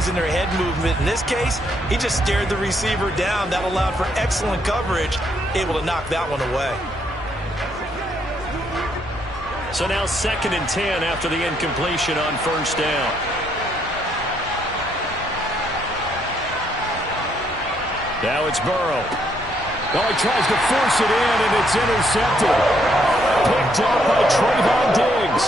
recognizing their head movement. In this case, he just stared the receiver down. That allowed for excellent coverage, able to knock that one away. So now 2nd and 10 after the incompletion on first down. Now it's Burrow. Oh, he tries to force it in, and it's intercepted. Picked up by Trayvon Diggs.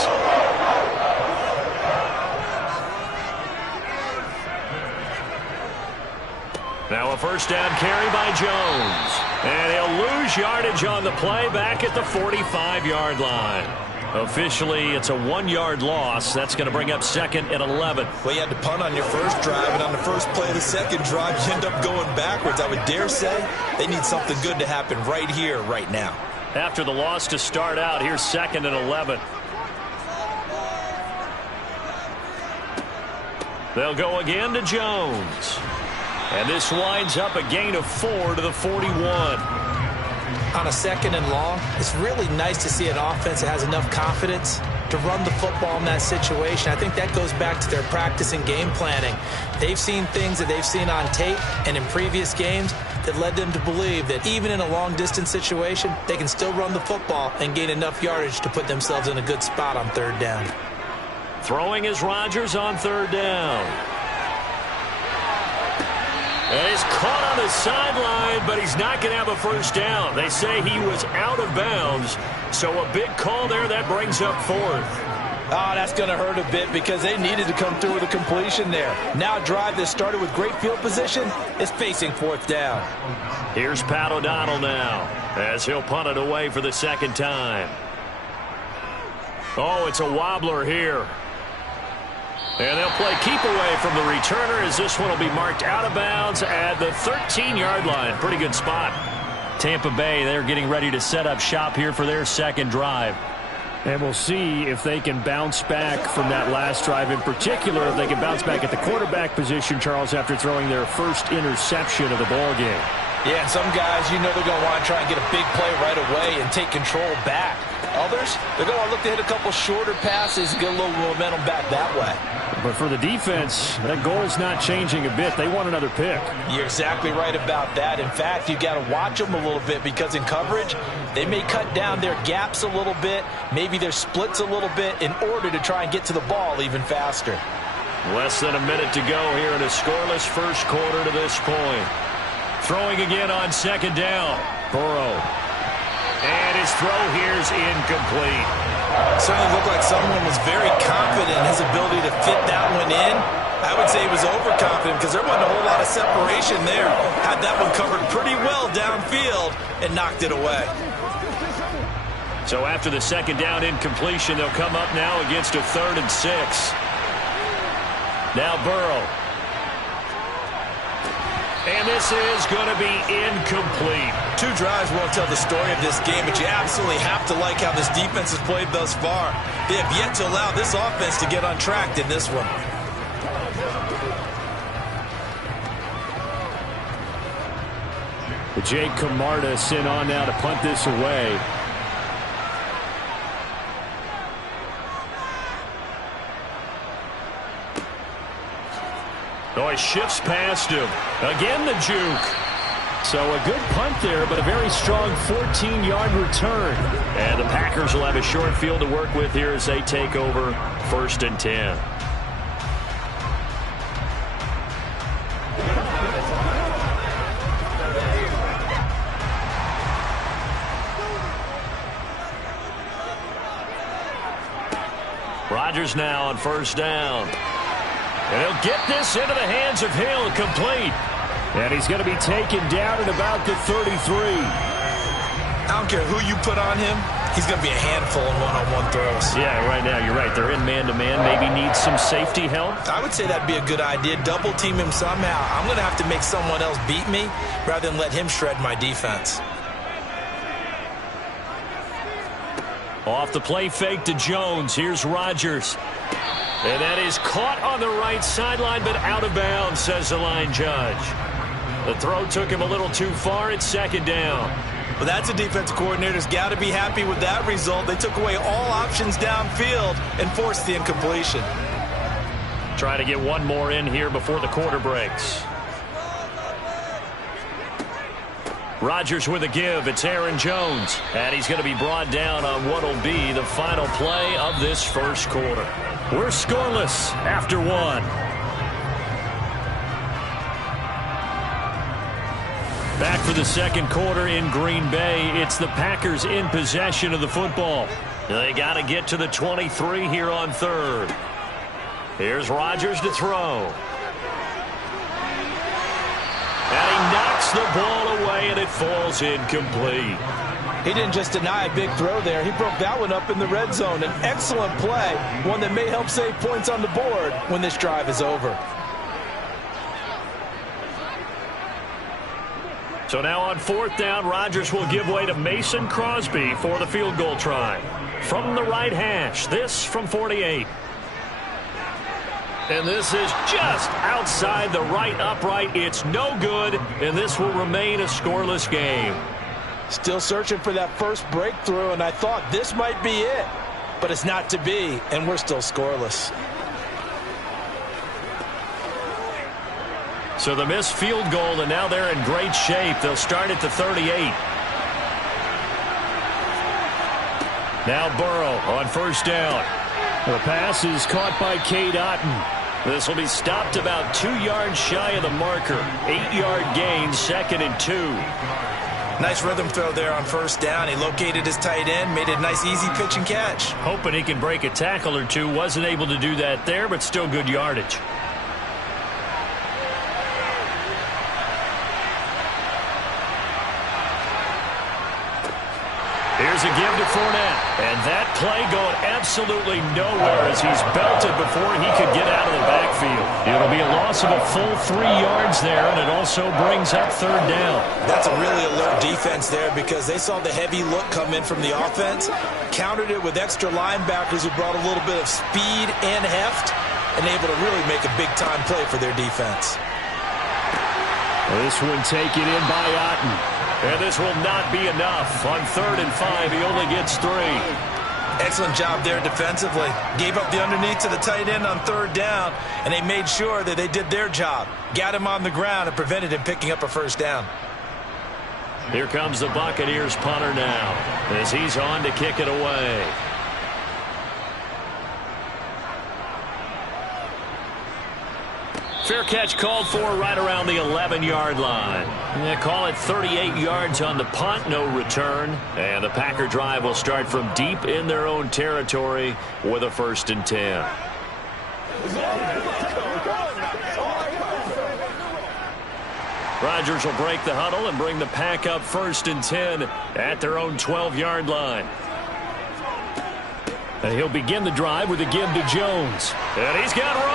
Now a first down carry by Jones. And he'll lose yardage on the play back at the 45-yard line. Officially, it's a 1-yard loss. That's going to bring up 2nd and 11. Well, you had to punt on your first drive, and on the first play of the second drive, you end up going backwards. I would dare say they need something good to happen right here, right now. After the loss to start out, here's 2nd and 11. They'll go again to Jones. And this winds up a gain of 4 to the 41. On a 2nd and long, it's really nice to see an offense that has enough confidence to run the football in that situation. I think that goes back to their practice and game planning. They've seen things that they've seen on tape and in previous games that led them to believe that even in a long-distance situation, they can still run the football and gain enough yardage to put themselves in a good spot on 3rd down. Throwing is Rodgers on 3rd down. And he's caught on the sideline, but he's not going to have a first down. They say he was out of bounds, so a big call there that brings up 4th. Oh, that's going to hurt a bit because they needed to come through with a completion there. Now a drive that started with great field position is facing 4th down. Here's Pat O'Donnell now as he'll punt it away for the 2nd time. Oh, it's a wobbler here. And they'll play keep away from the returner as this one will be marked out of bounds at the 13-yard line. Pretty good spot. Tampa Bay, they're getting ready to set up shop here for their 2nd drive. And we'll see if they can bounce back from that last drive. In particular, if they can bounce back at the quarterback position, Charles, after throwing their first interception of the ball game. Yeah, and some guys, you know they're going to want to try and get a big play right away and take control back. Others, they're going to look to hit a couple shorter passes and get a little momentum back that way. But for the defense, that goal's not changing a bit. They want another pick. You're exactly right about that. In fact, you got to watch them a little bit because in coverage, they may cut down their gaps a little bit, maybe their splits a little bit in order to try and get to the ball even faster. Less than a minute to go here in a scoreless first quarter to this point. Throwing again on 2nd down. Burrow. And his throw here is incomplete. Certainly looked like someone was very confident in his ability to fit that one in. I would say he was overconfident because there wasn't a whole lot of separation there. Had that one covered pretty well downfield and knocked it away. So after the 2nd down incompletion, they'll come up now against a 3rd and 6. Now Burrow. And this is going to be incomplete. 2 drives won't tell the story of this game, but you absolutely have to like how this defense has played thus far. They have yet to allow this offense to get untracked in this one. Jake Camarda sent on now to punt this away. Oh, he shifts past him. Again the juke. So a good punt there, but a very strong 14-yard return. And the Packers will have a short field to work with here as they take over 1st and 10. Rodgers now on 1st down. And he'll get this into the hands of Hill, complete. And he's going to be taken down at about the 33. I don't care who you put on him, he's going to be a handful in one-on-one throws. Yeah, right now, you're right. They're in man-to-man. Maybe needs some safety help. I would say that'd be a good idea. Double team him somehow. I'm going to have to make someone else beat me rather than let him shred my defense. Off the play fake to Jones. Here's Rodgers. And that is caught on the right sideline, but out of bounds, says the line judge. The throw took him a little too far. It's 2nd down. Well, that's a defensive coordinator's got to be happy with that result. They took away all options downfield and forced the incompletion. try to get one more in here before the quarter breaks. Rodgers with a give. It's Aaron Jones. And he's going to be brought down on what will be the final play of this first quarter. We're scoreless after one. Back for the second quarter in Green Bay. It's the Packers in possession of the football. They got to get to the 23 here on third. Here's Rodgers to throw. And he knocks the ball away, and it falls incomplete. He didn't just deny a big throw there. He broke that one up in the red zone. An excellent play, one that may help save points on the board when this drive is over. So now on fourth down, Rodgers will give way to Mason Crosby for the field goal try. From the right hash, this from 48. And this is just outside the right upright. It's no good, and this will remain a scoreless game. Still searching for that first breakthrough, and I thought this might be it. But it's not to be, and we're still scoreless. So the missed field goal, and now they're in great shape. They'll start at the 38. Now Burrow on first down. The pass is caught by Cade Otton. This will be stopped about 2 yards shy of the marker. 8-yard gain, 2nd and 2. Nice rhythm throw there on first down. He located his tight end, made it a nice easy pitch and catch. Hoping he can break a tackle or two. Wasn't able to do that there, but still good yardage. Here's a give to Fournette. And that play going absolutely nowhere as he's belted before he could get out of the backfield. It'll be a loss of a full 3 yards there, and it also brings up third down. That's a really alert defense there because they saw the heavy look come in from the offense, countered it with extra linebackers who brought a little bit of speed and heft, and able to really make a big-time play for their defense. This one taken in by Otton. And this will not be enough. On 3rd and 5, he only gets 3. Excellent job there defensively. Gave up the underneath to the tight end on third down, and they made sure that they did their job. Got him on the ground and prevented him picking up a first down. Here comes the Buccaneers punter now as he's on to kick it away. Fair catch called for right around the 11-yard line. They call it 38 yards on the punt, no return. And the Packer drive will start from deep in their own territory with a 1st and 10. Rodgers will break the huddle and bring the Pack up 1st and 10 at their own 12-yard line. And he'll begin the drive with a give to Jones. And he's got room.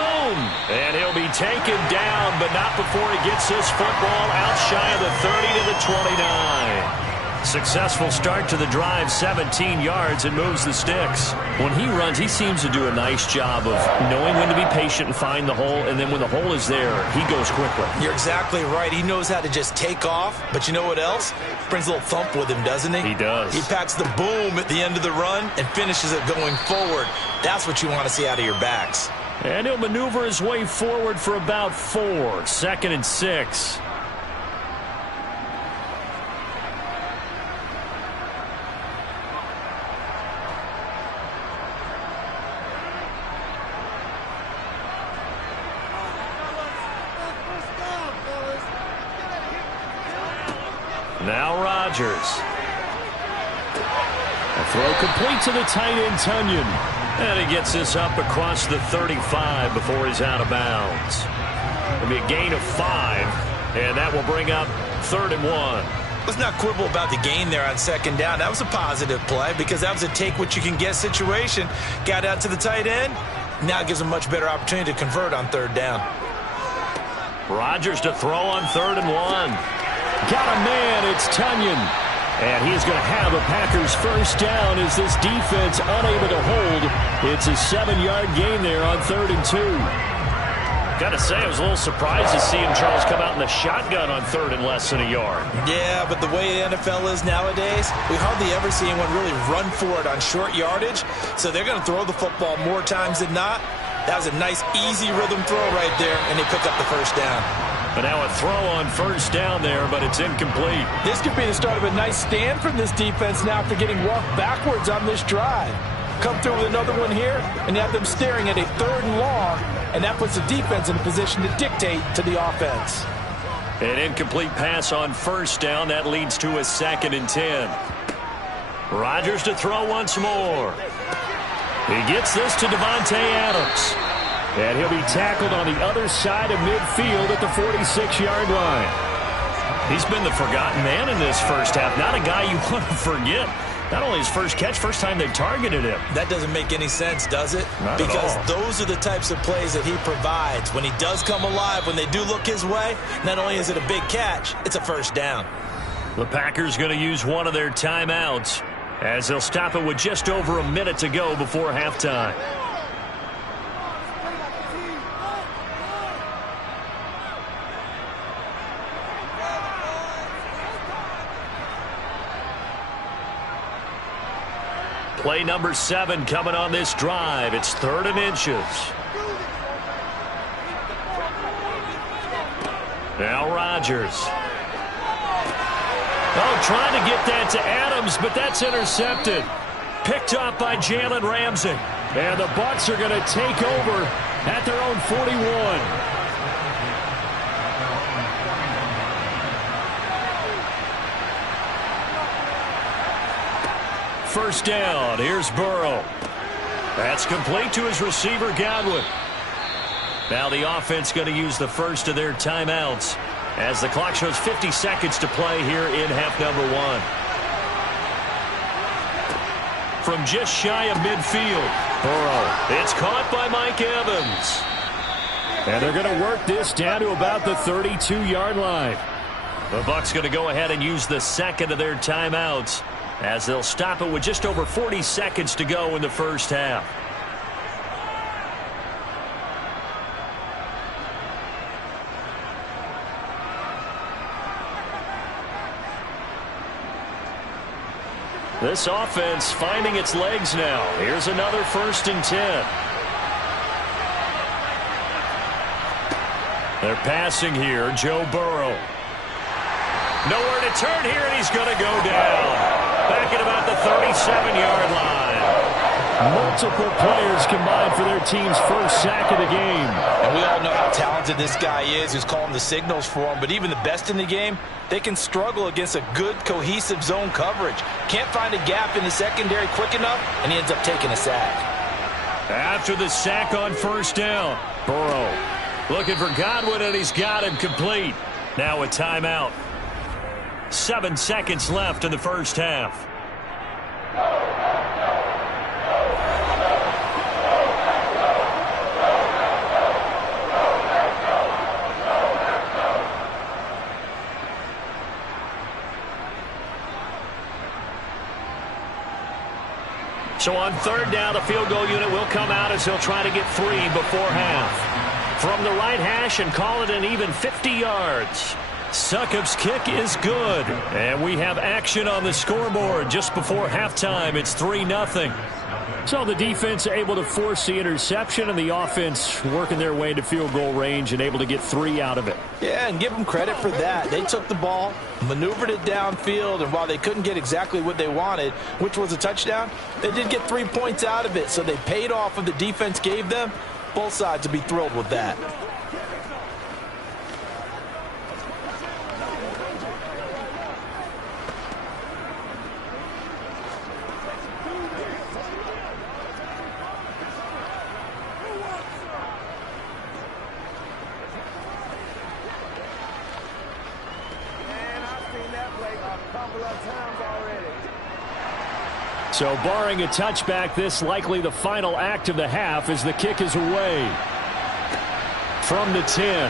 And he'll be taken down, but not before he gets this football out shy of the 30 to the 29. Successful start to the drive, 17 yards, and moves the sticks. When he runs, he seems to do a nice job of knowing when to be patient and find the hole, and then when the hole is there, he goes quickly. You're exactly right. He knows how to just take off, but you know what else? Brings a little thump with him, doesn't he? He does. He packs the boom at the end of the run and finishes it going forward. That's what you want to see out of your backs. And he'll maneuver his way forward for about 4. 2nd and 6. Now Rodgers. A throw complete to the tight end, Tonyan. And he gets this up across the 35 before he's out of bounds. It'll be a gain of 5, and that will bring up 3rd and 1. Let's not quibble about the gain there on 2nd down. That was a positive play because that was a take-what-you-can-get situation. Got out to the tight end. Now it gives him a much better opportunity to convert on 3rd down. Rodgers to throw on 3rd and 1. Got a man, it's Tonyan. And he's going to have a Packers 1st down as this defense unable to hold. It's a 7-yard gain there on 3rd and 2. Got to say, I was a little surprised to see him, Charles, come out in the shotgun on 3rd and less than a yard. Yeah, but the way the NFL is nowadays, we hardly ever see anyone really run for it on short yardage. So they're going to throw the football more times than not. That was a nice, easy rhythm throw right there, and they pick up the first down. But now a throw on first down there, but it's incomplete. This could be the start of a nice stand from this defense now after getting walked backwards on this drive. Come through with another one here, and you have them staring at a 3rd and long, and that puts the defense in a position to dictate to the offense. An incomplete pass on first down. That leads to a 2nd and 10. Rodgers to throw once more. He gets this to Davante Adams. And he'll be tackled on the other side of midfield at the 46-yard line. He's been the forgotten man in this first half. Not a guy you want to forget. Not only his first catch, first time they targeted him. That doesn't make any sense, does it? Not because at all. Those are the types of plays that he provides. When he does come alive, when they do look his way, not only is it a big catch, it's a first down. The Packers going to use one of their timeouts as they'll stop it with just over a minute to go before halftime. Play number 7 coming on this drive. It's 3rd and inches. Now Rodgers. Oh, trying to get that to Adams, but that's intercepted. Picked up by Jalen Ramsey. And the Bucs are going to take over at their own 41. First down. Here's Burrow. That's complete to his receiver, Godwin. Now the offense going to use the first of their timeouts as the clock shows 50 seconds to play here in half number 1. From just shy of midfield, Burrow. It's caught by Mike Evans. And they're going to work this down to about the 32-yard line. The Bucs going to go ahead and use the second of their timeouts as they'll stop it with just over 40 seconds to go in the first half. This offense finding its legs now. Here's another 1st and 10. They're passing here. Joe Burrow. Nowhere to turn here, and he's going to go down. Back at about the 37-yard line. Multiple players combined for their team's first sack of the game. And we all know how talented this guy is who's calling the signals for him. But even the best in the game, they can struggle against a good, cohesive zone coverage. Can't find a gap in the secondary quick enough, and he ends up taking a sack. After the sack on first down, Burrow looking for Godwin, and he's got him complete. Now a timeout. 7 seconds left in the first half. So on 3rd down, the field goal unit will come out as he'll try to get 3 before half. From the right hash and call it an even 50 yards. Succop's kick is good. And we have action on the scoreboard just before halftime. It's 3-0. So the defense able to force the interception, and the offense working their way to field goal range and able to get 3 out of it. Yeah, and give them credit for that. They took the ball, maneuvered it downfield, and while they couldn't get exactly what they wanted, which was a touchdown, they did get 3 points out of it. So they paid off what the defense gave them. Both sides would be thrilled with that. So barring a touchback, this likely the final act of the half as the kick is away. From the 10.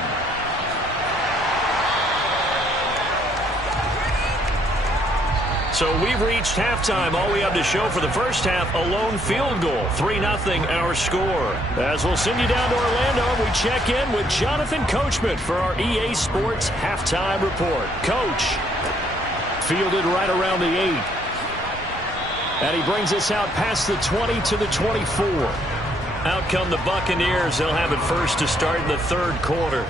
So we've reached halftime. All we have to show for the first half, a lone field goal. 3-0 our score. As we'll send you down to Orlando, we check in with Jonathan Coachman for our EA Sports Halftime Report. Coach, fielded right around the 8. And he brings us out past the 20 to the 24. Out come the Buccaneers. They'll have it first to start in the third quarter.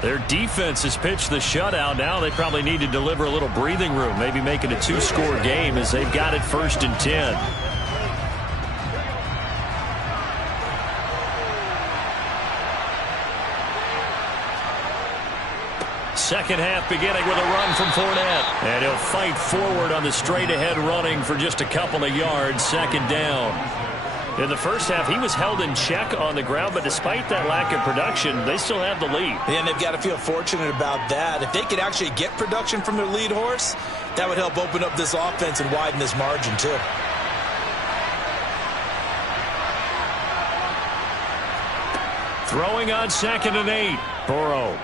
Their defense has pitched the shutout. Now they probably need to deliver a little breathing room, maybe make it a 2-score game as they've got it 1st and 10. Second half beginning with a run from Fournette. And he'll fight forward on the straight-ahead running for just a couple of yards. 2nd down. In the first half, he was held in check on the ground, but despite that lack of production, they still have the lead. And they've got to feel fortunate about that. If they could actually get production from their lead horse, that would help open up this offense and widen this margin, too. Throwing on 2nd and 8. Burrow.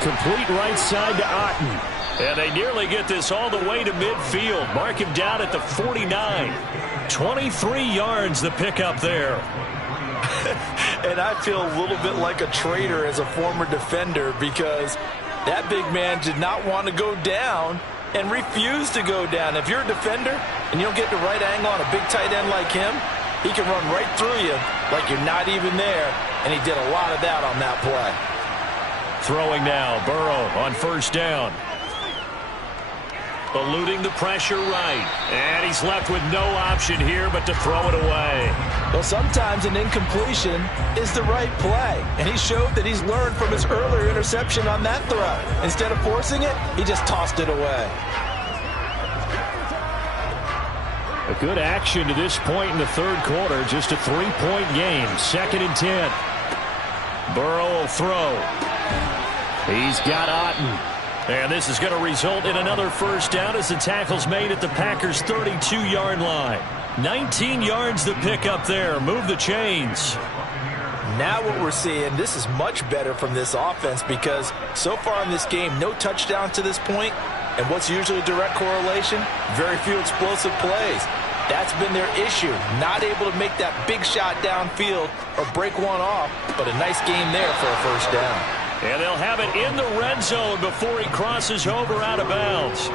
Complete right side to Otten. And they nearly get this all the way to midfield. Mark him down at the 49. 23 yards the pickup there. And I feel a little bit like a traitor as a former defender because that big man did not want to go down and refused to go down. If you're a defender and you don't get the right angle on a big tight end like him, he can run right through you like you're not even there. And he did a lot of that on that play. Throwing now, Burrow on 1st down. Eluding the pressure right. And he's left with no option here but to throw it away. Well, sometimes an incompletion is the right play. And he showed that he's learned from his earlier interception on that throw. Instead of forcing it, he just tossed it away. A good action to this point in the third quarter. Just a 3-point game. 2nd and 10. Burrow will throw. He's got Otten. And this is going to result in another 1st down as the tackle's made at the Packers' 32-yard line. 19 yards to pick up there. Move the chains. Now what we're seeing, this is much better from this offense because so far in this game, no touchdowns to this point. And what's usually a direct correlation? Very few explosive plays. That's been their issue. Not able to make that big shot downfield or break one off. But a nice game there for a 1st down. And they'll have it in the red zone before he crosses over out of bounds.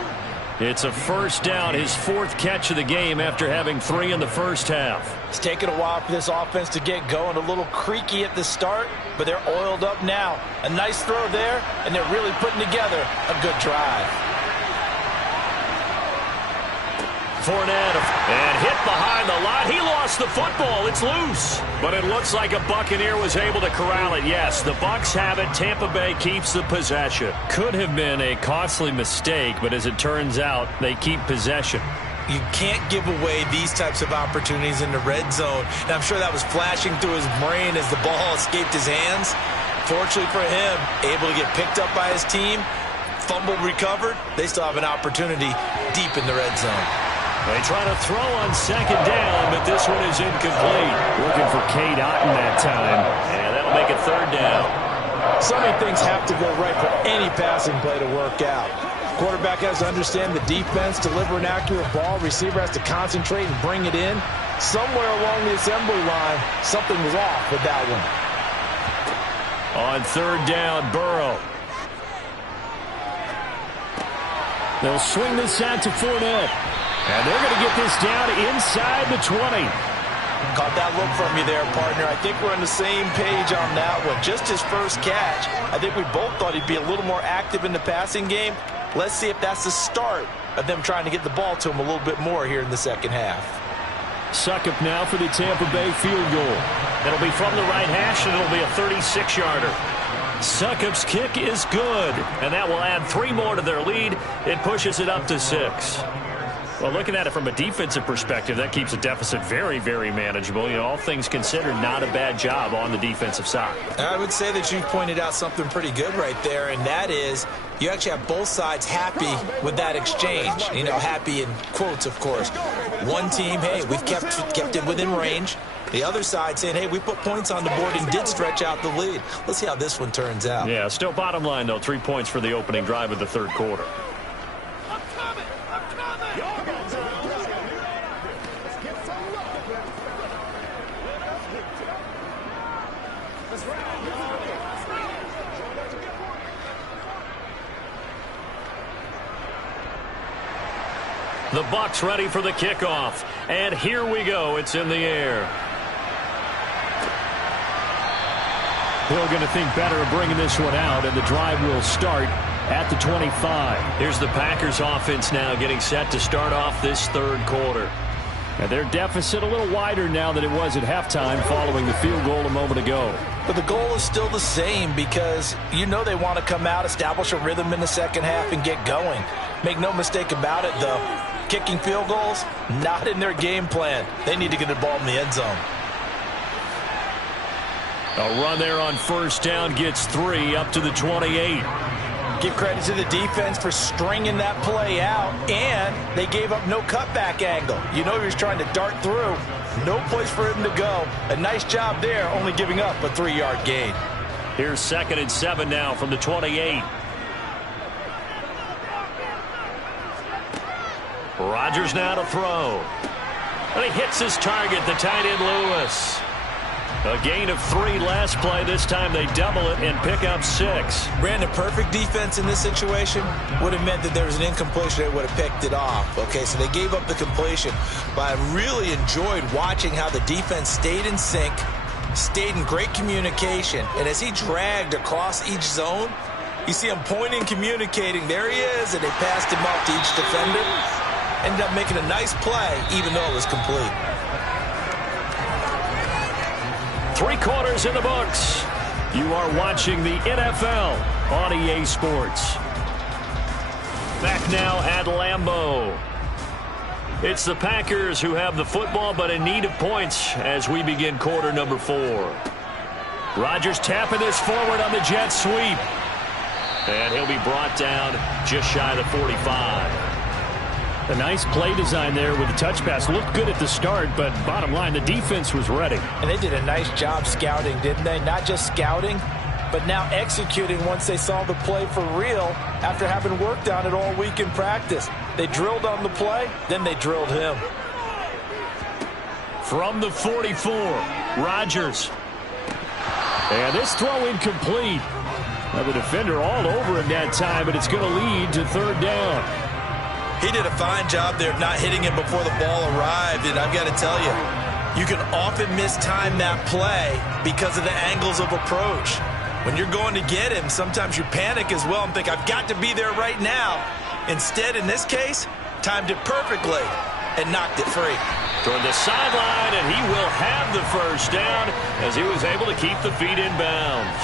It's a 1st down, his 4th catch of the game after having 3 in the first half. It's taken a while for this offense to get going. A little creaky at the start, but they're oiled up now. A nice throw there, and they're really putting together a good drive. Fournette and hit behind the line. He lost the football. It's loose. But it looks like a Buccaneer was able to corral it. Yes, the Bucs have it. Tampa Bay keeps the possession. Could have been a costly mistake, but as it turns out, they keep possession. You can't give away these types of opportunities in the red zone. And I'm sure that was flashing through his brain as the ball escaped his hands. Fortunately for him, able to get picked up by his team, fumbled, recovered. They still have an opportunity deep in the red zone. They try to throw on 2nd down, but this one is incomplete. Looking for Cade Otten that time. And that'll make it 3rd down. So many things have to go right for any passing play to work out. Quarterback has to understand the defense, deliver an accurate ball. Receiver has to concentrate and bring it in. Somewhere along the assembly line, something was off with that one. On 3rd down, Burrow. They'll swing this out to Fournette. And they're going to get this down inside the 20. Caught that look from you there, partner. I think we're on the same page on that one. Just his first catch. I think we both thought he'd be a little more active in the passing game. Let's see if that's the start of them trying to get the ball to him a little bit more here in the second half. Succop now for the Tampa Bay field goal. It'll be from the right hash, and it'll be a 36-yarder. Succop's kick is good, and that will add 3 more to their lead. It pushes it up to 6. Well, looking at it from a defensive perspective, that keeps the deficit very, very manageable. You know, all things considered, not a bad job on the defensive side. I would say that you pointed out something pretty good right there, and that is you actually have both sides happy with that exchange. You know, happy in quotes, of course. One team, hey, we've kept it within range. The other side saying, hey, we put points on the board and did stretch out the lead. Let's see how this one turns out. Yeah, still bottom line, though, 3 points for the opening drive of the third quarter. The Bucs ready for the kickoff. And here we go. It's in the air. Hill going to think better of bringing this one out, and the drive will start at the 25. Here's the Packers offense now getting set to start off this third quarter. And their deficit a little wider now than it was at halftime following the field goal a moment ago. But the goal is still the same because you know they want to come out, establish a rhythm in the second half, and get going. Make no mistake about it, though. Kicking field goals, not in their game plan. They need to get the ball in the end zone. A run there on first down gets 3 up to the 28. Give credit to the defense for stringing that play out, and they gave up no cutback angle. You know he was trying to dart through. No place for him to go. A nice job there, only giving up a 3-yard gain. Here's 2nd and 7 now from the 28. Rodgers now to throw. And he hits his target, the tight end Lewis. A gain of 3 last play. This time they double it and pick up 6. Brandon, perfect defense in this situation would have meant that there was an incompletion. They would have picked it off. Okay, so they gave up the completion. But I really enjoyed watching how the defense stayed in sync, stayed in great communication. And as he dragged across each zone, you see him pointing, communicating. There he is, and they passed him up to each defender. Ended up making a nice play, even though it was complete. 3 quarters in the books. You are watching the NFL on EA Sports. Back now at Lambeau. It's the Packers who have the football, but in need of points as we begin quarter number 4. Rodgers tapping this forward on the jet sweep. And he'll be brought down just shy of the 45. A nice play design there with the touch pass. Looked good at the start, but bottom line, the defense was ready. And they did a nice job scouting, didn't they? Not just scouting, but now executing once they saw the play for real after having worked on it all week in practice. They drilled on the play, then they drilled him. From the 44, Rodgers. And this throw incomplete. Now the defender all over him that time, but it's going to lead to 3rd down. He did a fine job there of not hitting him before the ball arrived, and I've got to tell you, you can often mistime that play because of the angles of approach. When you're going to get him, sometimes you panic as well and think, I've got to be there right now. Instead, in this case, timed it perfectly and knocked it free. Toward the sideline, and he will have the first down as he was able to keep the feet in bounds.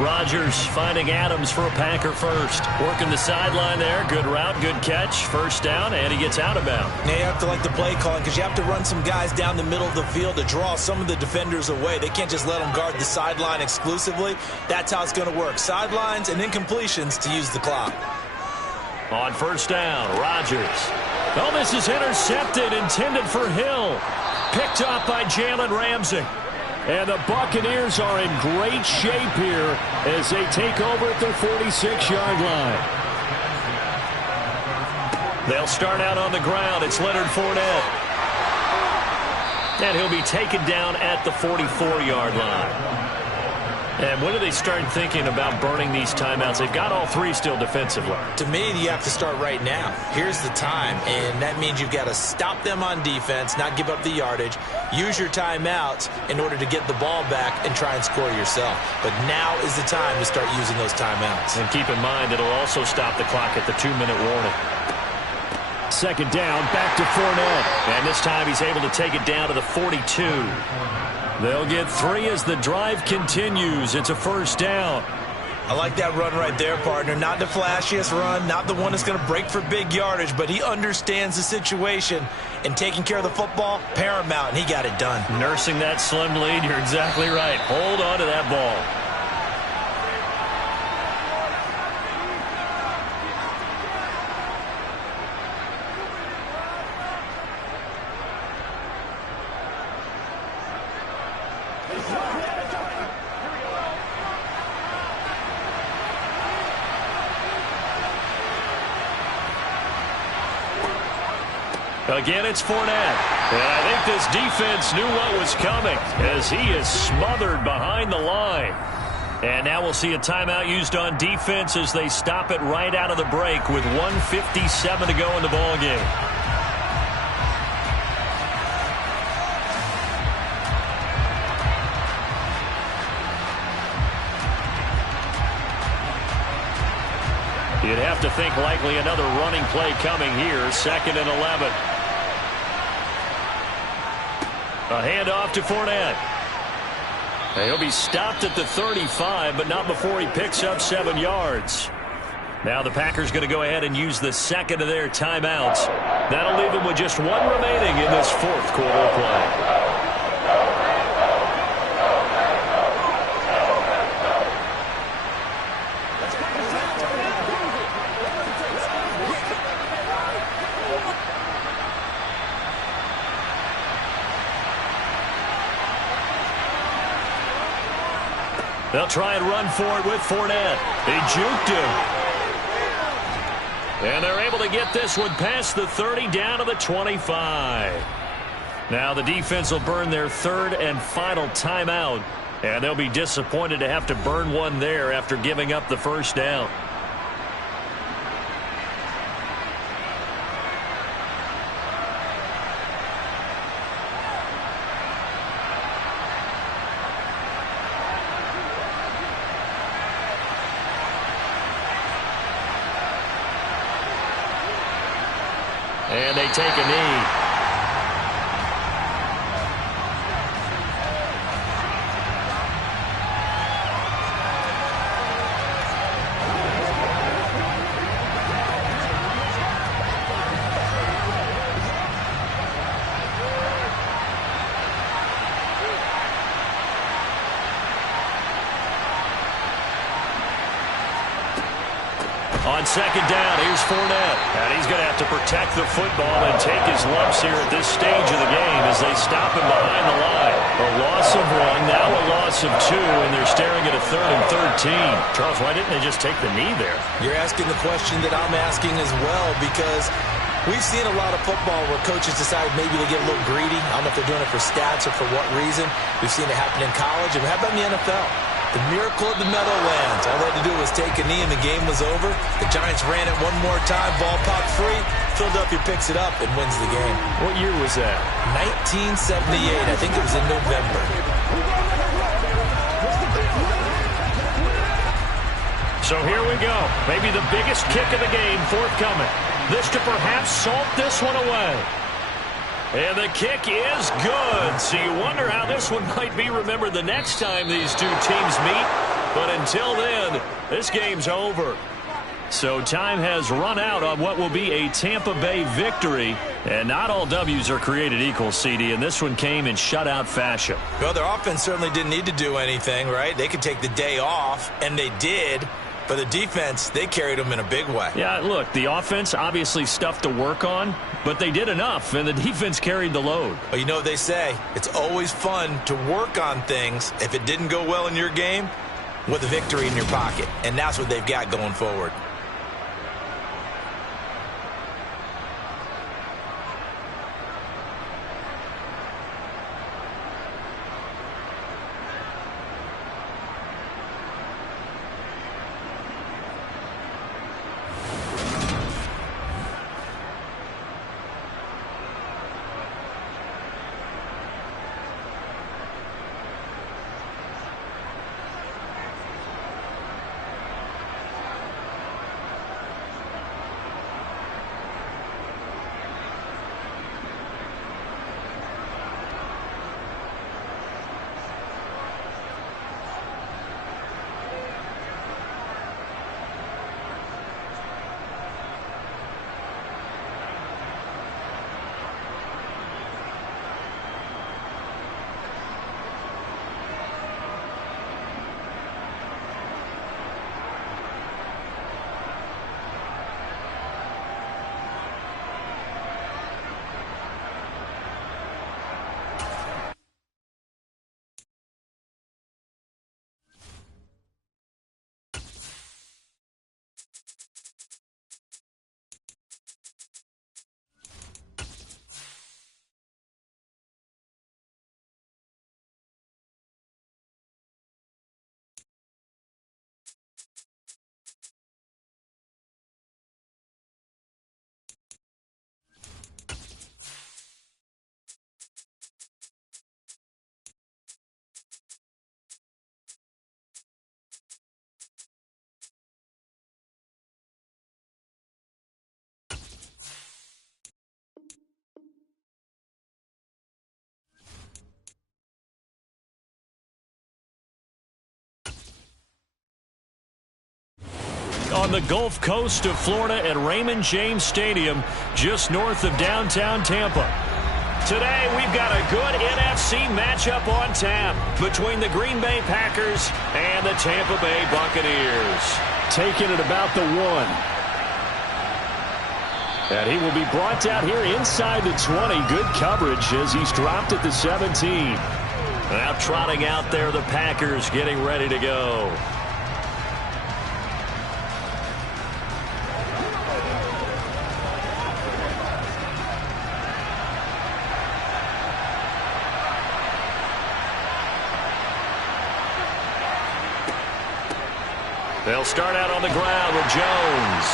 Rodgers finding Adams for a Packer first. Working the sideline there. Good route, good catch. First down, and he gets out of bounds. Now you have to like the play calling because you have to run some guys down the middle of the field to draw some of the defenders away. They can't just let them guard the sideline exclusively. That's how it's going to work. Sidelines and incompletions to use the clock. On first down, Rodgers. Oh, this is intercepted, intended for Hill. Picked up by Jalen Ramsey. And the Buccaneers are in great shape here as they take over at their 46-yard line. They'll start out on the ground. It's Leonard Fournette. And he'll be taken down at the 44-yard line. And when do they start thinking about burning these timeouts? They've got all 3 still defensively. To me, you have to start right now. Here's the time, and that means you've got to stop them on defense, not give up the yardage, use your timeouts in order to get the ball back and try and score yourself. But now is the time to start using those timeouts. And keep in mind, it'll also stop the clock at the 2-minute warning. 2nd down, back to Fournette. And this time he's able to take it down to the 42. They'll get 3 as the drive continues. It's a first down. I like that run right there, partner. Not the flashiest run, not the one that's going to break for big yardage, but he understands the situation, and taking care of the football, paramount, and he got it done. Nursing that slim lead, you're exactly right. Hold on to that ball. Again, it's Fournette. And I think this defense knew what was coming as he is smothered behind the line. And now we'll see a timeout used on defense as they stop it right out of the break with 1:57 to go in the ballgame. You'd have to think likely another running play coming here. 2nd and 11. A handoff to Fournette. He'll be stopped at the 35, but not before he picks up 7 yards. Now the Packers going to go ahead and use the second of their timeouts. That'll leave them with just 1 remaining in this 4th quarter play. They'll try and run for it with Fournette. They juked him. And they're able to get this one past the 30 down to the 25. Now the defense will burn their 3rd and final timeout. And they'll be disappointed to have to burn one there after giving up the first down. And they take a knee. On 2nd down, here's Fournette. And he's going to have to protect the football and take his lumps here at this stage of the game as they stop him behind the line. A loss of 1, now a loss of 2, and they're staring at a 3rd and 13. Charles, why didn't they just take the knee there? You're asking the question that I'm asking as well, because we've seen a lot of football where coaches decide maybe they get a little greedy. I don't know if they're doing it for stats or for what reason. We've seen it happen in college, and how about in the NFL? The miracle of the Meadowlands. All they had to do was take a knee and the game was over. The Giants ran it one more time. Ball popped free. Philadelphia picks it up and wins the game. What year was that? 1978. I think it was in November. So here we go. Maybe the biggest kick of the game forthcoming. This to perhaps salt this one away. And the kick is good. So you wonder how this one might be remembered the next time these two teams meet. But until then, this game's over. So time has run out on what will be a Tampa Bay victory. And not all W's are created equal, CD, and this one came in shutout fashion. Well, their offense certainly didn't need to do anything, right? They could take the day off, and they did. But the defense, they carried them in a big way. Yeah, look, the offense obviously stuff to work on, but they did enough, and the defense carried the load. Well, you know what they say. It's always fun to work on things if it didn't go well in your game with a victory in your pocket. And that's what they've got going forward. on the Gulf Coast of Florida at Raymond James Stadium, just north of downtown Tampa. Today, we've got a good NFC matchup on tap between the Green Bay Packers and the Tampa Bay Buccaneers. Taking it about the 1. And he will be brought down here inside the 20. Good coverage as he's dropped at the 17. Now trotting out there, the Packers getting ready to go. They'll start out on the ground with Jones.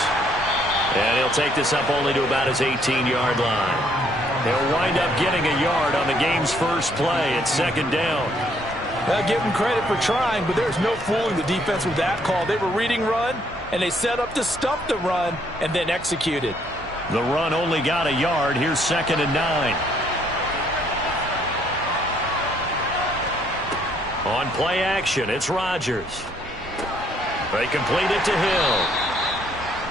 And he'll take this up only to about his 18-yard line. He'll wind up getting a yard on the game's first play at second down. I'll give him credit for trying, but there's no fooling the defense with that call. They were reading run, and they set up to stuff the run and then executed. The run only got a yard. Here's 2nd and 9. On play action, it's Rodgers. They complete it to Hill.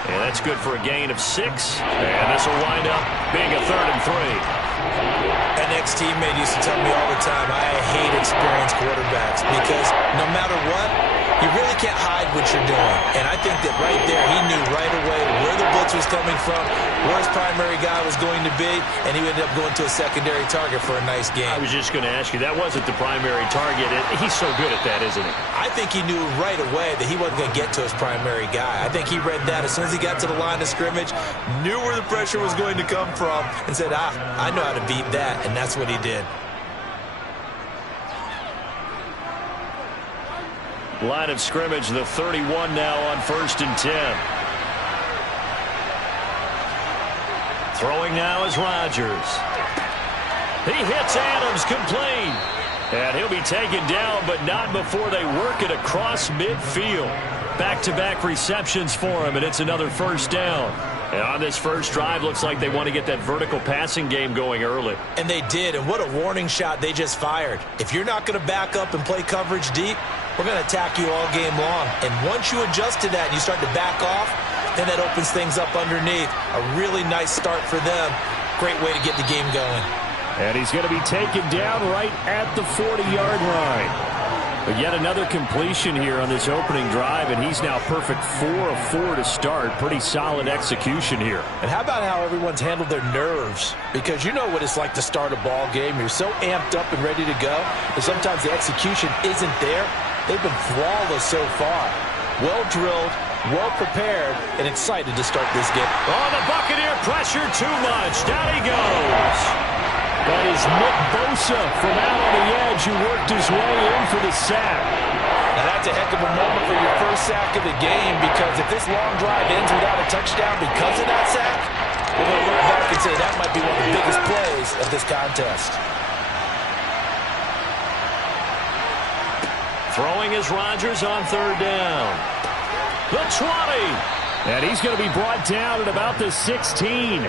And that's good for a gain of 6. And this will wind up being a 3rd and 3. An ex-teammate used to tell me all the time, I hate experienced quarterbacks because no matter what, you really can't hide what you're doing. And I think that right there, he knew right away where the blitz was coming from, where his primary guy was going to be, and he ended up going to a secondary target for a nice game. I was just going to ask you, that wasn't the primary target. He's so good at that, isn't he? I think he knew right away that he wasn't going to get to his primary guy. I think he read that as soon as he got to the line of scrimmage, knew where the pressure was going to come from, and said, I know how to beat that, and that's what he did. Line of scrimmage, the 31 now on 1st and 10. Throwing now is Rodgers. He hits Adams complete. And he'll be taken down, but not before they work it across midfield. Back-to-back receptions for him, and it's another 1st down. And on this first drive, looks like they want to get that vertical passing game going early. And they did, and what a warning shot they just fired. If you're not going to back up and play coverage deep, we're going to attack you all game long. And once you adjust to that and you start to back off, then that opens things up underneath. A really nice start for them. Great way to get the game going. And he's going to be taken down right at the 40-yard line. But yet another completion here on this opening drive, and he's now perfect 4 of 4 to start. Pretty solid execution here. And how about how everyone's handled their nerves? Because you know what it's like to start a ball game. You're so amped up and ready to go, and sometimes the execution isn't there. They've been flawless so far. Well-drilled, well-prepared, and excited to start this game. Oh, the Buccaneer pressure too much. Down he goes. That is Nick Bosa from out on the edge who worked his way in for the sack. Now that's a heck of a moment for your first sack of the game, because if this long drive ends without a touchdown because of that sack, we're going to look back and say that might be one of the biggest plays of this contest. Throwing is Rodgers on 3rd down. The 20. And he's going to be brought down at about the 16.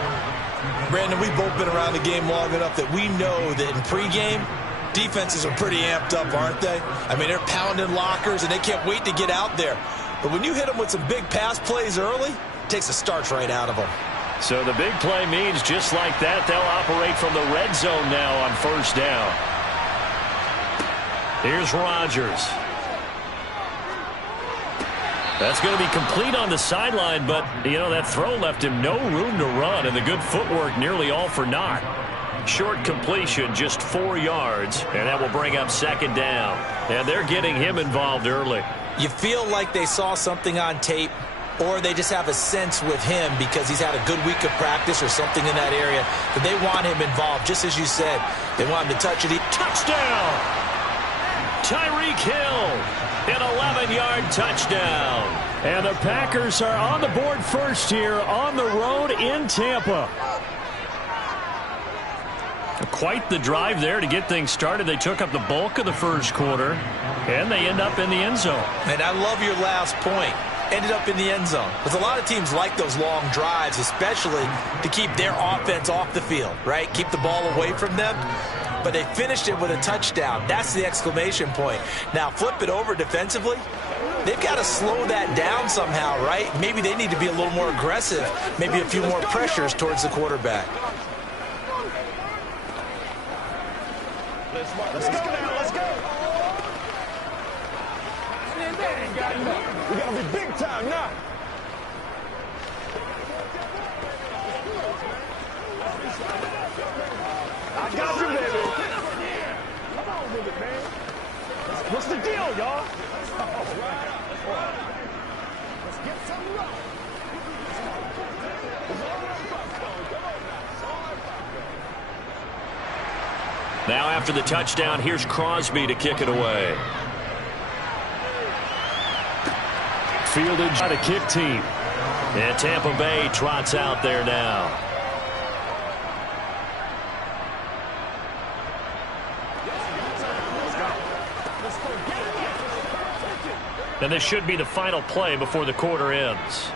Brandon, we've both been around the game long enough that we know that in pregame, defenses are pretty amped up, aren't they? I mean, they're pounding lockers, and they can't wait to get out there. But when you hit them with some big pass plays early, it takes the starch right out of them. So the big play means just like that, they'll operate from the red zone now on 1st down. Here's Rodgers. That's going to be complete on the sideline, but, you know, that throw left him no room to run, and the good footwork nearly all for naught. Short completion, just 4 yards, and that will bring up 2nd down. And they're getting him involved early. You feel like they saw something on tape, or they just have a sense with him because he's had a good week of practice or something in that area, that they want him involved, just as you said. They want him to touch it. Touchdown! Tyreek Hill. An 11-yard touchdown. And the Packers are on the board first here on the road in Tampa. Quite the drive there to get things started. They took up the bulk of the first quarter, and they end up in the end zone. And I love your last point. Ended up in the end zone. Because a lot of teams like those long drives, especially to keep their offense off the field, right? Keep the ball away from them. but they finished it with a touchdown. That's the exclamation point. Now flip it over defensively. They've got to slow that down somehow, right? Maybe they need to be a little more aggressive, maybe a few more pressures towards the quarterback. Let's go now, let's go. We got to be big time now. I got you, baby. Come on with it, man. What's the deal, y'all? Let's get some love. Now after the touchdown, here's Crosby to kick it away. Fielded by the kick team. And Tampa Bay trots out there now. And this should be the final play before the quarter ends.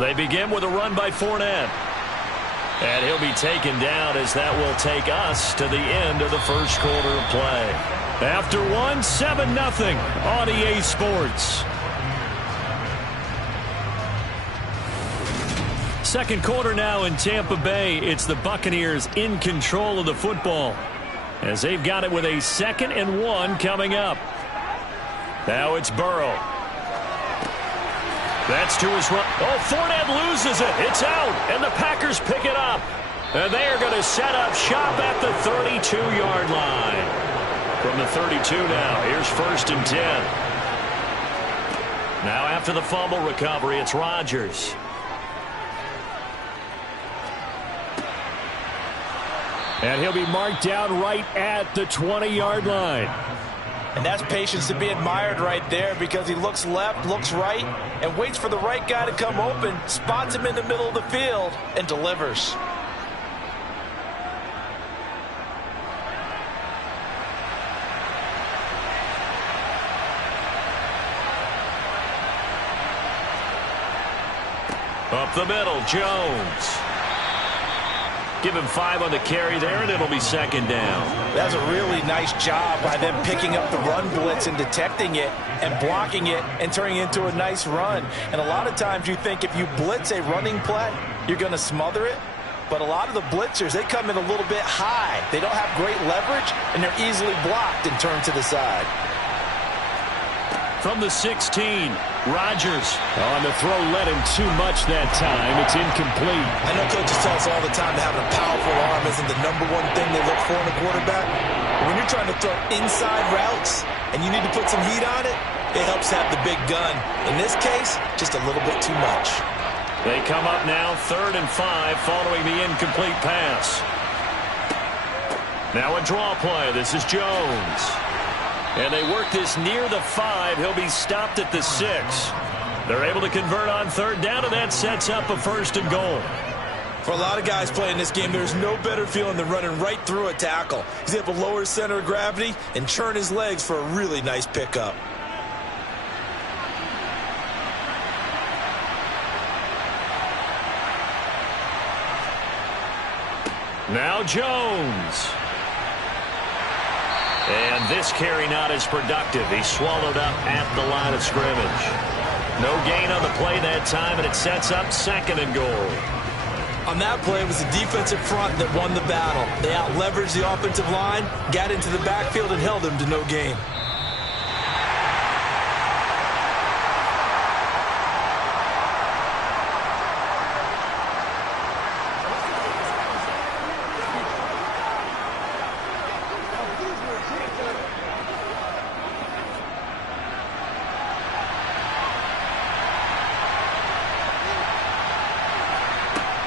They begin with a run by Fournette. And he'll be taken down as that will take us to the end of the first quarter of play. After one, 7-0 on EA Sports. Second quarter now in Tampa Bay. It's the Buccaneers in control of the football, as they've got it with a 2nd and 1 coming up. Now it's Burrow. That's to his run. Oh, Fournette loses it. It's out, and the Packers pick it up. And they are going to set up shop at the 32-yard line. From the 32 now, here's 1st and 10. Now after the fumble recovery, it's Rodgers. And he'll be marked down right at the 20-yard line. And that's patience to be admired right there, because he looks left, looks right, and waits for the right guy to come open, spots him in the middle of the field, and delivers. Up the middle, Jones. Give him 5 on the carry there, and it'll be 2nd down. That's a really nice job by them picking up the run blitz and detecting it and blocking it and turning it into a nice run. And a lot of times you think if you blitz a running play, you're going to smother it. But a lot of the blitzers, they come in a little bit high. They don't have great leverage, and they're easily blocked and turned to the side. From the 16, Rodgers. On the throw, led him too much that time. It's incomplete. I know coaches tell us all the time that having a powerful arm isn't the #1 thing they look for in a quarterback. But when you're trying to throw inside routes and you need to put some heat on it, it helps have the big gun. In this case, just a little bit too much. They come up now 3rd and 5 following the incomplete pass. Now a draw play. This is Jones. And they work this near the 5. He'll be stopped at the 6. They're able to convert on 3rd down, and that sets up a 1st and goal. For a lot of guys playing this game, there's no better feeling than running right through a tackle. He's able to lower his center of gravity and churn his legs for a really nice pickup. Now Jones. And this carry not as productive. He's swallowed up at the line of scrimmage. No gain on the play that time, and it sets up 2nd and goal. On that play, it was the defensive front that won the battle. They out-leveraged the offensive line, got into the backfield, and held them to no gain.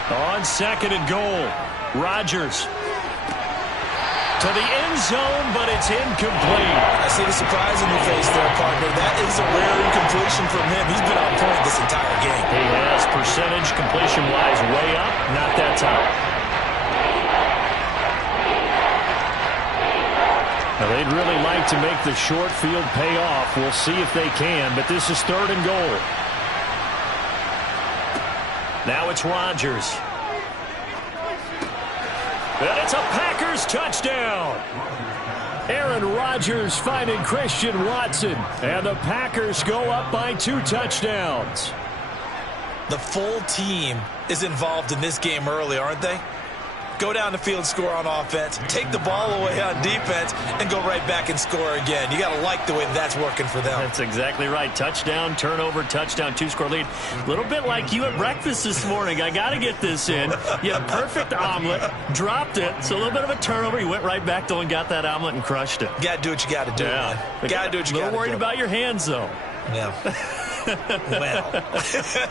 On 2nd and goal, Rodgers to the end zone, but it's incomplete. I see the surprise in your face there, partner. That is a rare incompletion from him. He's been on point this entire game. He has percentage completion-wise way up, not that time. Now, they'd really like to make the short field pay off. We'll see if they can, but this is 3rd and goal. Now it's Rodgers. And it's a Packers touchdown. Aaron Rodgers finding Christian Watson. And the Packers go up by 2 touchdowns. The full team is involved in this game early, aren't they? Go down the field, score on offense, take the ball away on defense, and go right back and score again. You got to like the way that's working for them. That's exactly right. Touchdown, turnover, touchdown, 2-score lead. A little bit like you at breakfast this morning. I got to get this in. You had a perfect omelet, dropped it. So a little bit of a turnover. You went right back, though, and got that omelet and crushed it. Got to do what you got to do, man. Got to do what you got to do. A little worried about your hands, though. Yeah. Well.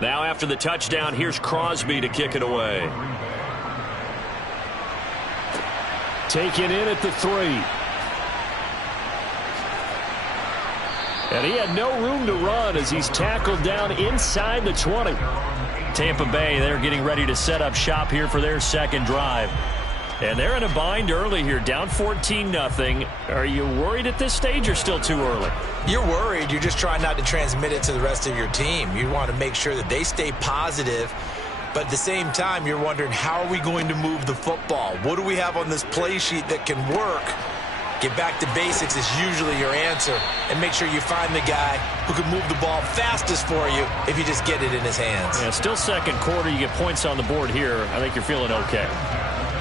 Now after the touchdown, here's Crosby to kick it away. Taken in at the 3. And he had no room to run as he's tackled down inside the 20. Tampa Bay, they're getting ready to set up shop here for their second drive. And they're in a bind early here, down 14-0. Are you worried at this stage or still too early? You're worried. You're just trying not to transmit it to the rest of your team. You want to make sure that they stay positive. But at the same time, you're wondering, how are we going to move the football? What do we have on this play sheet that can work? Get back to basics is usually your answer. And make sure you find the guy who can move the ball fastest for you if you just get it in his hands. Yeah, still second quarter. You get points on the board here. I think you're feeling okay.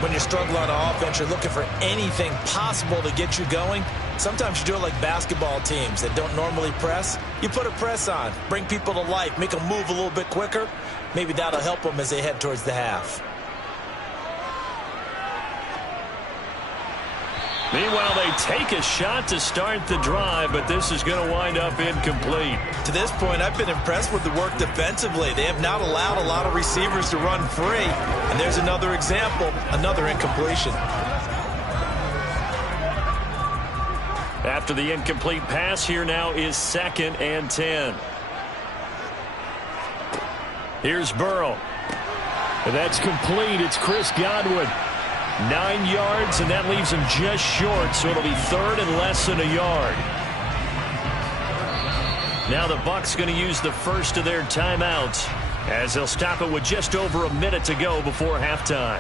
When you're struggling on offense, you're looking for anything possible to get you going. Sometimes you do it like basketball teams that don't normally press. You put a press on, bring people to life, make them move a little bit quicker. Maybe that'll help them as they head towards the half. Meanwhile, they take a shot to start the drive, but this is going to wind up incomplete. To this point, I've been impressed with the work defensively. They have not allowed a lot of receivers to run free. And there's another example, another incompletion. After the incomplete pass, here now is 2nd and 10. Here's Burrow. And that's complete. It's Chris Godwin. 9 yards, and that leaves him just short, so it'll be 3rd and less than a yard. Now the Bucs going to use the first of their timeouts as they'll stop it with just over a minute to go before halftime.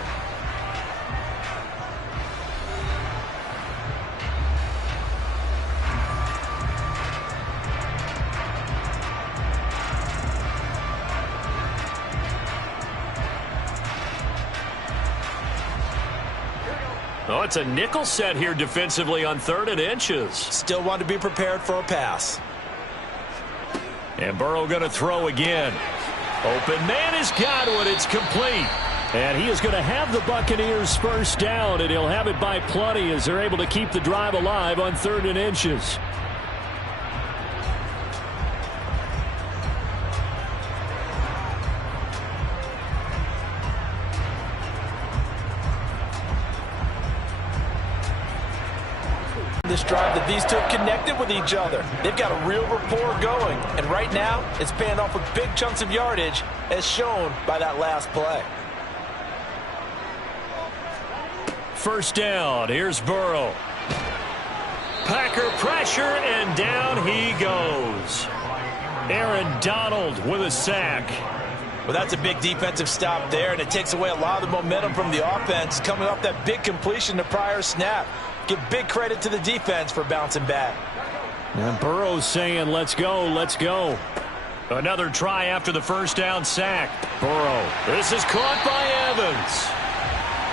Oh, it's a nickel set here defensively on 3rd and inches. Still want to be prepared for a pass. And Burrow going to throw again. Open man is Godwin. It's complete. And he is going to have the Buccaneers first down, and he'll have it by plenty as they're able to keep the drive alive on 3rd and inches. This drive that these two have connected with each other. They've got a real rapport going. And right now, it's paying off with big chunks of yardage as shown by that last play. First down. Here's Burrow. Packer pressure, and down he goes. Aaron Donald with a sack. Well, that's a big defensive stop there, and it takes away a lot of the momentum from the offense coming off that big completion the prior snap. Give big credit to the defense for bouncing back. And Burrow's saying, let's go, let's go. Another try after the first down sack. Burrow. This is caught by Evans.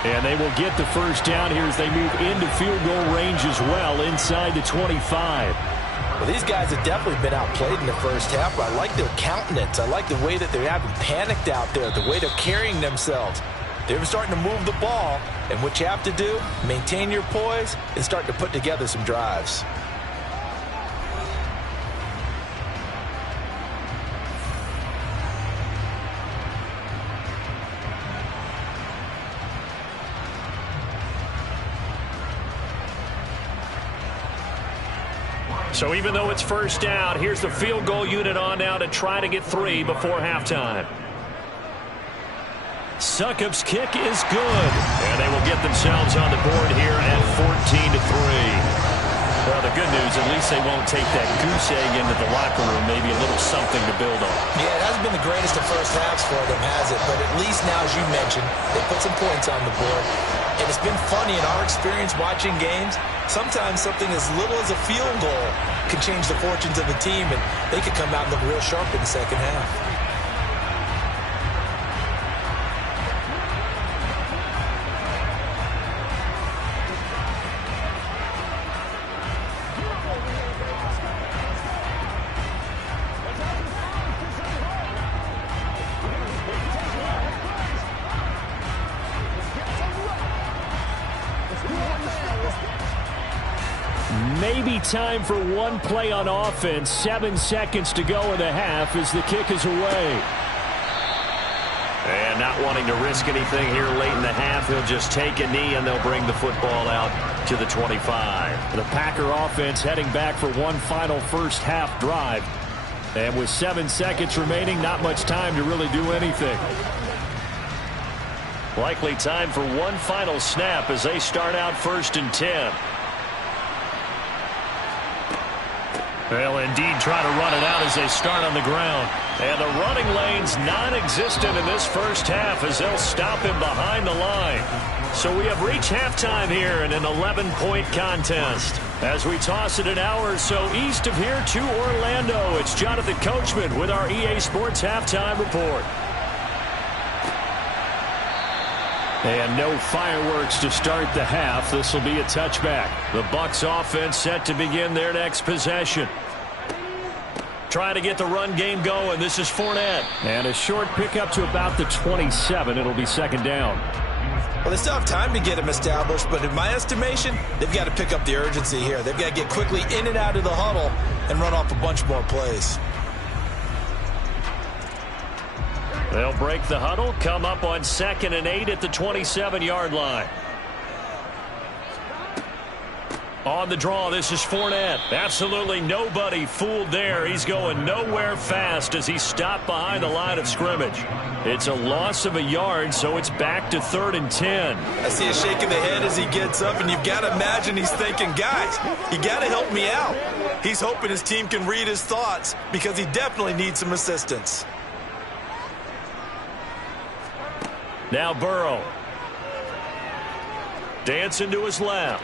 And they will get the first down here as they move into field goal range as well inside the 25. Well, these guys have definitely been outplayed in the first half, but I like their countenance. I like the way that they haven't panicked out there, the way they're carrying themselves. They're starting to move the ball, and what you have to do, maintain your poise and start to put together some drives. So even though it's first down, here's the field goal unit on now to try to get 3 before halftime. Succop's kick is good, and they will get themselves on the board here at 14-3. Well, the good news, at least they won't take that goose egg into the locker room. Maybe a little something to build on. Yeah, it hasn't been the greatest of first halves for them, has it? But at least now, as you mentioned, they put some points on the board. And it's been funny in our experience watching games. Sometimes something as little as a field goal can change the fortunes of a team, and they could come out and look real sharp in the second half. Maybe time for one play on offense. 7 seconds to go in the half as the kick is away. And not wanting to risk anything here late in the half, he'll just take a knee and they'll bring the football out to the 25. The Packer offense heading back for one final first half drive. And with 7 seconds remaining, not much time to really do anything. Likely time for one final snap as they start out 1st and 10. They'll indeed try to run it out as they start on the ground. And the running lane's non-existent in this first half as they'll stop him behind the line. So we have reached halftime here in an 11-point contest. As we toss it an hour or so east of here to Orlando, it's Jonathan Coachman with our EA Sports Halftime Report. And no fireworks to start the half. This will be a touchback. The Bucs offense set to begin their next possession. Trying to get the run game going. This is Fournette. And a short pickup to about the 27. It'll be 2nd down. Well, they still have time to get him established, but in my estimation, they've got to pick up the urgency here. They've got to get quickly in and out of the huddle and run off a bunch more plays. They'll break the huddle, come up on 2nd and 8 at the 27-yard line. On the draw, this is Fournette. Absolutely nobody fooled there. He's going nowhere fast as he stopped behind the line of scrimmage. It's a loss of a yard, so it's back to 3rd and 10. I see a shake of the head as he gets up, and you've got to imagine he's thinking, guys, you got to help me out. He's hoping his team can read his thoughts because he definitely needs some assistance. Now Burrow. Dancing to his left.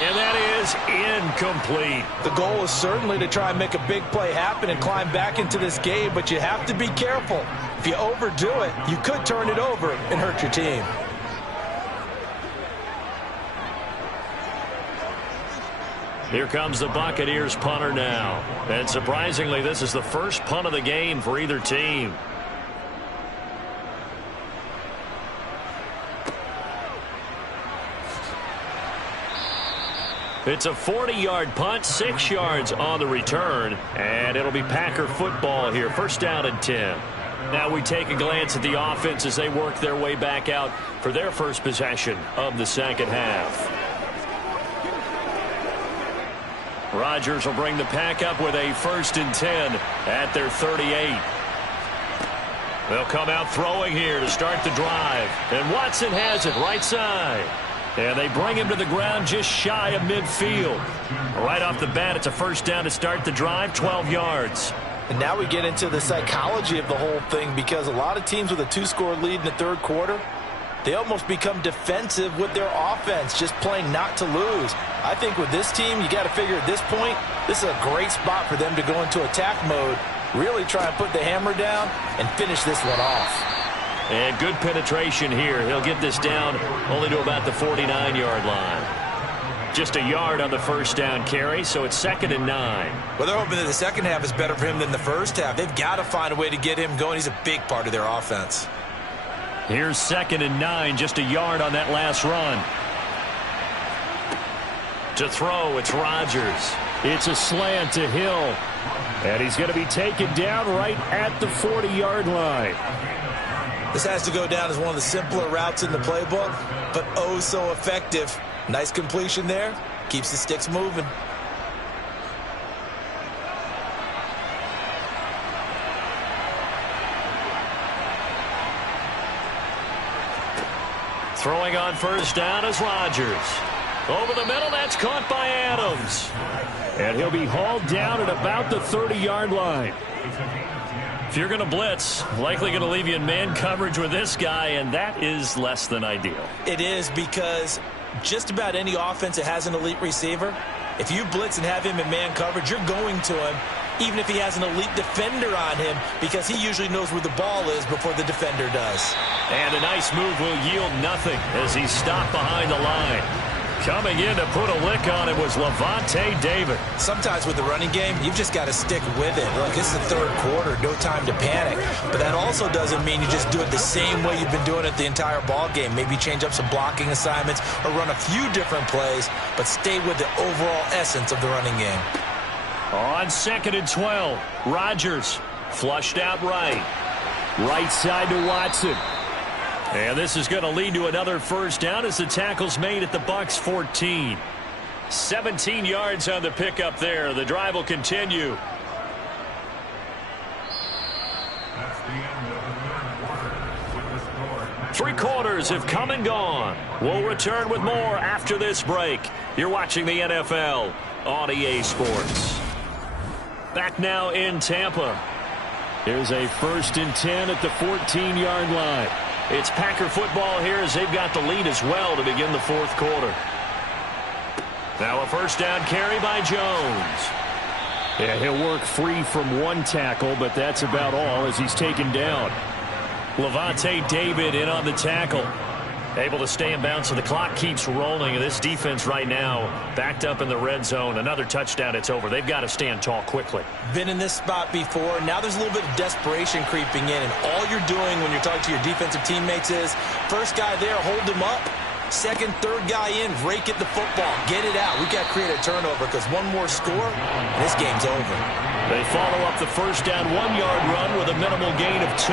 And that is incomplete. The goal is certainly to try and make a big play happen and climb back into this game, but you have to be careful. If you overdo it, you could turn it over and hurt your team. Here comes the Buccaneers punter now. And surprisingly, this is the first punt of the game for either team. It's a 40-yard punt, 6 yards on the return, and it'll be Packer football here. 1st down and 10. Now we take a glance at the offense as they work their way back out for their first possession of the second half. Rodgers will bring the pack up with a 1st and 10 at their 38. They'll come out throwing here to start the drive, and Watson has it right side. And they bring him to the ground just shy of midfield. Right off the bat, it's a 1st down to start the drive, 12 yards. And now we get into the psychology of the whole thing, because a lot of teams with a 2-score lead in the 3rd quarter, they almost become defensive with their offense, just playing not to lose. I think with this team, you got to figure at this point, this is a great spot for them to go into attack mode, really try and put the hammer down and finish this one off. And good penetration here. He'll get this down only to about the 49-yard line. Just a yard on the 1st down carry, so it's 2nd and 9. Well, they're hoping that the second half is better for him than the first half. They've got to find a way to get him going. He's a big part of their offense. Here's 2nd and 9, just a yard on that last run. To throw, it's Rodgers. It's a slant to Hill. And he's going to be taken down right at the 40-yard line. This has to go down as one of the simpler routes in the playbook, but oh so effective. Nice completion there. Keeps the sticks moving. Throwing on first down is Rodgers. Over the middle, that's caught by Adams. And he'll be hauled down at about the 30-yard line. If you're going to blitz, likely going to leave you in man coverage with this guy, and that is less than ideal. It is, because just about any offense that has an elite receiver, if you blitz and have him in man coverage, you're going to him, even if he has an elite defender on him, because he usually knows where the ball is before the defender does. And a nice move will yield nothing as he's stopped behind the line. Coming in to put a lick on it was Lavonte David. Sometimes with the running game, you've just got to stick with it. Look, this is the third quarter, no time to panic. But that also doesn't mean you just do it the same way you've been doing it the entire ball game. Maybe change up some blocking assignments or run a few different plays, but stay with the overall essence of the running game. On 2nd and 12, Rodgers flushed out right. Right side to Watson. And this is going to lead to another first down as the tackle's made at the Bucs 14. 17 yards on the pickup there. The drive will continue. Three quarters have come and gone. We'll return with more after this break. You're watching the NFL on EA Sports. Back now in Tampa. Here's a 1st and 10 at the 14-yard line. It's Packer football here as they've got the lead as well to begin the fourth quarter. Now a first down carry by Jones. Yeah, he'll work free from one tackle, but that's about all as he's taken down. Lavonte David in on the tackle. Able to stay in bounds, so the clock keeps rolling. And this defense right now backed up in the red zone. Another touchdown, it's over. They've got to stand tall quickly. Been in this spot before. Now there's a little bit of desperation creeping in. And all you're doing when you're talking to your defensive teammates is, first guy there, hold him up. Second, third guy in, rake at the football. Get it out. We've got to create a turnover because one more score, and this game's over. They follow up the first down 1-yard run with a minimal gain of 2.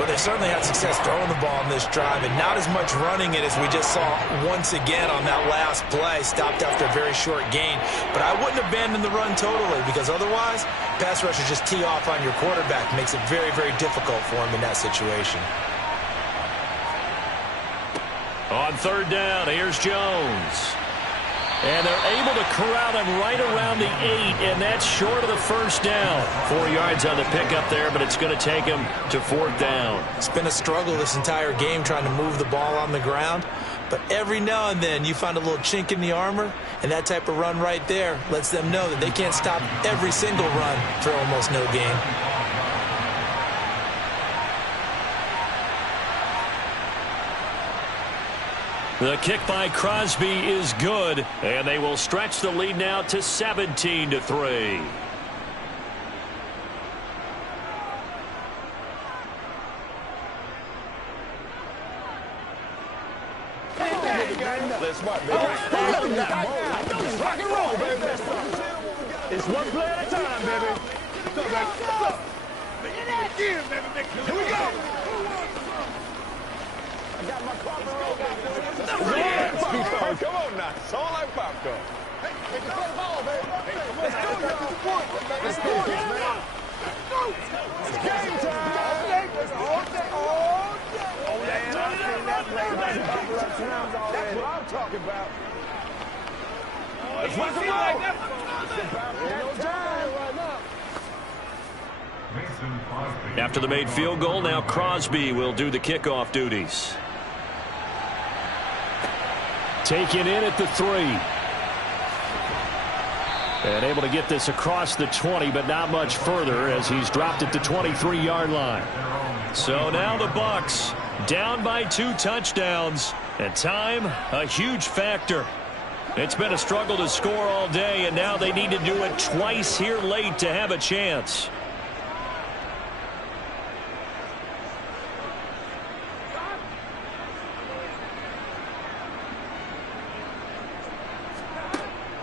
Well, they certainly had success throwing the ball on this drive, and not as much running it as we just saw once again on that last play. Stopped after a very short gain. But I wouldn't abandon the run totally, because otherwise, pass rushers just tee off on your quarterback. Makes it very, very difficult for him in that situation. On third down, here's Jones. And they're able to corral him right around the 8, and that's short of the first down. 4 yards on the pickup there, but it's going to take him to 4th down. It's been a struggle this entire game trying to move the ball on the ground, but every now and then you find a little chink in the armor, and that type of run right there lets them know that they can't stop every single run for almost no gain. The kick by Crosby is good, and they will stretch the lead now to 17-3. Let's smart, baby. Rock and roll, baby. It's one play at a time, baby. Here we go. I got my popcorn. Come on now. It's all like popcorn. Hey, take the ball, baby. Let's go, y'all. Let's do this, man. It's game time. That's what I'm talking about. Let's rock and roll. It's about no time right now. After the made field goal, now Crosby will do the kickoff duties. Taken in at the 3. And able to get this across the 20, but not much further as he's dropped at the 23-yard line. So now the Bucs down by 2 touchdowns. And time, a huge factor. It's been a struggle to score all day, and now they need to do it twice here late to have a chance.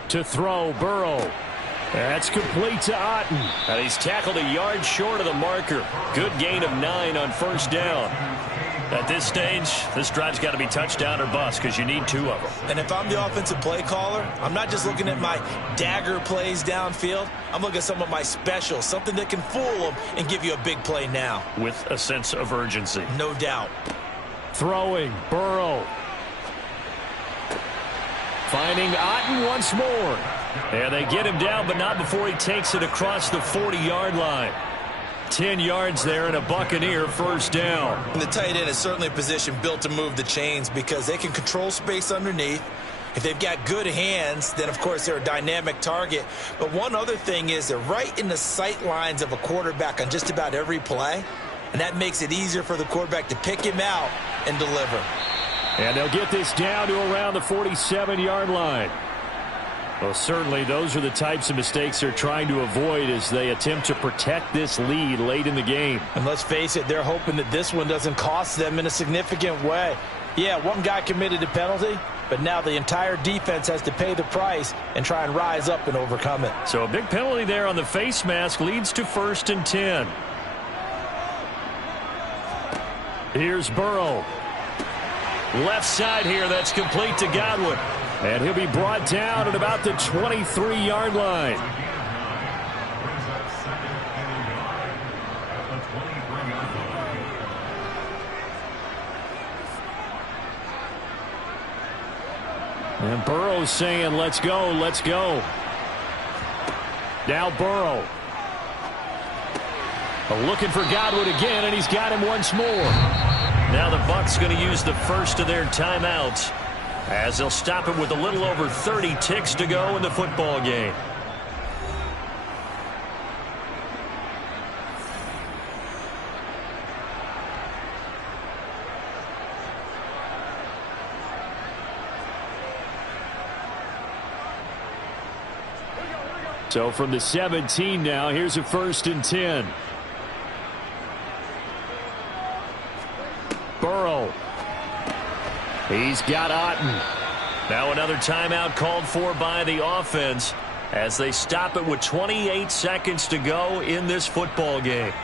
To throw, Burrow. That's complete to Otten. And he's tackled a yard short of the marker. Good gain of 9 on first down. At this stage, this drive's got to be touchdown or bust because you need 2 of them. And if I'm the offensive play caller, I'm not just looking at my dagger plays downfield. I'm looking at some of my specials, something that can fool them and give you a big play now. With a sense of urgency. No doubt. Throwing, Burrow. Finding Otten once more. And they get him down, but not before he takes it across the 40-yard line. 10 yards there and a Buccaneer first down. And the tight end is certainly a position built to move the chains because they can control space underneath. If they've got good hands, then, of course, they're a dynamic target. But one other thing is they're right in the sight lines of a quarterback on just about every play, and that makes it easier for the quarterback to pick him out and deliver. And they'll get this down to around the 47-yard line. Well, certainly those are the types of mistakes they're trying to avoid as they attempt to protect this lead late in the game. And let's face it, they're hoping that this one doesn't cost them in a significant way. Yeah, one guy committed a penalty, but now the entire defense has to pay the price and try and rise up and overcome it. So a big penalty there on the face mask leads to 1st and 10. Here's Burrow. Left side here, that's complete to Godwin. And he'll be brought down at about the 23-yard line. And Burrow's saying, let's go, let's go. Now Burrow. Looking for Godwin again, and he's got him once more. Now the Bucs going to use the first of their timeouts as they'll stop it with a little over 30 ticks to go in the football game. So from the 17 now, here's a 1st and 10. Burrow. He's got Otten. Now another timeout called for by the offense as they stop it with 28 seconds to go in this football game.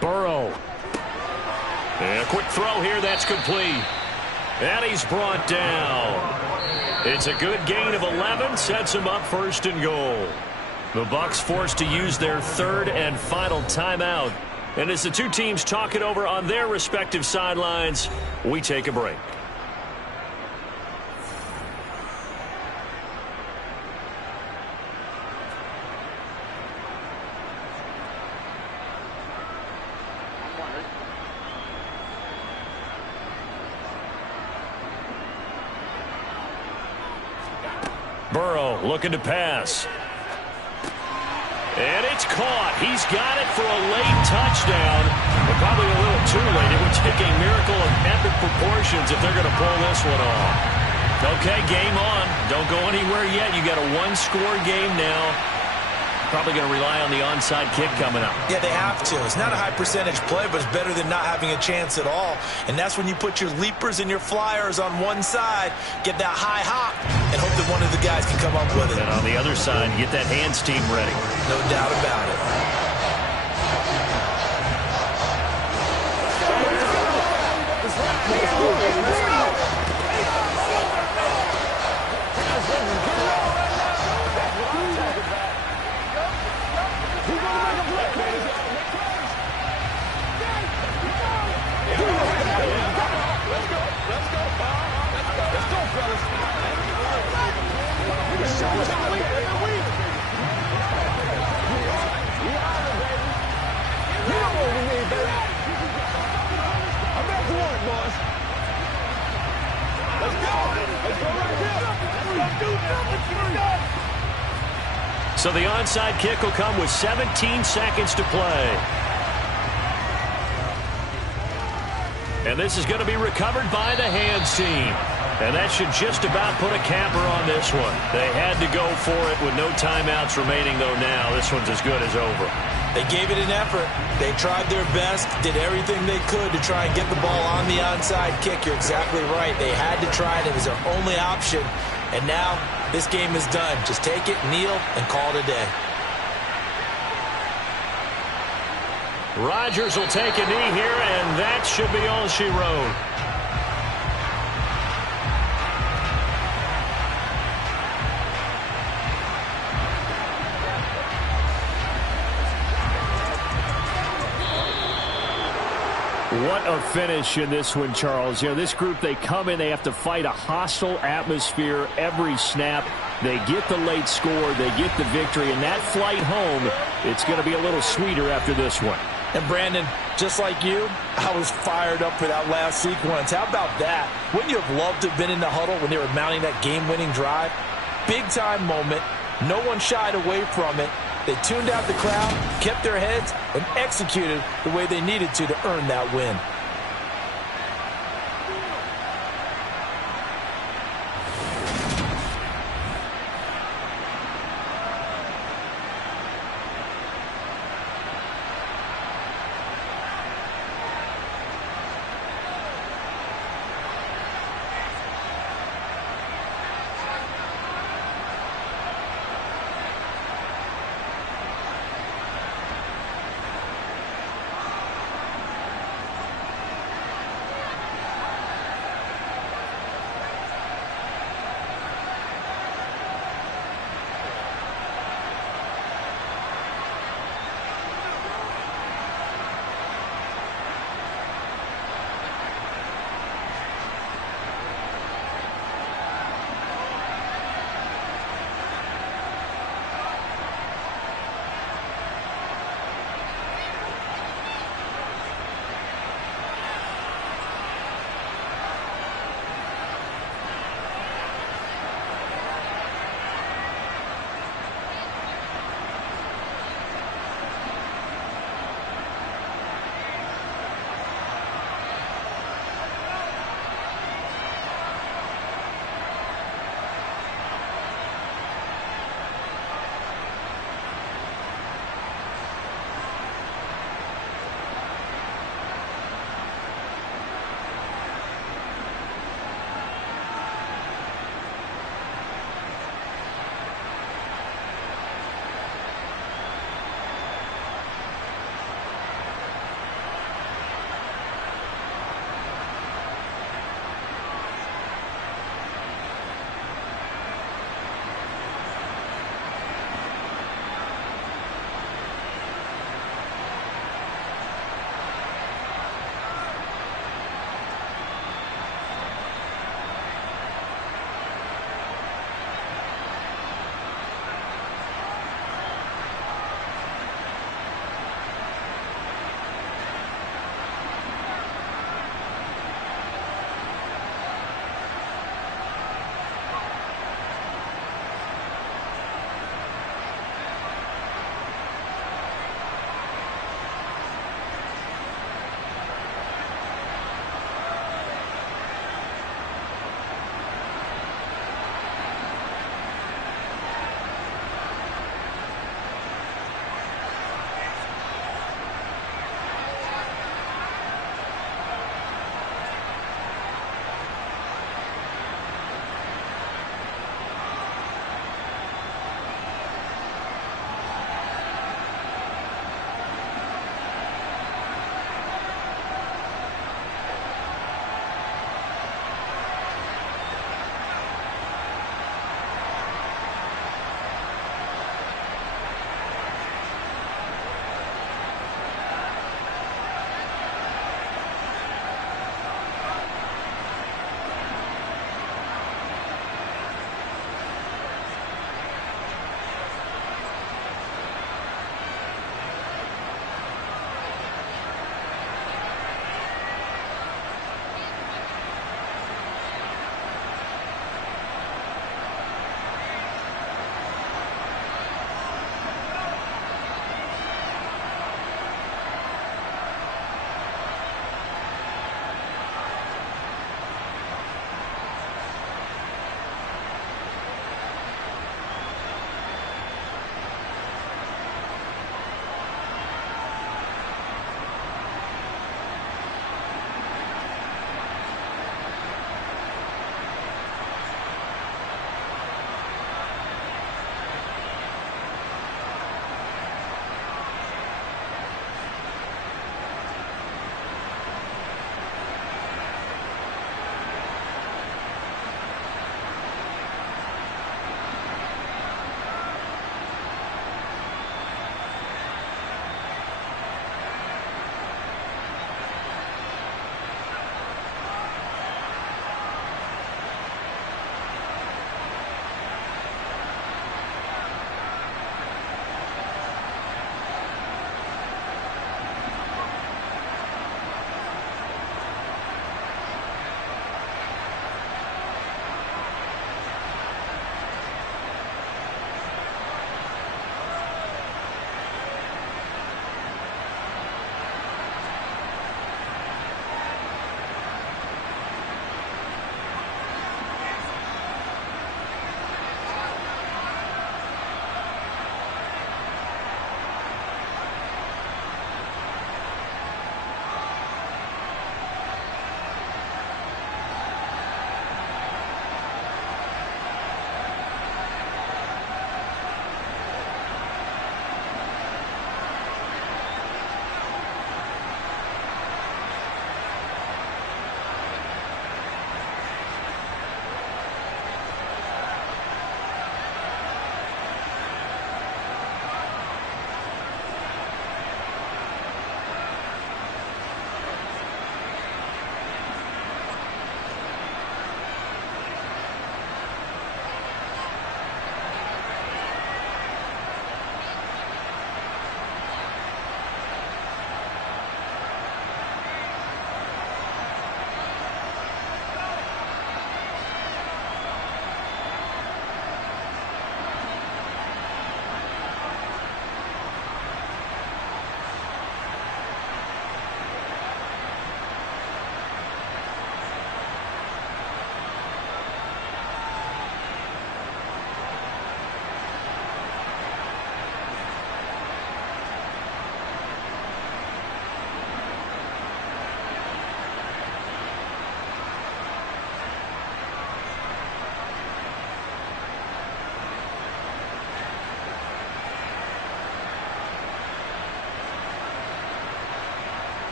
Burrow. And a quick throw here, that's complete. And he's brought down. It's a good gain of 11, sets him up 1st and goal. The Bucs forced to use their 3rd and final timeout. And as the two teams talk it over on their respective sidelines, we take a break. Burrow looking to pass. And it's caught. He's got it for a late touchdown, but probably a little too late. It would take a miracle of epic proportions if they're going to pull this one off. Okay, game on. Don't go anywhere yet. You got a one-score game now. Probably going to rely on the onside kick coming up. Yeah, they have to. It's not a high-percentage play, but it's better than not having a chance at all. And that's when you put your leapers and your flyers on one side, get that high hop, and hope that one of the guys can come up with it. And on the other side, get that hands team ready. No doubt about it. So the onside kick will come with 17 seconds to play. And this is going to be recovered by the hands team. And that should just about put a capper on this one. They had to go for it with no timeouts remaining, though now this one's as good as over. They gave it an effort. They tried their best, did everything they could to try and get the ball on the onside kick. You're exactly right. They had to try it. It was their only option. And now this game is done. Just take it, kneel, and call it a day. Rodgers will take a knee here, and that should be all she wrote. What a finish in this one, Charles. You know, this group, they come in, they have to fight a hostile atmosphere every snap. They get the late score, they get the victory, and that flight home, it's going to be a little sweeter after this one. And Brandon, just like you, I was fired up for that last sequence. How about that? Wouldn't you have loved to have been in the huddle when they were mounting that game-winning drive? Big-time moment. No one shied away from it. They tuned out the crowd, kept their heads, and executed the way they needed to earn that win.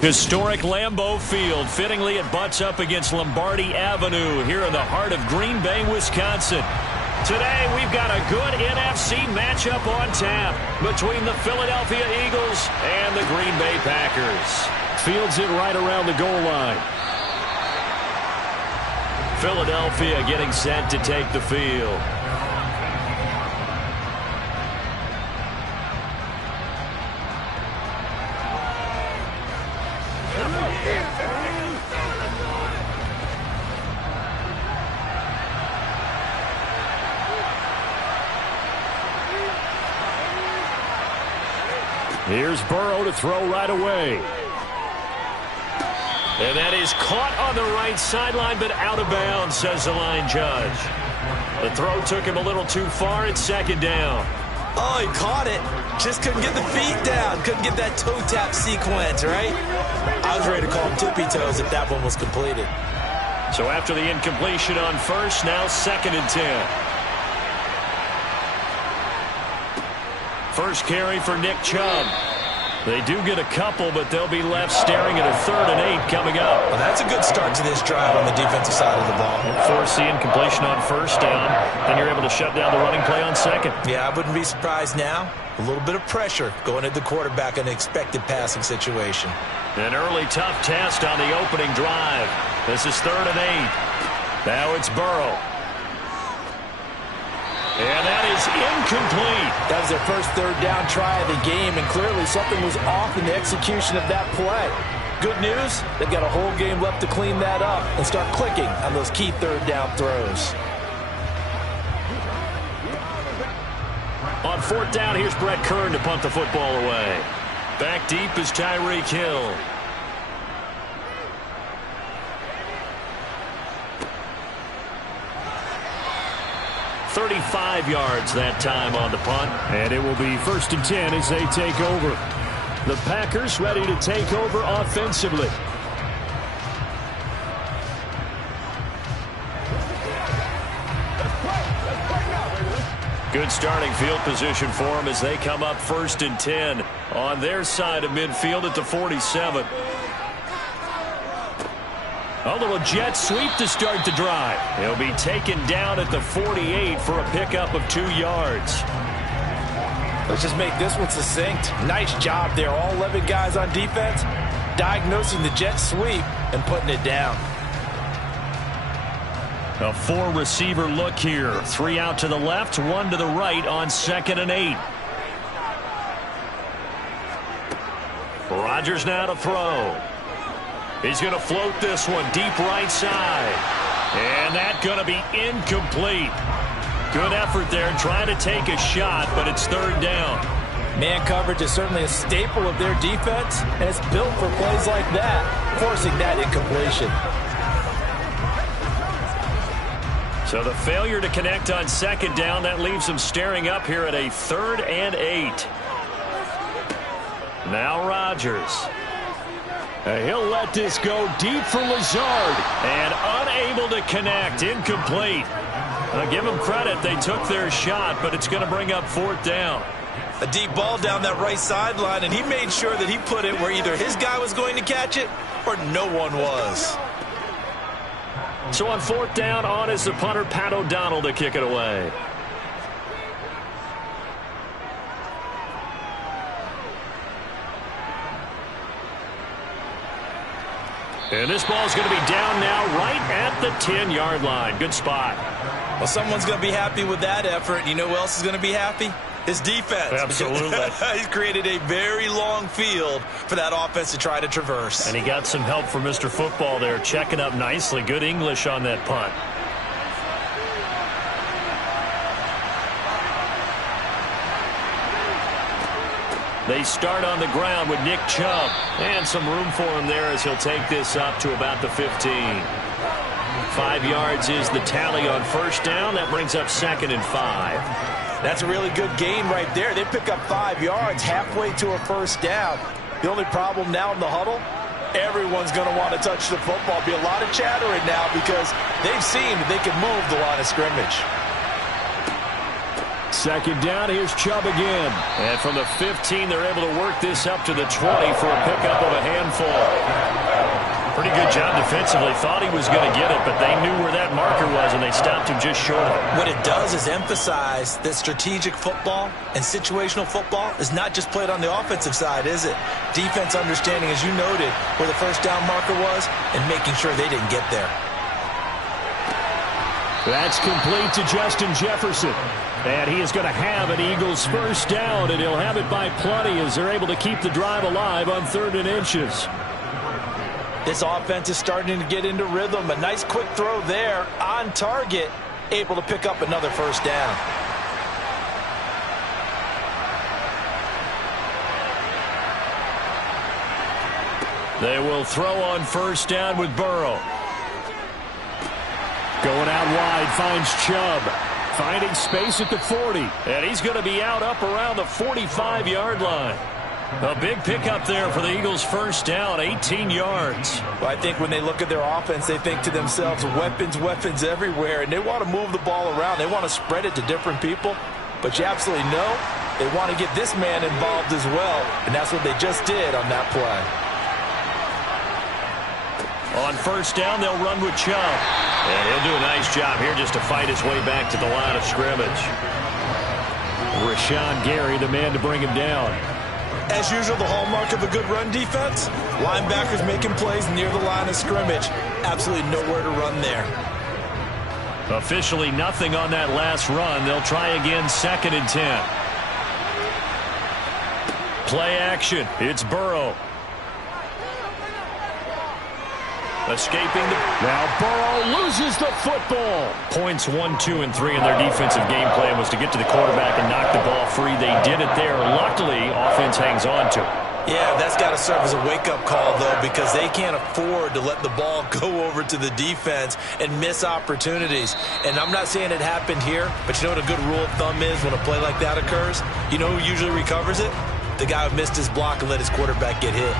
Historic Lambeau Field. Fittingly, it butts up against Lombardi Avenue here in the heart of Green Bay, Wisconsin. Today, we've got a good NFC matchup on tap between the Philadelphia Eagles and the Green Bay Packers. Fields it right around the goal line. Philadelphia getting set to take the field. Here's Burrow to throw right away. And that is caught on the right sideline, but out of bounds, says the line judge. The throw took him a little too far. It's second down. Oh, he caught it. Just couldn't get the feet down. Couldn't get that toe tap sequence, right? I was ready to call him tippy toes if that one was completed. So after the incompletion on first, now 2nd and 10. First carry for Nick Chubb. They do get a couple, but they'll be left staring at a 3rd and 8 coming up. Well, that's a good start to this drive on the defensive side of the ball. Force the incompletion on first down, then you're able to shut down the running play on second. Yeah, I wouldn't be surprised now. A little bit of pressure going at the quarterback in an expected passing situation. An early tough test on the opening drive. This is 3rd and 8. Now it's Burrow. And that is incomplete. That was their first 3rd down try of the game, and clearly something was off in the execution of that play. Good news, they've got a whole game left to clean that up and start clicking on those key 3rd down throws. On 4th down, here's Brett Kern to punt the football away. Back deep is Tyreek Hill. .35 yards that time on the punt. And it will be 1st and 10 as they take over. The Packers ready to take over offensively. Good starting field position for them as they come up 1st and 10 on their side of midfield at the 47. A little jet sweep to start the drive. He'll be taken down at the 48 for a pickup of 2 yards. Let's just make this one succinct. Nice job there. All 11 guys on defense diagnosing the jet sweep and putting it down. A 4-receiver look here. 3 out to the left, 1 to the right on 2nd and 8. Rodgers now to throw. He's going to float this one deep right side. And that's going to be incomplete. Good effort there trying to take a shot, but it's 3rd down. Man coverage is certainly a staple of their defense, and it's built for plays like that, forcing that incompletion. So the failure to connect on 2nd down, that leaves them staring up here at a 3rd and 8. Now Rodgers. He'll let this go deep for Lazard. And unable to connect. Incomplete. I'll give them credit. They took their shot, but it's going to bring up 4th down. A deep ball down that right sideline, and he made sure that he put it where either his guy was going to catch it or no one was. So on 4th down, on is the punter, Pat O'Donnell, to kick it away. And this ball's going to be down now right at the 10-yard line. Good spot. Well, someone's going to be happy with that effort. You know who else is going to be happy? His defense. Absolutely. He's created a very long field for that offense to try to traverse. And he got some help from Mr. Football there, checking up nicely. Good English on that punt. They start on the ground with Nick Chubb. And some room for him there as he'll take this up to about the 15. 5 yards is the tally on 1st down. That brings up 2nd and 5. That's a really good gain right there. They pick up 5 yards halfway to a 1st down. The only problem now in the huddle, everyone's going to want to touch the football. Be a lot of chattering now because they've seen that they can move the line of scrimmage. Second down, here's Chubb again. And from the 15, they're able to work this up to the 20 for a pickup of a handful. Pretty good job defensively. Thought he was going to get it, but they knew where that marker was, and they stopped him just short of it. What it does is emphasize that strategic football and situational football is not just played on the offensive side, is it? Defense understanding, as you noted, where the first down marker was and making sure they didn't get there. That's complete to Justin Jefferson. And he is going to have an Eagles first down, and he'll have it by plenty as they're able to keep the drive alive on 3rd and inches. This offense is starting to get into rhythm. A nice quick throw there on target, able to pick up another first down. They will throw on first down with Burrow. Going out wide, finds Chubb. Finding space at the 40. And he's going to be out up around the 45-yard line. A big pickup there for the Eagles' first down, 18 yards. Well, I think when they look at their offense, they think to themselves, weapons, weapons everywhere, and they want to move the ball around. They want to spread it to different people, but you absolutely know they want to get this man involved as well, and that's what they just did on that play. On first down, they'll run with Chubb. And he'll do a nice job here just to fight his way back to the line of scrimmage. Rashawn Gary, the man to bring him down. As usual, the hallmark of a good run defense, linebackers making plays near the line of scrimmage. Absolutely nowhere to run there. Officially nothing on that last run. They'll try again, 2nd and 10. Play action. It's Burrow. Escaping the... Now Burrow loses the football. Points 1, 2, and 3 in their defensive game plan was to get to the quarterback and knock the ball free. They did it there. Luckily, offense hangs on to it. Yeah, that's got to serve as a wake-up call, though, because they can't afford to let the ball go over to the defense and miss opportunities. And I'm not saying it happened here, but you know what a good rule of thumb is when a play like that occurs? You know who usually recovers it? The guy who missed his block and let his quarterback get hit.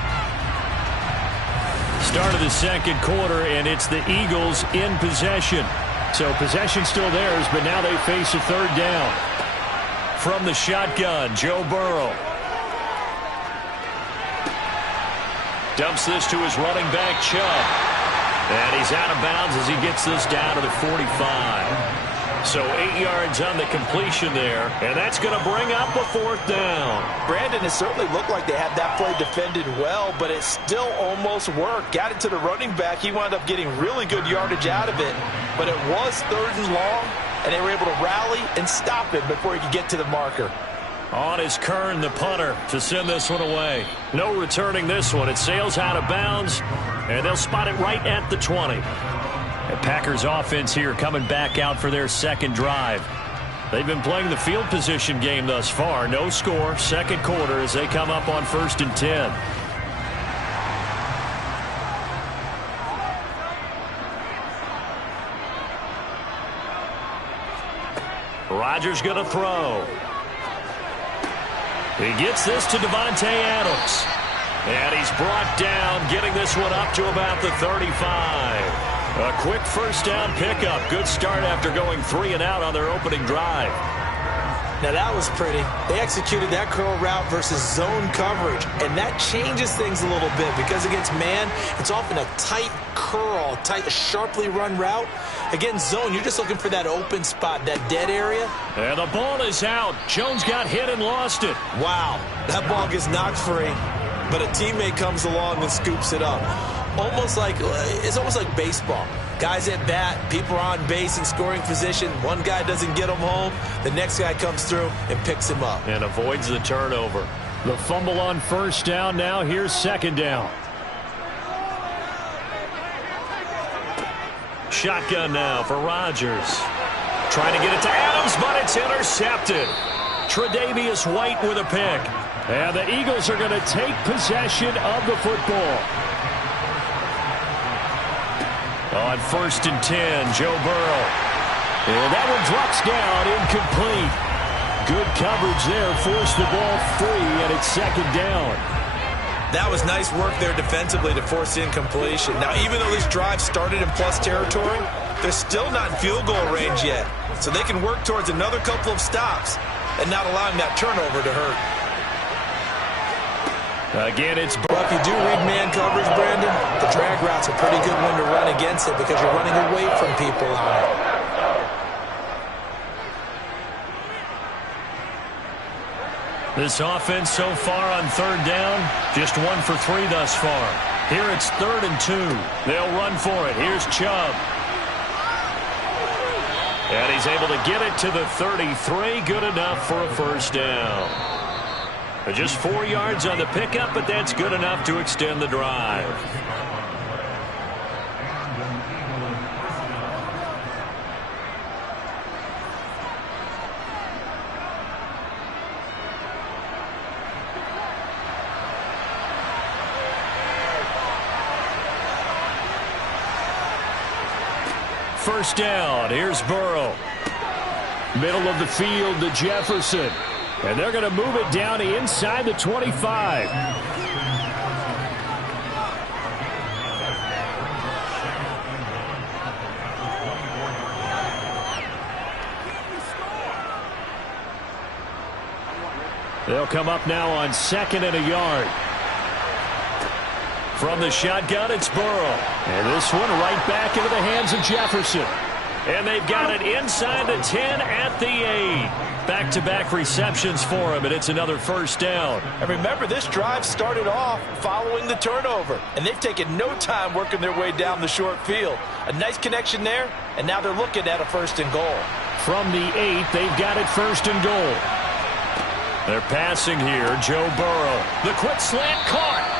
Start of the second quarter, and it's the Eagles in possession. So possession still theirs, but now they face a 3rd down. From the shotgun, Joe Burrow. Dumps this to his running back, Chubb. And he's out of bounds as he gets this down to the 45. So 8 yards on the completion there, and that's going to bring up a 4th down. Brandon, it certainly looked like they had that play defended well, but it still almost worked. Got it to the running back. He wound up getting really good yardage out of it, but it was 3rd and long, and they were able to rally and stop him before he could get to the marker. On is Kern, the punter, to send this one away. No returning this one. It sails out of bounds, and they'll spot it right at the 20. The Packers offense here coming back out for their second drive. They've been playing the field position game thus far. No score, second quarter as they come up on 1st and 10. Rodgers going to throw. He gets this to Davante Adams. And he's brought down, getting this one up to about the 35. A quick first down pickup. Good start after going 3 and out on their opening drive. Now that was pretty. They executed that curl route versus zone coverage, and that changes things a little bit because against man, it's often a tight curl, sharply run route. Against zone, you're just looking for that open spot, that dead area. And the ball is out. Jones got hit and lost it. Wow, that ball gets knocked free, but a teammate comes along and scoops it up. It's almost like baseball. Guys at bat, people are on base in scoring position. One guy doesn't get him home. The next guy comes through and picks him up. And avoids the turnover. The fumble on first down now. Here's 2nd down. Shotgun now for Rodgers. Trying to get it to Adams, but it's intercepted. Tre'Davious White with a pick. And the Eagles are going to take possession of the football. On 1st and 10, Joe Burrow. And that one drops down, incomplete. Good coverage there, forced the ball free, and it's 2nd down. That was nice work there defensively to force incompletion. Now, even though this drive started in plus territory, They're still not in field goal range yet, so they can work towards another couple of stops and not allowing that turnover to hurt. Again, it's... Well, if you do read man coverage, Brandon, the drag route's a pretty good one to run against it because you're running away from people on it. This offense so far on third down, just 1 for 3 thus far. Here it's 3rd and 2. They'll run for it. Here's Chubb. And he's able to get it to the 33. Good enough for a first down. Just 4 yards on the pickup, but that's good enough to extend the drive. First down. Here's Burrow. Middle of the field to Jefferson. And they're going to move it down to inside the 25. They'll come up now on 2nd and a yard. From the shotgun, it's Burrow. And this one right back into the hands of Jefferson. And they've got it inside the 10 at the 8. Back-to-back receptions for him, and it's another first down. And remember, this drive started off following the turnover, and they've taken no time working their way down the short field. A nice connection there, and now they're looking at a 1st and goal. From the 8, they've got it 1st and goal. They're passing here, Joe Burrow. The quick slant caught.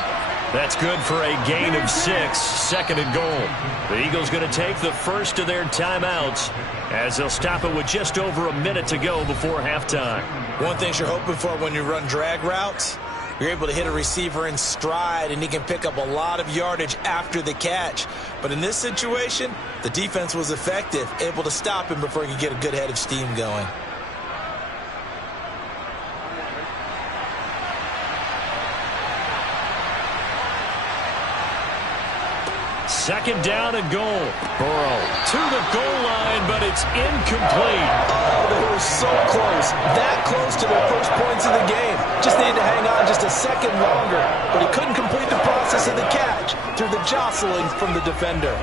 That's good for a gain of 6, 2nd and goal. The Eagles going to take the first of their timeouts as they'll stop it with just over a minute to go before halftime. One thing you're hoping for when you run drag routes, you're able to hit a receiver in stride and he can pick up a lot of yardage after the catch. But in this situation, the defense was effective, able to stop him before he could get a good head of steam going. Second down and goal. Burrow to the goal line, but it's incomplete. Oh, they were so close. That close to their first points of the game. Just needed to hang on just a second longer. But he couldn't complete the process of the catch through the jostling from the defender.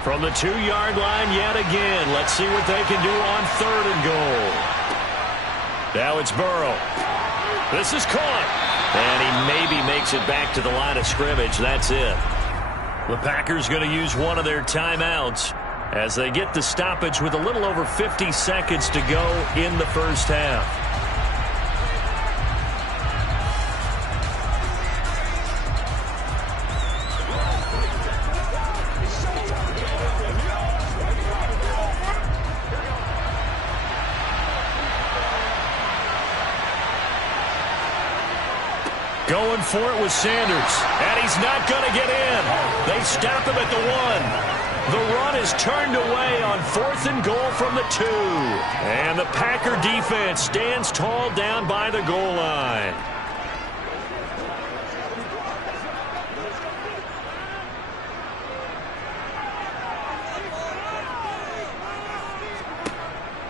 From the 2-yard line yet again. Let's see what they can do on 3rd and goal. Now it's Burrow. This is caught. And he maybe makes it back to the line of scrimmage. That's it. The Packers going to use one of their timeouts as they get the stoppage with a little over 50 seconds to go in the first half. Going for it with Sanders, and he's not going to get in. They stop him at the 1. The run is turned away on 4th and goal from the 2. And the Packer defense stands tall down by the goal line.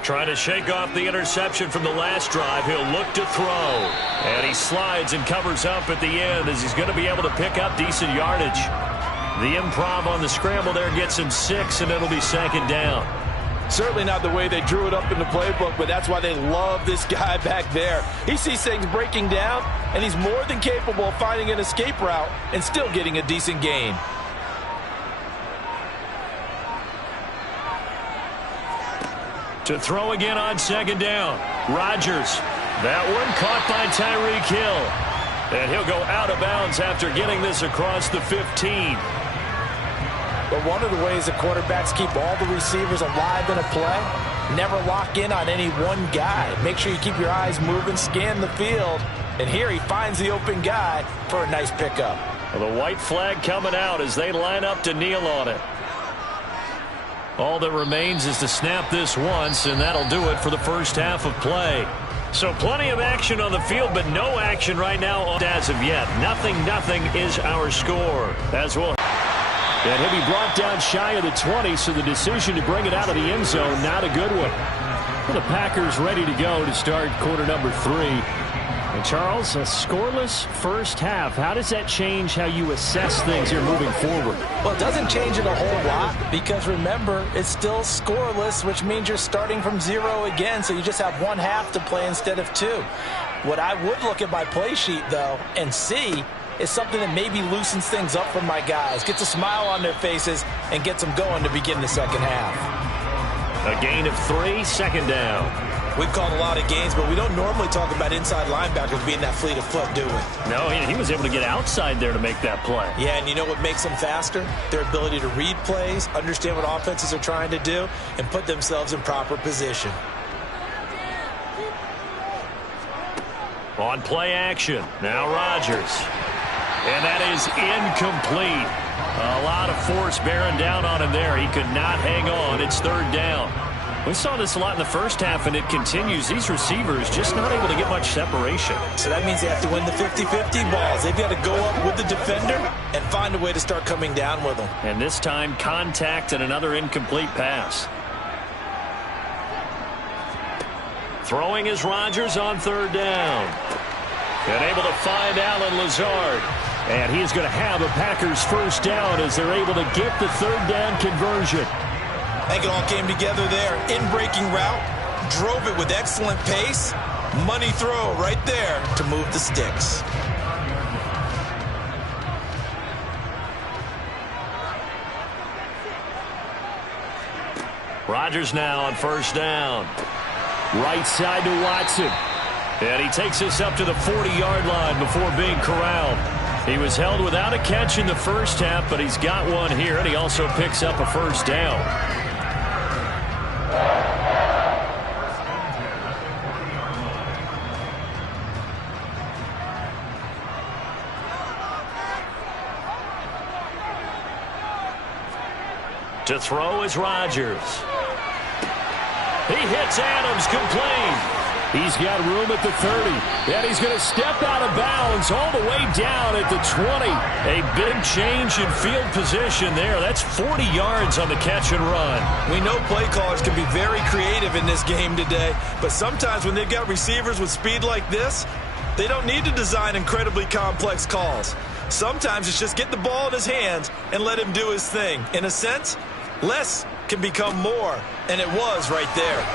Trying to shake off the interception from the last drive. He'll look to throw. And he slides and covers up at the end as he's going to be able to pick up decent yardage. The improv on the scramble there gets him 6, and it'll be 2nd down. Certainly not the way they drew it up in the playbook, but that's why they love this guy back there. He sees things breaking down, and he's more than capable of finding an escape route and still getting a decent gain. To throw again on 2nd down. Rodgers. That one caught by Tyreek Hill. And he'll go out of bounds after getting this across the 15. But one of the ways that quarterbacks keep all the receivers alive in a play, never lock in on any one guy. Make sure you keep your eyes moving, scan the field. And here he finds the open guy for a nice pickup. Well, the white flag coming out as they line up to kneel on it. All that remains is to snap this once, and that'll do it for the first half of play. So plenty of action on the field, but no action right now as of yet. 0-0 is our score. As well. And he'll be brought down shy of the 20, so the decision to bring it out of the end zone, not a good one. Well, the Packers ready to go to start quarter number 3. And Charles, a scoreless first half. How does that change how you assess things here moving forward? Well, it doesn't change it a whole lot because, remember, it's still scoreless, which means you're starting from 0 again, so you just have one half to play instead of 2. What I would look at my play sheet, though, and see is something that maybe loosens things up for my guys, gets a smile on their faces, and gets them going to begin the second half. A gain of 3, second down. We've called a lot of gains, but we don't normally talk about inside linebackers being that fleet of foot, do we? No, he was able to get outside there to make that play. Yeah, and you know what makes them faster? Their ability to read plays, understand what offenses are trying to do, and put themselves in proper position. On play action, now Rodgers. And that is incomplete. A lot of force bearing down on him there. He could not hang on. It's third down. We saw this a lot in the first half, and it continues. These receivers just not able to get much separation. So that means they have to win the 50-50 balls. They've got to go up with the defender and find a way to start coming down with them. And this time, contact and another incomplete pass. Throwing is Rodgers on third down. And able to find Allen Lazard. And he is going to have a Packers first down as they're able to get the third down conversion. I think it all came together there. In-breaking route, drove it with excellent pace. Money throw right there to move the sticks. Rodgers now on first down. Right side to Watson. And he takes us up to the 40-yard line before being corralled. He was held without a catch in the first half, but he's got one here, and he also picks up a first down. To throw is Rodgers. He hits Adams, complete. He's got room at the 30. And he's going to step out of bounds all the way down at the 20. A big change in field position there. That's 40 yards on the catch and run. We know play callers can be very creative in this game today, but sometimes when they've got receivers with speed like this, they don't need to design incredibly complex calls. Sometimes it's just get the ball in his hands and let him do his thing. In a sense, less can become more, and it was right there.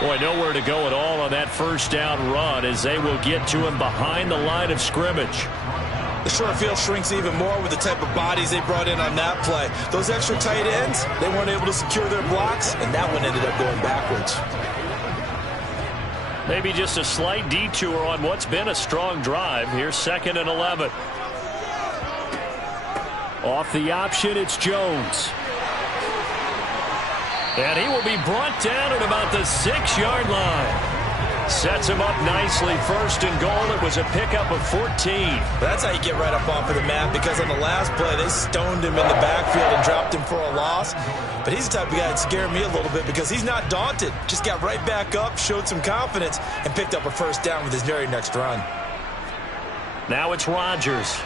Boy, nowhere to go at all on that first down run as they will get to him behind the line of scrimmage. The short field shrinks even more with the type of bodies they brought in on that play. Those extra tight ends, they weren't able to secure their blocks, and that one ended up going backwards. Maybe just a slight detour on what's been a strong drive. Here's 2nd and 11. Off the option, it's Jones. And he will be brought down at about the 6-yard line. Sets him up nicely. 1st and goal. It was a pickup of 14. That's how you get right up off of the mat, because on the last play, they stoned him in the backfield and dropped him for a loss. But he's the type of guy that scared me a little bit because he's not daunted. Just got right back up, showed some confidence, and picked up a first down with his very next run. Now it's Rodgers.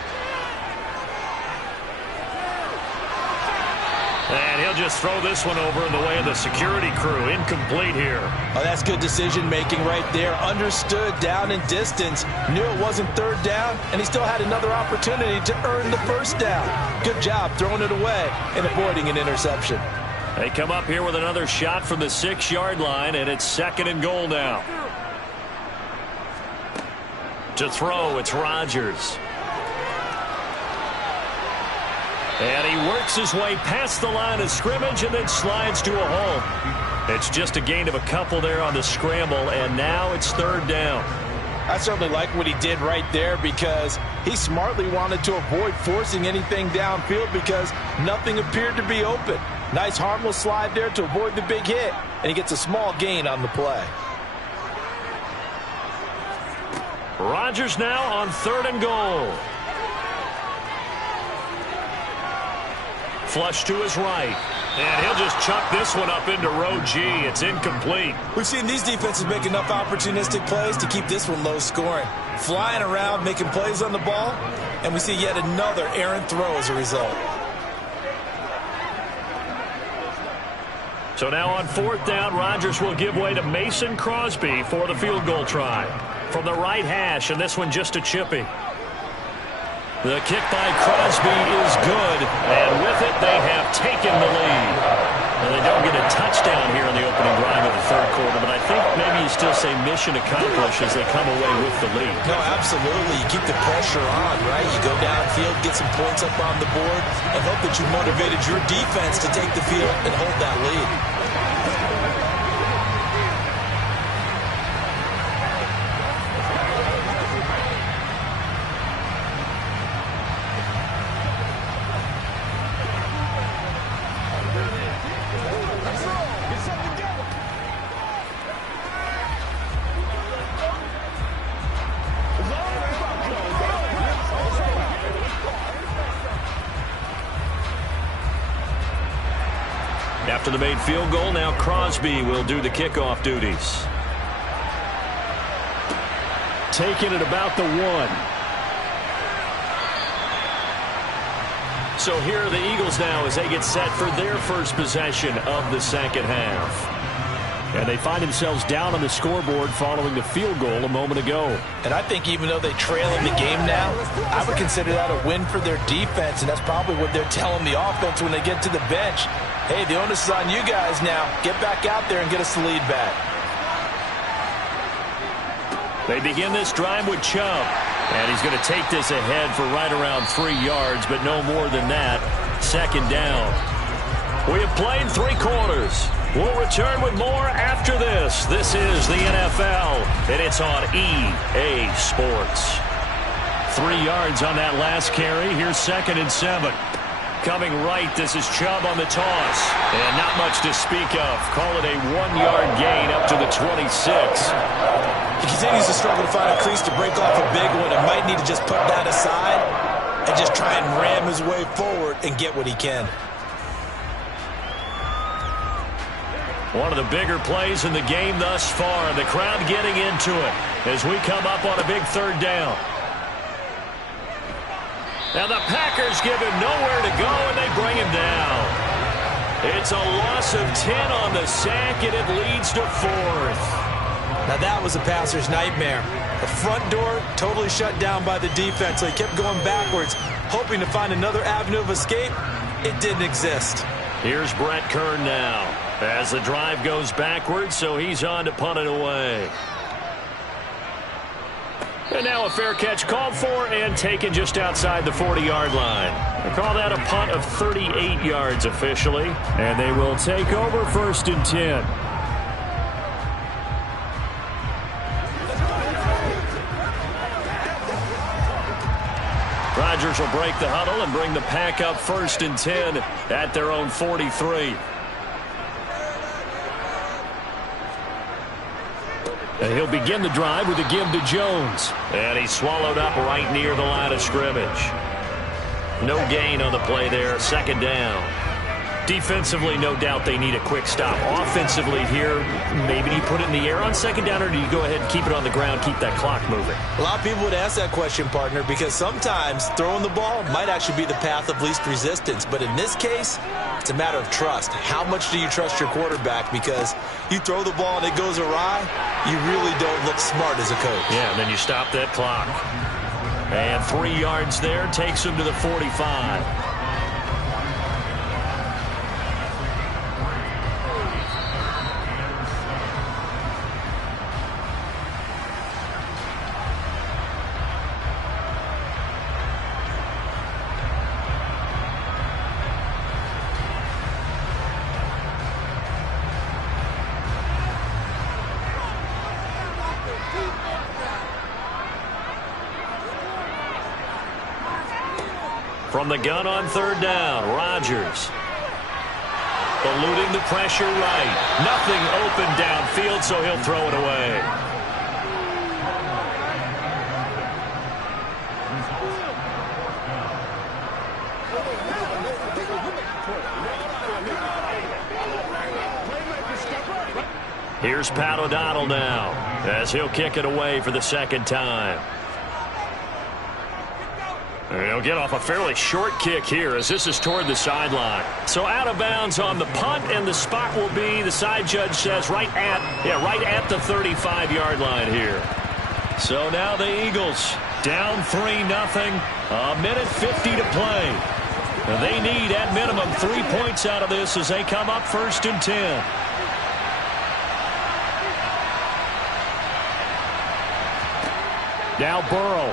And he'll just throw this one over in the way of the security crew. Incomplete here. Oh, that's good decision-making right there. Understood down and distance. Knew it wasn't third down, and he still had another opportunity to earn the first down. Good job throwing it away and avoiding an interception. They come up here with another shot from the 6-yard line, and it's 2nd and goal now. To throw, it's Rodgers. And he works his way past the line of scrimmage and then slides to a hole. It's just a gain of a couple there on the scramble, and now it's 3rd down. I certainly like what he did right there because he smartly wanted to avoid forcing anything downfield because nothing appeared to be open. Nice harmless slide there to avoid the big hit, and he gets a small gain on the play. Rodgers now on 3rd and goal. Flush to his right. And he'll just chuck this one up into row G. It's incomplete. We've seen these defenses make enough opportunistic plays to keep this one low scoring. Flying around, making plays on the ball, and we see yet another errant throw as a result. So now on 4th down, Rodgers will give way to Mason Crosby for the field goal try. From the right hash, and this one just a chippy. The kick by Crosby is good, and with it, they have taken the lead. And they don't get a touchdown here in the opening drive of the 3rd quarter, but I think maybe you still say mission accomplished as they come away with the lead. No, absolutely. You keep the pressure on, right? You go downfield, get some points up on the board, and hope that you motivated your defense to take the field and hold that lead. After the made field goal, now Crosby will do the kickoff duties. Taking it about the 1. So here are the Eagles now as they get set for their first possession of the second half. And they find themselves down on the scoreboard following the field goal a moment ago. And I think even though they trail in the game now, I would consider that a win for their defense, and that's probably what they're telling the offense when they get to the bench. Hey, the onus is on you guys now. Get back out there and get us the lead back. They begin this drive with Chubb. And he's going to take this ahead for right around 3 yards, but no more than that. 2nd down. We have played 3 quarters. We'll return with more after this. This is the NFL, and it's on EA Sports. 3 yards on that last carry. Here's 2nd and 7. Coming right, this is Chubb on the toss. And not much to speak of. Call it a 1-yard gain up to the 26. He continues to struggle to find a crease to break off a big one and might need to just put that aside and just try and ram his way forward and get what he can. One of the bigger plays in the game thus far. The crowd getting into it as we come up on a big 3rd down. Now the Packers give him nowhere to go, and they bring him down. It's a loss of 10 on the sack, and it leads to 4th. Now that was a passer's nightmare. The front door totally shut down by the defense, so he kept going backwards, hoping to find another avenue of escape. It didn't exist. Here's Brett Kern now as the drive goes backwards, so he's on to punt it away. And now a fair catch called for and taken just outside the 40-yard line. They call that a punt of 38 yards officially. And they will take over 1st and 10. Rodgers will break the huddle and bring the Pack up 1st and 10 at their own 43. And he'll begin the drive with a give to Jones. And he's swallowed up right near the line of scrimmage. No gain on the play there. 2nd down. Defensively, no doubt they need a quick stop. Offensively here, maybe do you put it in the air on 2nd down, or do you go ahead and keep it on the ground, keep that clock moving? A lot of people would ask that question, partner, because sometimes throwing the ball might actually be the path of least resistance. But in this case, it's a matter of trust. How much do you trust your quarterback? Because you throw the ball and it goes awry, you really don't look smart as a coach. Yeah, and then you stop that clock. And 3 yards there takes him to the 45. From the gun on 3rd down, Rodgers. Eluding the pressure right. Nothing open downfield, so he'll throw it away. Here's Pat O'Donnell now as he'll kick it away for the 2nd time. And he'll get off a fairly short kick here as this is toward the sideline. So out of bounds on the punt, and the spot will be, the side judge says, right at the 35-yard line here. So now the Eagles down 3-0. A minute 50 to play. And they need at minimum 3 points out of this as they come up 1st and 10. Now Burrow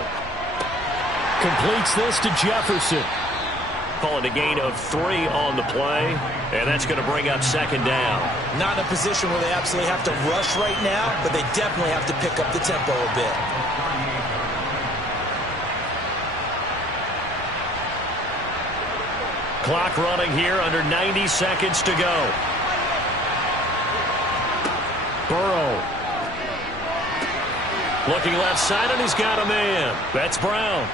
completes this to Jefferson. Call it a gain of 3 on the play, and that's going to bring up 2nd down. Not in a position where they absolutely have to rush right now, but they definitely have to pick up the tempo a bit. Clock running here, under 90 seconds to go. Burrow looking left side, and he's got a man. That's Brown.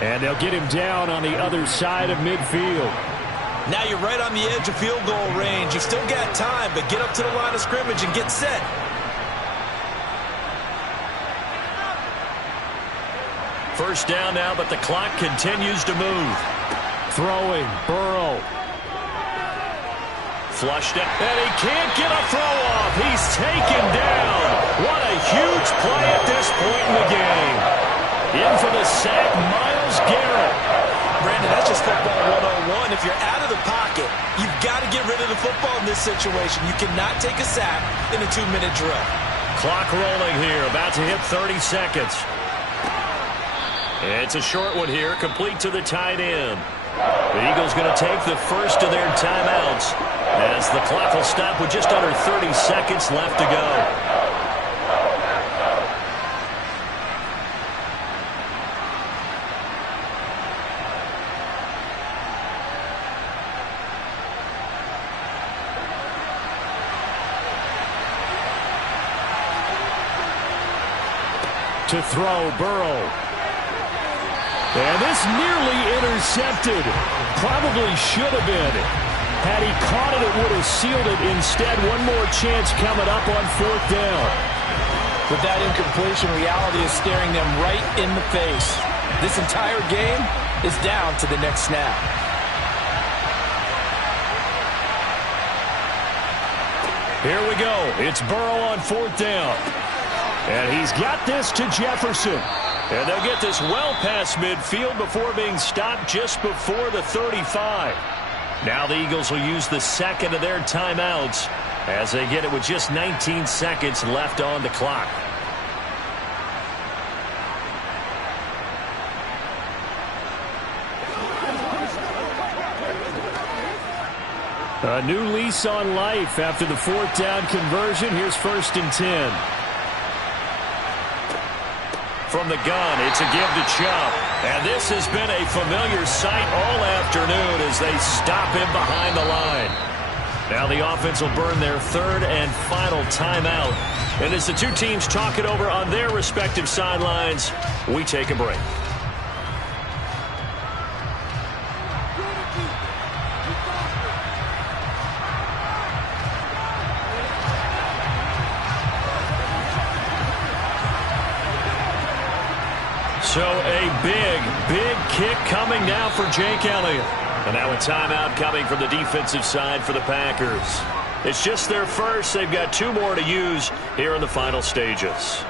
And they'll get him down on the other side of midfield. Now you're right on the edge of field goal range. You've still got time, but get up to the line of scrimmage and get set. First down now, but the clock continues to move. Throwing, Burrow. Flushed it, and he can't get a throw off. He's taken down. What a huge play at this point in the game. In for the sack, Myles Garrett. Brandon, that's just football 101. If you're out of the pocket, you've got to get rid of the football in this situation. You cannot take a sack in a 2-minute drill. Clock rolling here, about to hit 30 seconds. It's a short one here, complete to the tight end. The Eagles going to take the first of their timeouts as the clock will stop with just under 30 seconds left to go. To throw, Burrow. And this nearly intercepted. Probably should have been. Had he caught it, it would have sealed it. Instead, one more chance coming up on 4th down. With that incompletion, reality is staring them right in the face. This entire game is down to the next snap. Here we go. It's Burrow on 4th down. And he's got this to Jefferson. And they'll get this well past midfield before being stopped just before the 35. Now the Eagles will use the second of their timeouts as they get it with just 19 seconds left on the clock. A new lease on life after the 4th down conversion. Here's 1st and 10. From the gun, it's a give to Chubb. And this has been a familiar sight all afternoon as they stop him behind the line. Now the offense will burn their 3rd and final timeout. And as the two teams talk it over on their respective sidelines, we take a break. So a big kick coming now for Jake Elliott. And now a timeout coming from the defensive side for the Packers. It's just their first. They've got 2 more to use here in the final stages.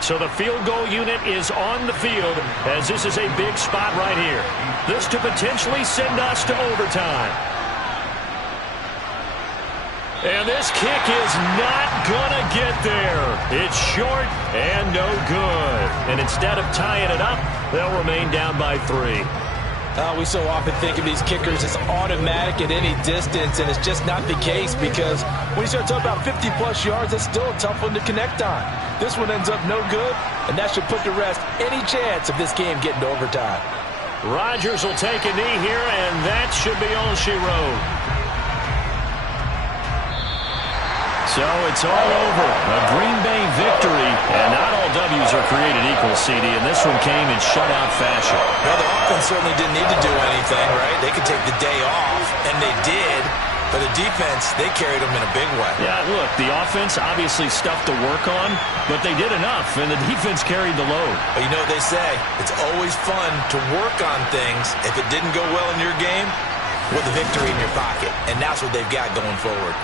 So the field goal unit is on the field as this is a big spot right here. This to potentially send us to overtime. And this kick is not going to get there. It's short and no good. And instead of tying it up, they'll remain down by 3. We so often think of these kickers as automatic at any distance, and it's just not the case because when you start talking about 50-plus yards, that's still a tough one to connect on. This one ends up no good, and that should put to rest any chance of this game getting to overtime. Rodgers will take a knee here, and that should be all she wrote. So it's all over. A Green Bay victory. And not all W's are created equal, CD. And this one came in shutout fashion. Well, the offense certainly didn't need to do anything, right? They could take the day off, and they did. But the defense, they carried them in a big way. Yeah, look, the offense obviously stuff to work on, but they did enough, and the defense carried the load. But you know what they say? It's always fun to work on things. If it didn't go well in your game, with a victory in your pocket. And that's what they've got going forward.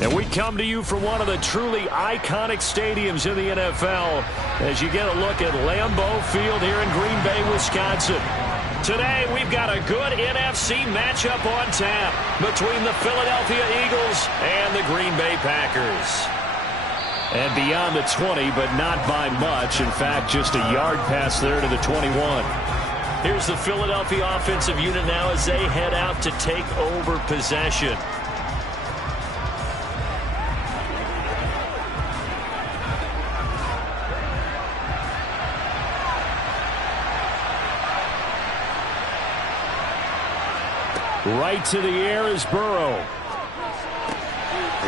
And we come to you from one of the truly iconic stadiums in the NFL as you get a look at Lambeau Field here in Green Bay, Wisconsin. Today, we've got a good NFC matchup on tap between the Philadelphia Eagles and the Green Bay Packers. And beyond the 20, but not by much. In fact, just a yard pass there to the 21. Here's the Philadelphia offensive unit now as they head out to take over possession. Right to the air is Burrow.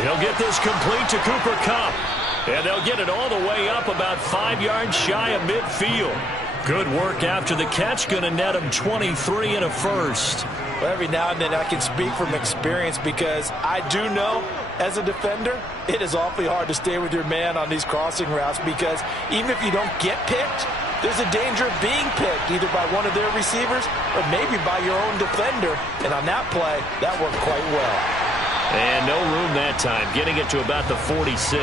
He'll get this complete to Cooper Kupp. And they'll get it all the way up about 5 yards shy of midfield. Good work after the catch. Going to net him 23 and a first. Well, every now and then I can speak from experience because I do know as a defender it is awfully hard to stay with your man on these crossing routes because even if you don't get picked, there's a danger of being picked either by one of their receivers or maybe by your own defender. And on that play, that worked quite well. And no room that time, getting it to about the 46.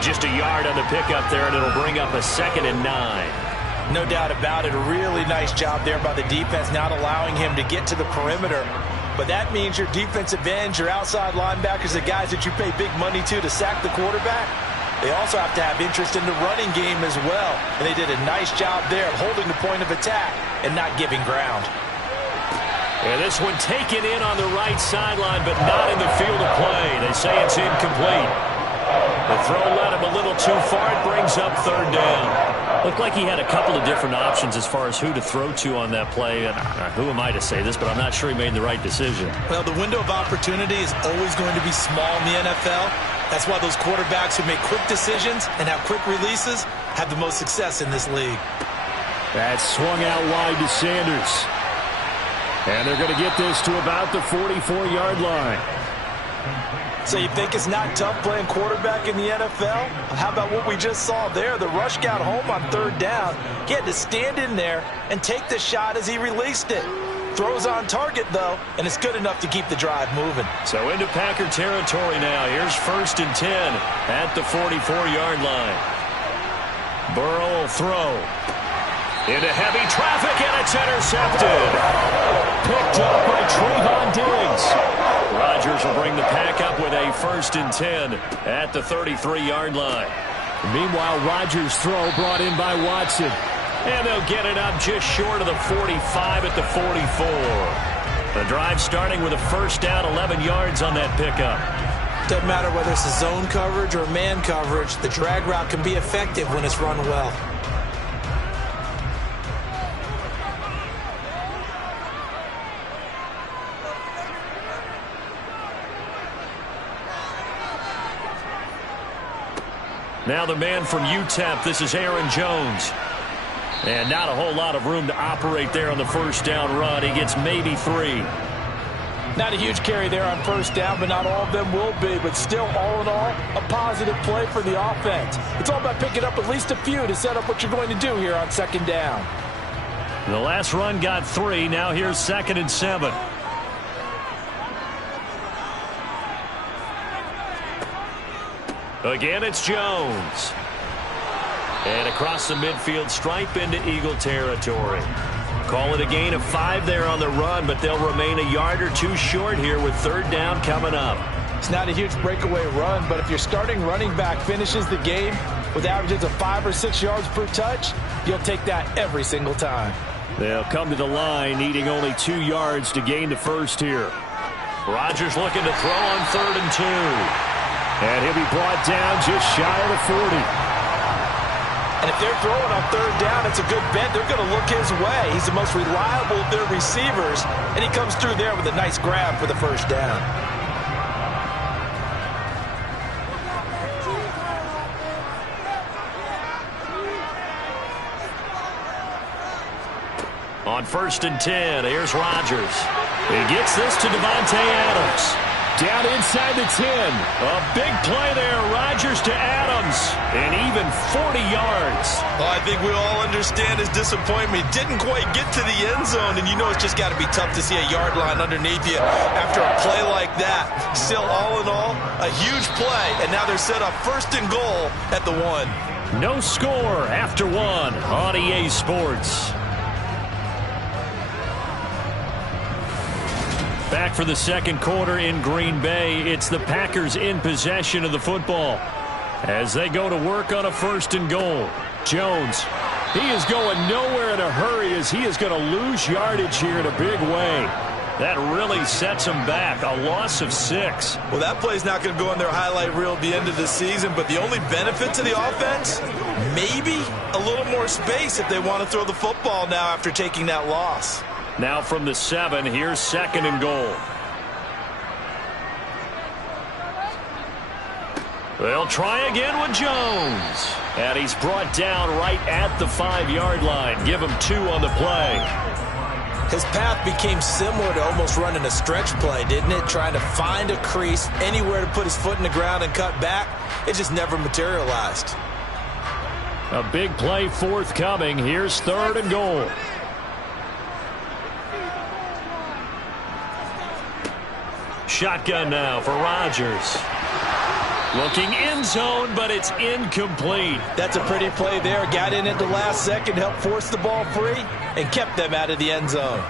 Just a yard on the pickup there, and it'll bring up a 2nd and 9. No doubt about it. A really nice job there by the defense, not allowing him to get to the perimeter. But that means your defensive ends, your outside linebackers, the guys that you pay big money to sack the quarterback, they also have to have interest in the running game as well. And they did a nice job there of holding the point of attack and not giving ground. And this one taken in on the right sideline, but not in the field of play. They say it's incomplete. The throw led him a little too far. It brings up 3rd down. Looked like he had a couple of different options as far as who to throw to on that play. And who am I to say this, but I'm not sure he made the right decision. Well, the window of opportunity is always going to be small in the NFL. That's why those quarterbacks who make quick decisions and have quick releases have the most success in this league. That swung out wide to Sanders. And they're going to get this to about the 44-yard line. So you think it's not tough playing quarterback in the NFL? How about what we just saw there? The rush got home on 3rd down. He had to stand in there and take the shot as he released it. Throws on target, though, and it's good enough to keep the drive moving. So into Packer territory now. Here's 1st and 10 at the 44-yard line. Burrow will throw. Into heavy traffic, and it's intercepted. Picked up by Trevon Diggs. Rodgers will bring the pack up with a 1st and 10 at the 33-yard line. Meanwhile, Rodgers' throw brought in by Watson. And they'll get it up just short of the 45 at the 44. The drive starting with a 1st down, 11 yards on that pickup. Doesn't matter whether it's a zone coverage or man coverage, the drag route can be effective when it's run well. Now the man from UTEP, this is Aaron Jones. And not a whole lot of room to operate there on the 1st down run. He gets maybe 3. Not a huge carry there on 1st down, but not all of them will be. But still, all in all, a positive play for the offense. It's all about picking up at least a few to set up what you're going to do here on 2nd down. The last run got 3. Now here's 2nd and 7. Again, it's Jones. And across the midfield stripe into Eagle territory. Call it a gain of 5 there on the run, but they'll remain a yard or 2 short here with 3rd down coming up. It's not a huge breakaway run, but if your starting running back finishes the game with averages of 5 or 6 yards per touch, you'll take that every single time. They'll come to the line needing only 2 yards to gain the 1st here. Rodgers looking to throw on 3rd and 2. And he'll be brought down just shy of the 40. And if they're throwing on 3rd down, it's a good bet. They're going to look his way. He's the most reliable of their receivers, and he comes through there with a nice grab for the 1st down. On 1st and 10, here's Rodgers. He gets this to Devontae Adams. Down inside the 10. A big play there. Rodgers to Adams. And even 40 yards. Well, I think we all understand his disappointment. He didn't quite get to the end zone, and you know it's just got to be tough to see a yard line underneath you after a play like that. Still, all in all, a huge play, and now they're set up 1st and goal at the 1. No score after 1 on EA Sports. Back for the second quarter in Green Bay. It's the Packers in possession of the football as they go to work on a 1st and goal. Jones, he is going nowhere in a hurry as he is going to lose yardage here in a big way. That really sets him back. A loss of 6. Well, that play's not going to go in their highlight reel at the end of the season, but the only benefit to the offense, maybe a little more space if they want to throw the football now after taking that loss. Now from the 7, here's 2nd and goal. They'll try again with Jones. And he's brought down right at the 5-yard line. Give him 2 on the play. His path became similar to almost running a stretch play, didn't it? Trying to find a crease, anywhere to put his foot in the ground and cut back. It just never materialized. A big play forthcoming. Here's 3rd and goal. Shotgun now for Rodgers. Looking end zone, but it's incomplete. That's a pretty play there. Got in at the last second, helped force the ball free, and kept them out of the end zone.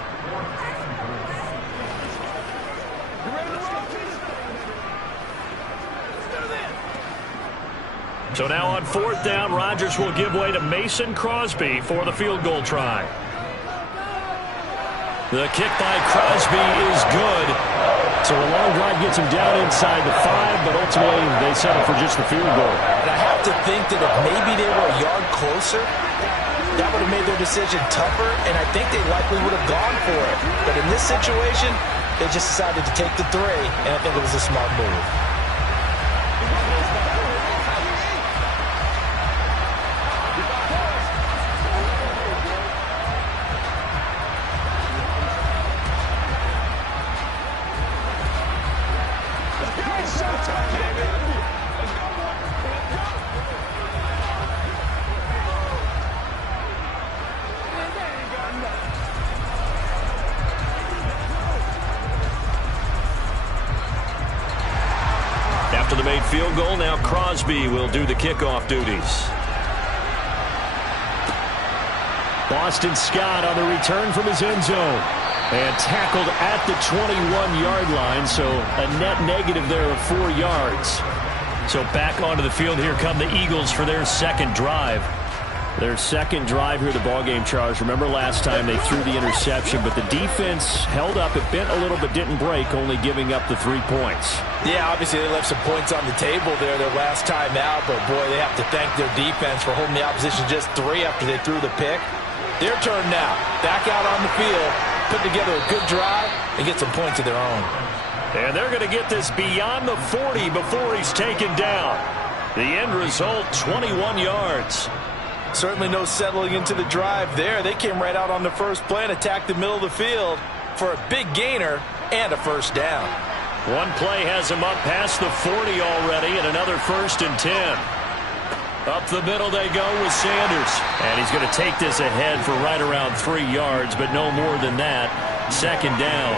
So now on 4th down, Rodgers will give way to Mason Crosby for the field goal try. The kick by Crosby is good. So a long drive gets him down inside the 5, but ultimately they settle for just the field goal. And I have to think that if maybe they were a yard closer, that would have made their decision tougher, and I think they likely would have gone for it. But in this situation, they just decided to take the 3, and I think it was a smart move. After the made field goal, now Crosby will do the kickoff duties. Boston Scott on the return from his end zone. And tackled at the 21-yard line, so a net negative there of 4 yards. So back onto the field, here come the Eagles for their second drive. Their second drive here, the ballgame, Charles. Remember last time they threw the interception, but the defense held up. It bent a little but didn't break, only giving up the 3 points. Yeah, obviously they left some points on the table there their last time out, but boy, they have to thank their defense for holding the opposition just 3 after they threw the pick. Their turn now. Back out on the field, put together a good drive, and get some points of their own. And they're going to get this beyond the 40 before he's taken down. The end result, 21 yards. Certainly no settling into the drive there. They came right out on the first play and attacked the middle of the field for a big gainer and a first down. One play has him up past the 40 already, and another 1st and 10. Up the middle they go with Sanders. And he's going to take this ahead for right around 3 yards, but no more than that. 2nd down.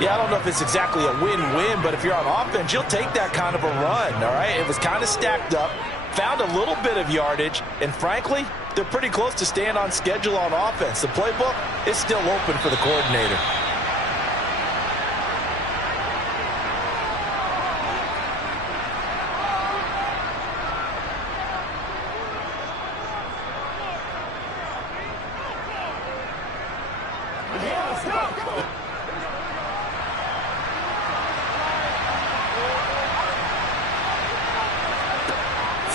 Yeah, I don't know if it's exactly a win-win, but if you're on offense, you'll take that kind of a run, all right? It was kind of stacked up, found a little bit of yardage, and frankly, they're pretty close to staying on schedule on offense. The playbook is still open for the coordinator.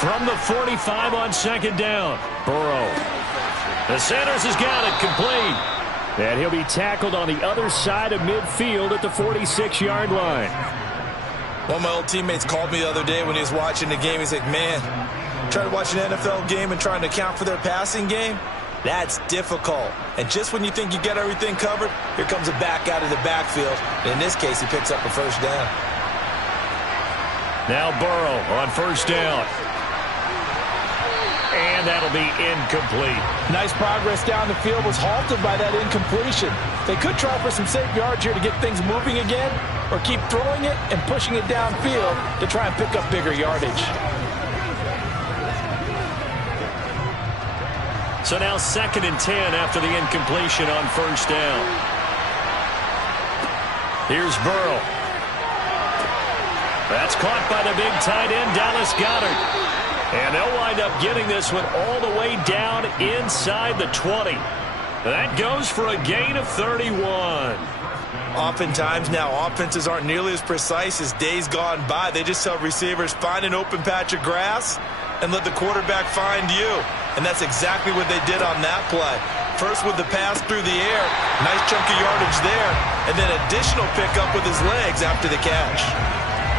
From the 45 on 2nd down, Burrow. The Sanders has got it complete. And he'll be tackled on the other side of midfield at the 46-yard line. One of my old teammates called me the other day when he was watching the game. He's like, man, trying to watch an NFL game and trying to account for their passing game, that's difficult. And just when you think you get everything covered, here comes a back out of the backfield. And in this case, he picks up a first down. Now Burrow on first down. And that'll be incomplete. Nice progress down the field, was halted by that incompletion. They could try for some safe yards here to get things moving again, or keep throwing it and pushing it downfield to try and pick up bigger yardage. So now 2nd and 10 after the incompletion on first down. Here's Burrow. That's caught by the big tight end, Dallas Goedert. And they'll wind up getting this one all the way down inside the 20. That goes for a gain of 31. Oftentimes now, offenses aren't nearly as precise as days gone by. They just tell receivers, find an open patch of grass and let the quarterback find you. And that's exactly what they did on that play. First with the pass through the air, nice chunk of yardage there, and then additional pickup with his legs after the catch.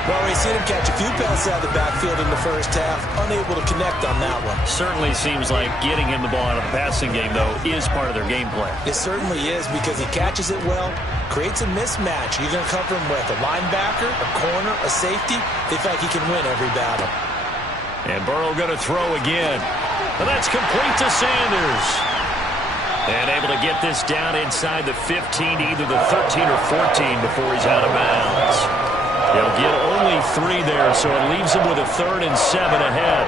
Well, we've seen him catch a few passes out of the backfield in the first half, unable to connect on that one. Certainly seems like getting him the ball out of the passing game, though, is part of their game plan. It certainly is, because he catches it well, creates a mismatch. You're going to cover him with a linebacker, a corner, a safety. They think he can win every battle. And Burrow going to throw again. And that's complete to Sanders. And able to get this down inside the 15 to either the 13 or 14 before he's out of bounds. He'll get only 3 there, so it leaves him with a 3rd and 7 ahead.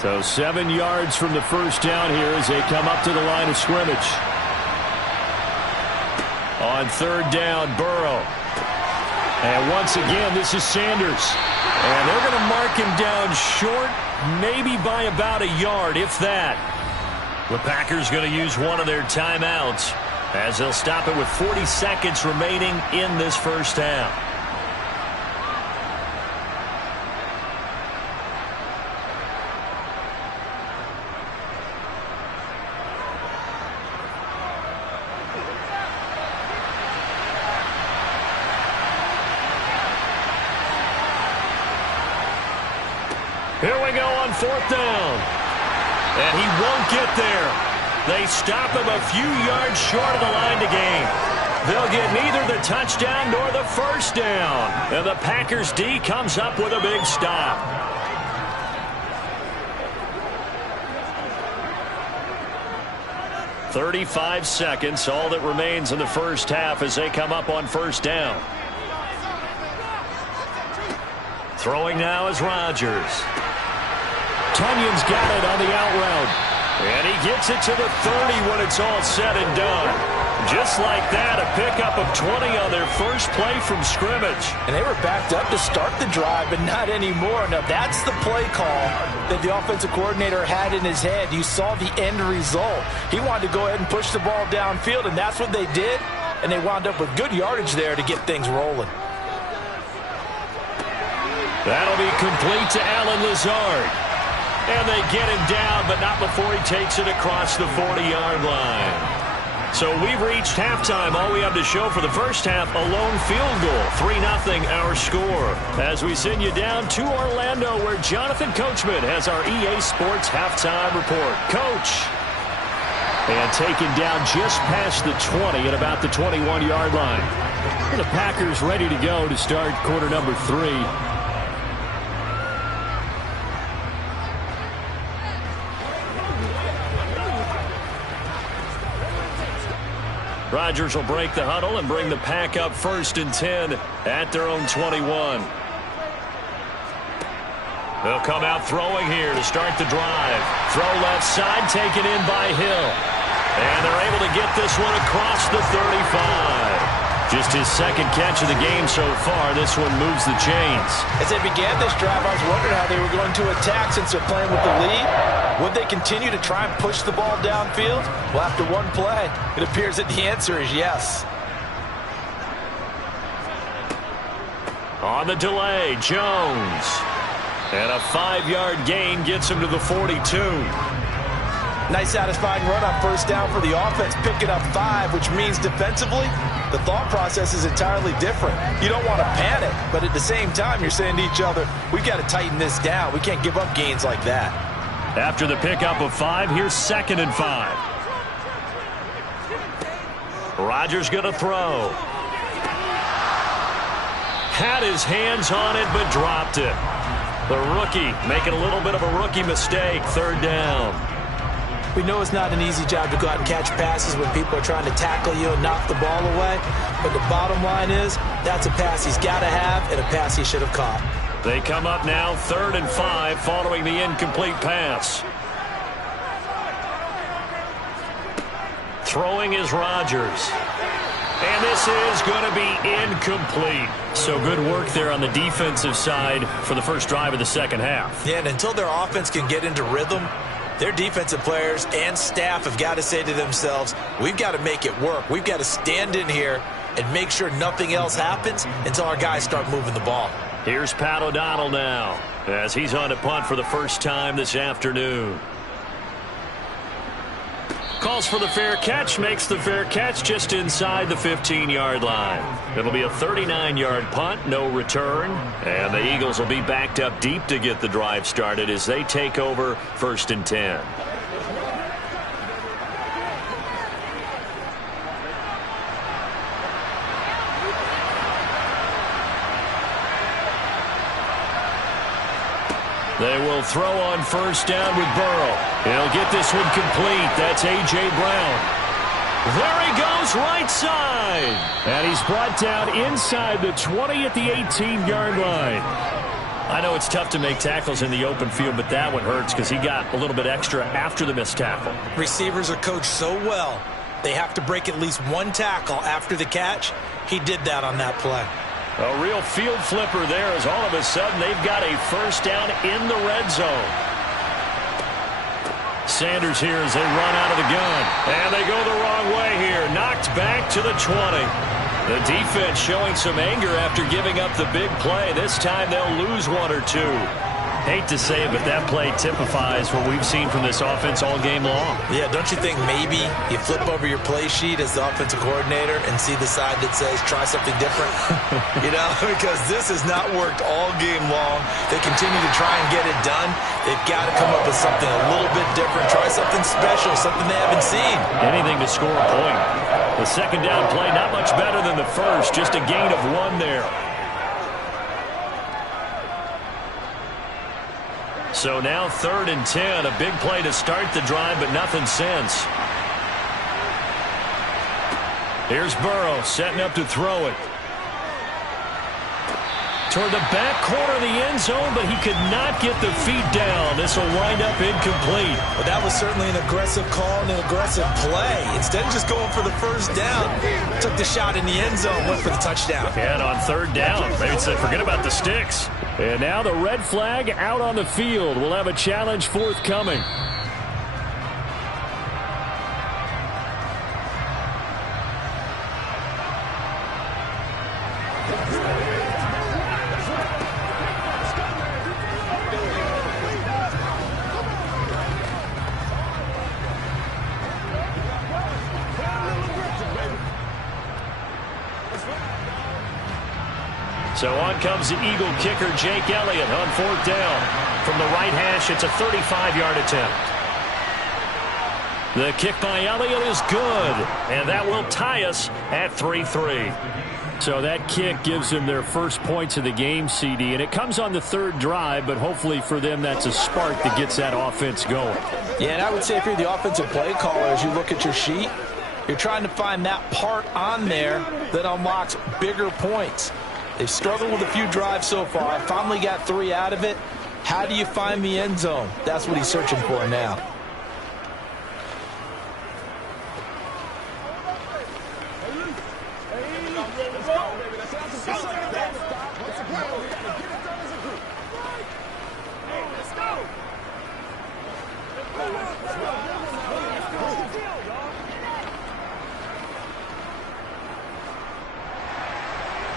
So 7 yards from the first down here as they come up to the line of scrimmage. On 3rd down, Burrow. And once again, this is Sanders. And they're going to mark him down short, maybe by about a yard, if that. The Packers going to use one of their timeouts as they'll stop it with 40 seconds remaining in this first half. Here we go on 4th down. And he won't get there. They stop him a few yards short of the line to gain. They'll get neither the touchdown nor the first down. And the Packers D comes up with a big stop. "35 seconds, all that remains in the first half as they come up on first down. Throwing now is Rodgers. Tunyon's got it on the out route. And he gets it to the 30 when it's all said and done. Just like that, a pickup of 20 on their first play from scrimmage. And they were backed up to start the drive, but not anymore. Now, that's the play call that the offensive coordinator had in his head. You saw the end result. He wanted to go ahead and push the ball downfield, and that's what they did. And they wound up with good yardage there to get things rolling. That'll be complete to Allen Lazard. And they get him down, but not before he takes it across the 40-yard line. So we've reached halftime. All we have to show for the first half, a lone field goal. 3-0 our score. As we send you down to Orlando, where Jonathan Coachman has our EA Sports halftime report. Coach. And taken down just past the 20 at about the 21-yard line. And the Packers ready to go to start quarter number 3. Rodgers will break the huddle and bring the Pack up 1st and 10 at their own 21. They'll come out throwing here to start the drive. Throw left side, taken in by Hill. And they're able to get this one across the 35. Just his 2nd catch of the game so far. This one moves the chains. As they began this drive, I was wondering how they were going to attack since they're playing with the lead. Would they continue to try and push the ball downfield? Well, after one play, it appears that the answer is yes. On the delay, Jones. And a 5-yard gain gets him to the 42. Nice satisfying run on first down for the offense, picking up 5, which means defensively, the thought process is entirely different. You don't want to panic, but at the same time, you're saying to each other, we've got to tighten this down. We can't give up gains like that. After the pickup of 5, here's 2nd and 5. Rodgers going to throw. Had his hands on it, but dropped it. The rookie making a little bit of a rookie mistake. 3rd down. We know it's not an easy job to go out and catch passes when people are trying to tackle you and knock the ball away. But the bottom line is, that's a pass he's got to have and a pass he should have caught. They come up now 3rd and 5 following the incomplete pass. Throwing is Rodgers. And this is going to be incomplete. So good work there on the defensive side for the first drive of the second half. Yeah, and until their offense can get into rhythm, their defensive players and staff have got to say to themselves, we've got to make it work. We've got to stand in here and make sure nothing else happens until our guys start moving the ball. Here's Pat O'Donnell now as he's on to punt for the first time this afternoon. Calls for the fair catch, makes the fair catch just inside the 15-yard line. It'll be a 39-yard punt, no return, and the Eagles will be backed up deep to get the drive started as they take over 1st and 10. They will throw on 1st down with Burrow. He'll get this one complete. That's A.J. Brown. There he goes, right side. And he's brought down inside the 20 at the 18-yard line. I know it's tough to make tackles in the open field, but that one hurts because he got a little bit extra after the missed tackle. Receivers are coached so well, they have to break at least one tackle after the catch. He did that on that play. A real field flipper there as all of a sudden they've got a 1st down in the red zone. Sanders here as they run out of the gun. And they go the wrong way here. Knocked back to the 20. The defense showing some anger after giving up the big play. This time they'll lose 1 or 2. Hate to say it, but that play typifies what we've seen from this offense all game long. Yeah, don't you think maybe you flip over your play sheet as the offensive coordinator and see the side that says try something different? You know, because this has not worked all game long. They continue to try and get it done. They've got to come up with something a little bit different. Try something special, something they haven't seen. Anything to score a point. The 2nd down play not much better than the first, just a gain of 1 there. So now 3rd and 10, a big play to start the drive, but nothing since. Here's Burrow setting up to throw it. Toward the back corner of the end zone, but he could not get the feet down. This will wind up incomplete. Well, that was certainly an aggressive call and an aggressive play. Instead of just going for the 1st down, took the shot in the end zone, went for the touchdown. And on 3rd down, maybe said forget about the sticks. And now the red flag out on the field. We'll have a challenge forthcoming. So on comes the Eagle kicker, Jake Elliott, on 4th down. From the right hash, it's a 35-yard attempt. The kick by Elliott is good, and that will tie us at 3-3. So that kick gives them their first points of the game, CD, and it comes on the 3rd drive, but hopefully for them that's a spark that gets that offense going. Yeah, and I would say if you're the offensive play caller, as you look at your sheet, you're trying to find that part on there that unlocks bigger points. They've struggled with a few drives so far. Finally got 3 out of it. How do you find the end zone? That's what he's searching for now.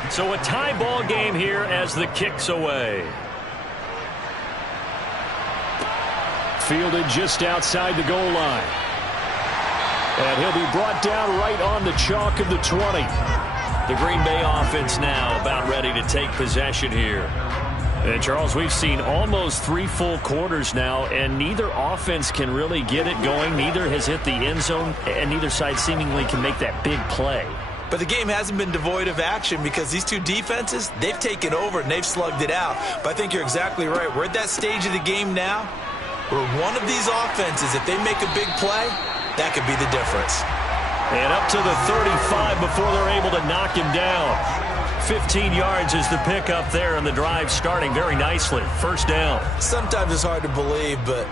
So a tie ball game here as the kick's away. Fielded just outside the goal line. And he'll be brought down right on the chalk of the 20. The Green Bay offense now about ready to take possession here. And Charles, we've seen almost 3 full quarters now, and neither offense can really get it going. Neither has hit the end zone, and neither side seemingly can make that big play. But the game hasn't been devoid of action because these two defenses, they've taken over and they've slugged it out. But I think you're exactly right. We're at that stage of the game now where one of these offenses, if they make a big play, that could be the difference. And up to the 35 before they're able to knock him down. 15 yards is the pickup there, and the drive starting very nicely. First down. Sometimes it's hard to believe, but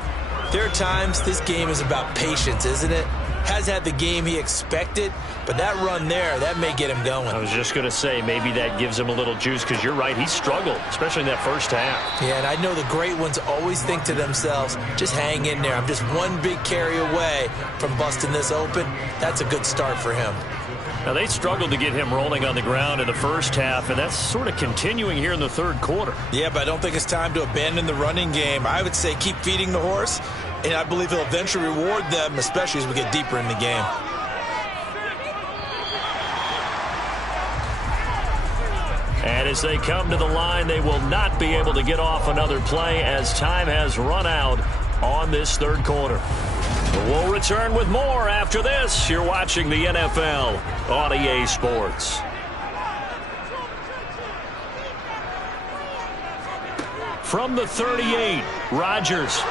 there are times this game is about patience, isn't it? Has had the game he expected, but that run there, that may get him going. I was just going to say, maybe that gives him a little juice, because you're right, he struggled, especially in that first half. Yeah, and I know the great ones always think to themselves, just hang in there. I'm just one big carry away from busting this open. That's a good start for him. Now, they struggled to get him rolling on the ground in the first half, and that's sort of continuing here in the third quarter. Yeah, but I don't think it's time to abandon the running game. I would say keep feeding the horse, and I believe he'll eventually reward them, especially as we get deeper in the game. And as they come to the line, they will not be able to get off another play as time has run out on this third quarter. We'll return with more after this. You're watching the NFL on EA Sports. From the 38, Rodgers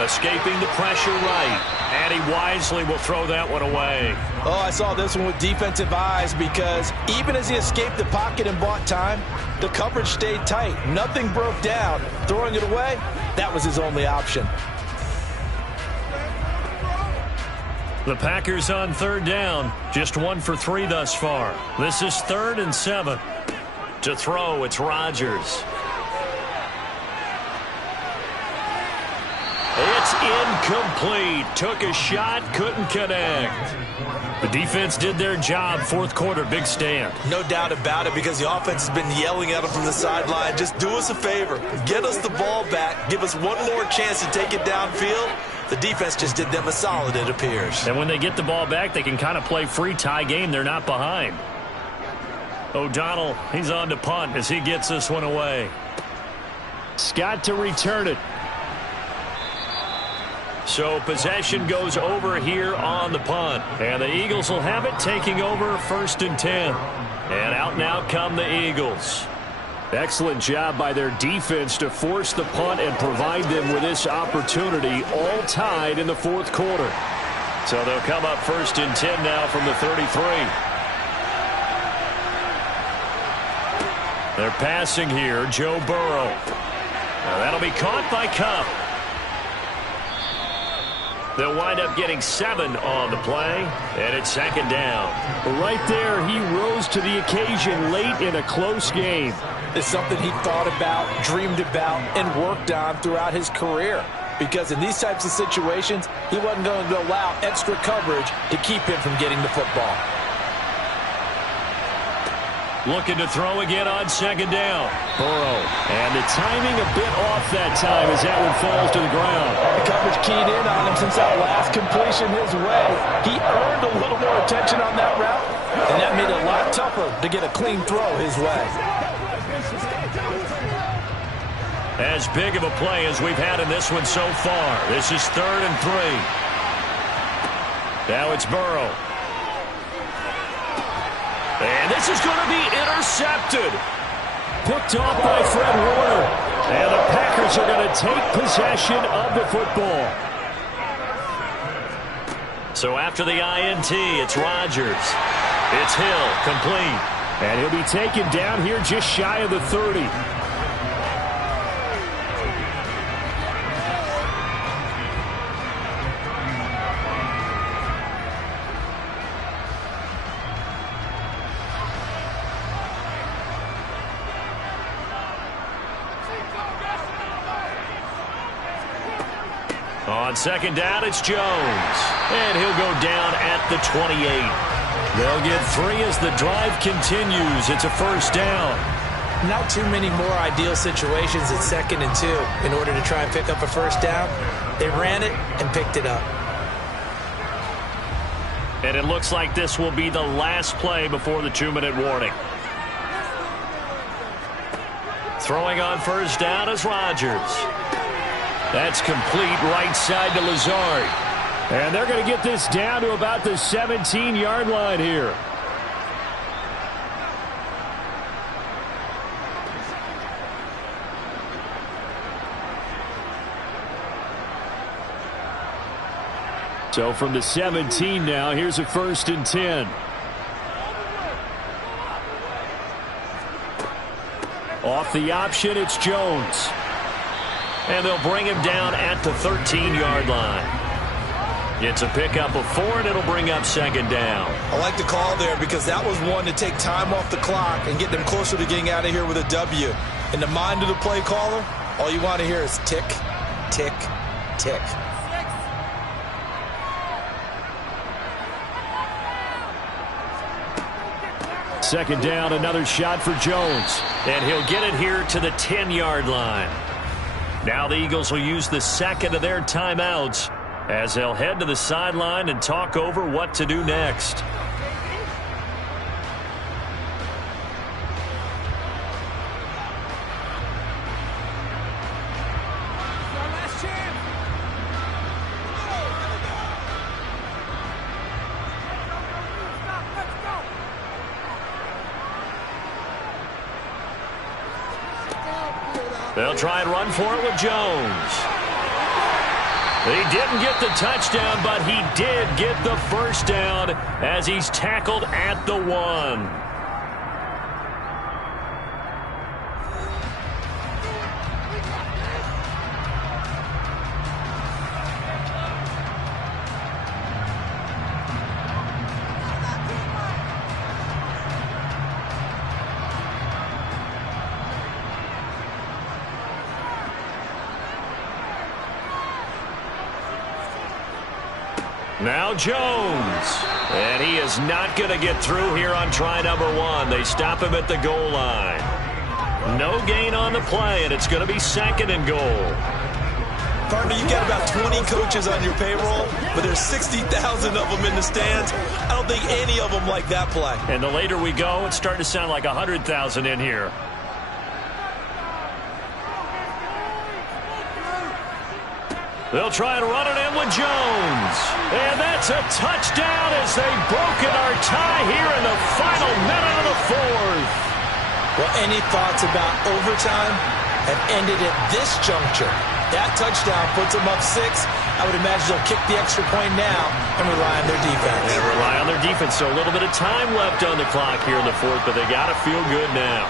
escaping the pressure right. And he wisely will throw that one away. Oh, I saw this one with defensive eyes because even as he escaped the pocket and bought time, the coverage stayed tight. Nothing broke down. Throwing it away, that was his only option. The Packers on third down. Just 1 for 3 thus far. This is 3rd and 7. To throw, it's Rodgers. It's incomplete. Took a shot, couldn't connect. The defense did their job. Fourth quarter, big stand. No doubt about it, because the offense has been yelling at him from the sideline. Just do us a favor. Get us the ball back. Give us one more chance to take it downfield. The defense just did them a solid, it appears. And when they get the ball back, they can kind of play free tie game. They're not behind. O'Donnell, he's on to punt as he gets this one away. Scott to return it. So possession goes over here on the punt. And the Eagles will have it, taking over 1st and 10. And out and out come the Eagles. Excellent job by their defense to force the punt and provide them with this opportunity, all tied in the fourth quarter. So they'll come up 1st and 10 now from the 33. They're passing here, Joe Burrow. Now that'll be caught by Kupp. They'll wind up getting 7 on the play, and it's 2nd down. Right there, he rose to the occasion late in a close game. It's something he thought about, dreamed about, and worked on throughout his career. Because in these types of situations, he wasn't going to allow extra coverage to keep him from getting the football. Looking to throw again on 2nd down. Burrow. And the timing a bit off that time as that one falls to the ground. The coverage keyed in on him since that last completion his way. He earned a little more attention on that route, and that made it a lot tougher to get a clean throw his way. As big of a play as we've had in this one so far. This is 3rd and 3. Now it's Burrow. And this is going to be intercepted. Picked off by Fred Warner. And the Packers are going to take possession of the football. So after the INT, it's Rodgers. It's Hill, complete. And he'll be taken down here just shy of the 30. On 2nd down, it's Jones. And he'll go down at the 28. They'll get 3 as the drive continues. It's a 1st down. Not too many more ideal situations at 2nd and 2 in order to try and pick up a 1st down. They ran it and picked it up. And it looks like this will be the last play before the 2-minute warning. Throwing on first down is Rodgers. That's complete right side to Lazard. And they're going to get this down to about the 17-yard line here. So from the 17 now, here's a 1st and 10. Off the option, it's Jones. And they'll bring him down at the 13-yard line. It's a pickup of 4, and it'll bring up 2nd down. I like the call there because that was one to take time off the clock and get them closer to getting out of here with a W. In the mind of the play caller, all you want to hear is tick, tick, tick. Second down, another shot for Jones. And he'll get it here to the 10-yard line. Now the Eagles will use the second of their timeouts as they'll head to the sideline and talk over what to do next. They'll try and run for it with Jones. He didn't get the touchdown, but he did get the first down as he's tackled at the 1. Now Jones. And he is not going to get through here on try number 1. They stop him at the goal line. No gain on the play, and it's going to be 2nd and goal. Partner, you got about 20 coaches on your payroll, but there's 60,000 of them in the stands. I don't think any of them like that play. And the later we go, it's starting to sound like 100,000 in here. They'll try and run it in with Jones. And that's a touchdown as they've broken our tie here in the final minute of the 4th. Well, any thoughts about overtime have ended at this juncture. That touchdown puts them up 6. I would imagine they'll kick the extra point now and rely on their defense. They rely on their defense, so a little bit of time left on the clock here in the 4th, but they got to feel good now.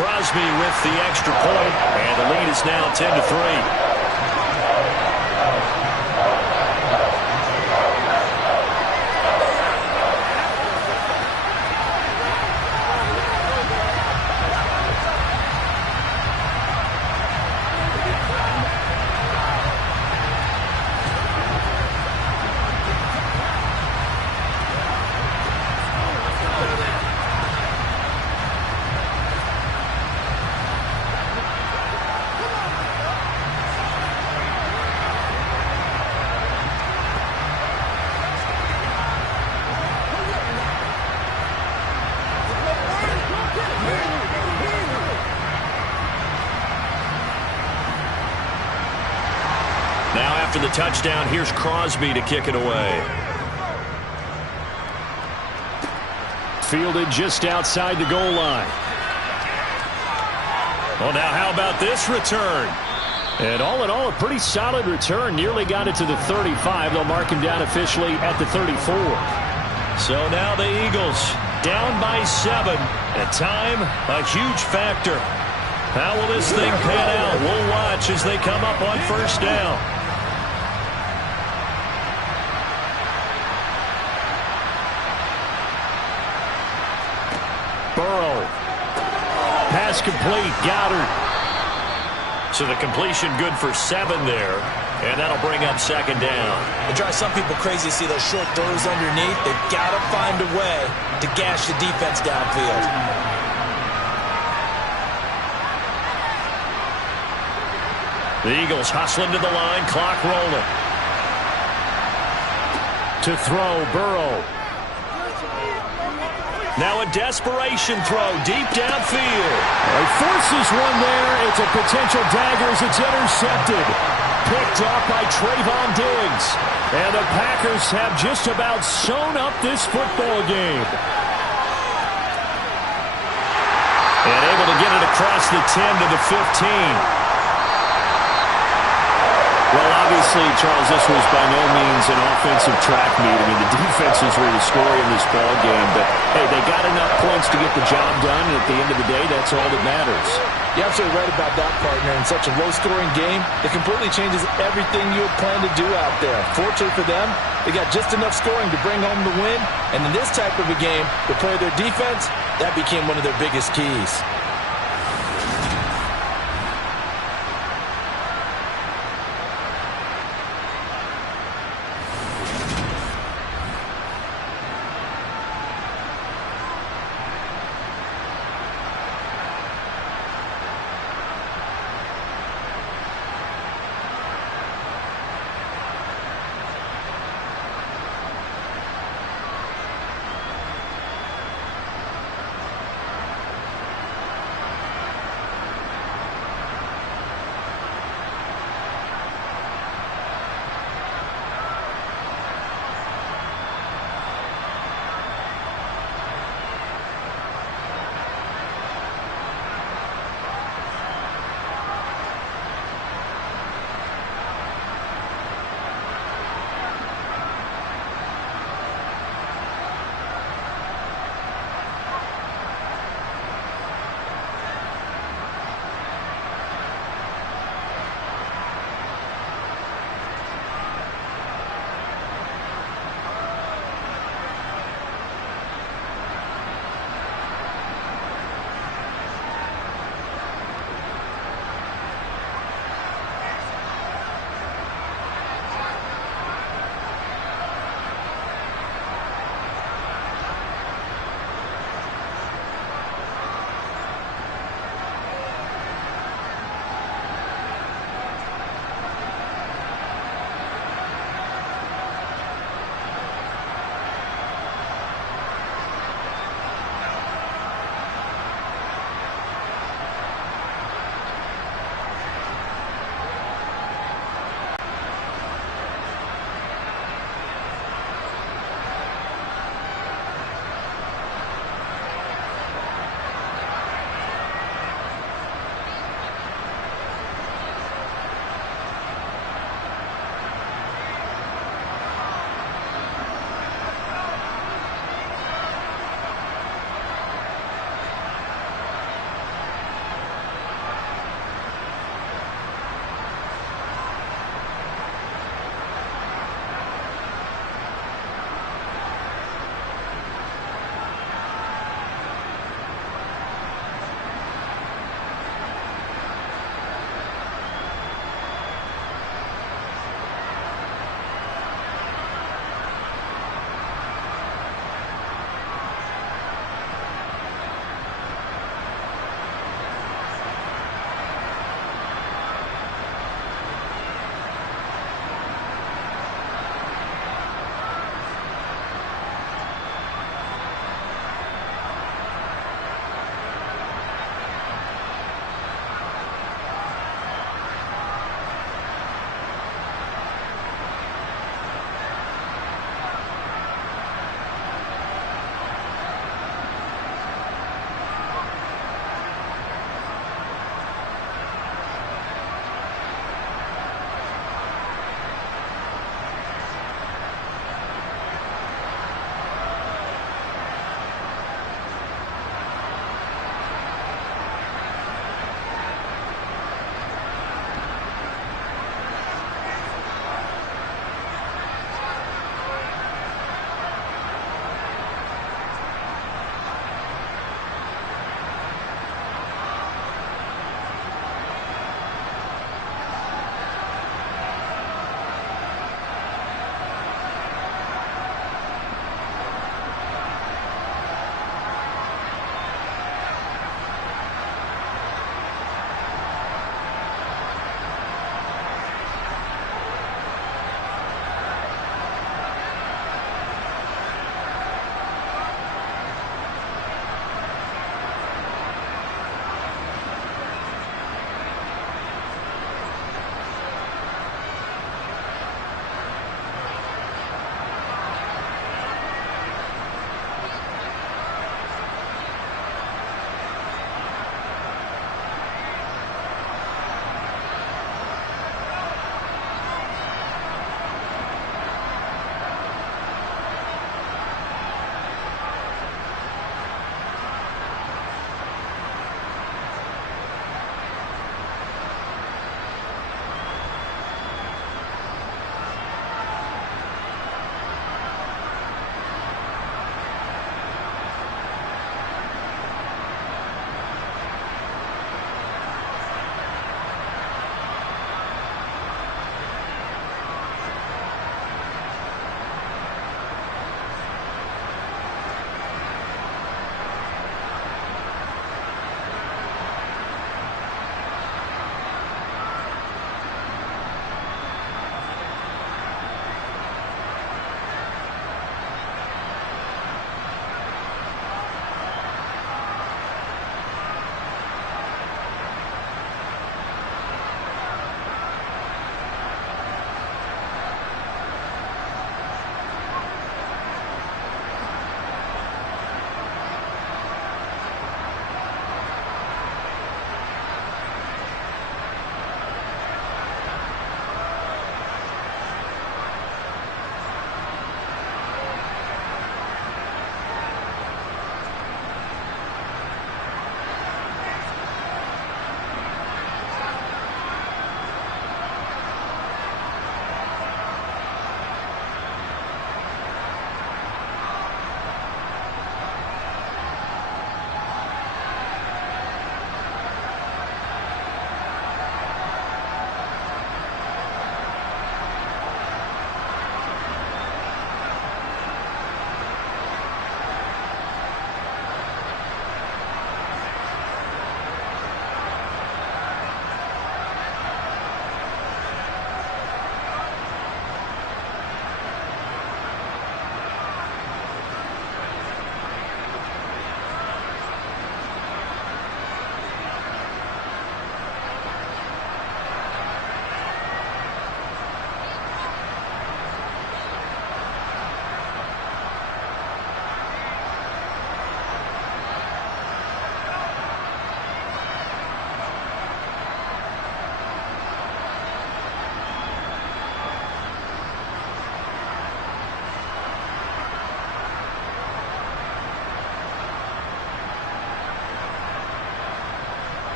Crosby with the extra point, and the lead is now 10-3. After the touchdown, here's Crosby to kick it away. Fielded just outside the goal line. Well, now how about this return? And all in all, a pretty solid return. Nearly got it to the 35. They'll mark him down officially at the 34. So now the Eagles down by 7. At time, a huge factor. How will this thing pan out? We'll watch as they come up on first down. Burrow. Pass complete. Goddard. So the completion good for 7 there. And that'll bring up 2nd down. It drives some people crazy to see those short throws underneath. They've got to find a way to gash the defense downfield. The Eagles hustling to the line. Clock rolling. To throw, Burrow. Now a desperation throw deep downfield. He forces one there. It's a potential dagger as it's intercepted. Picked off by Trayvon Diggs. And the Packers have just about sewn up this football game. And able to get it across the 10 to the 15. Well, obviously, Charles, this was by no means an offensive track meet. I mean, the defenses were the story in this ball game. But, hey, they got enough points to get the job done. And at the end of the day, that's all that matters. You're absolutely right about that, partner. In such a low-scoring game, it completely changes everything you had planned to do out there. Fortunately for them, they got just enough scoring to bring home the win. And in this type of a game, to play their defense, that became one of their biggest keys.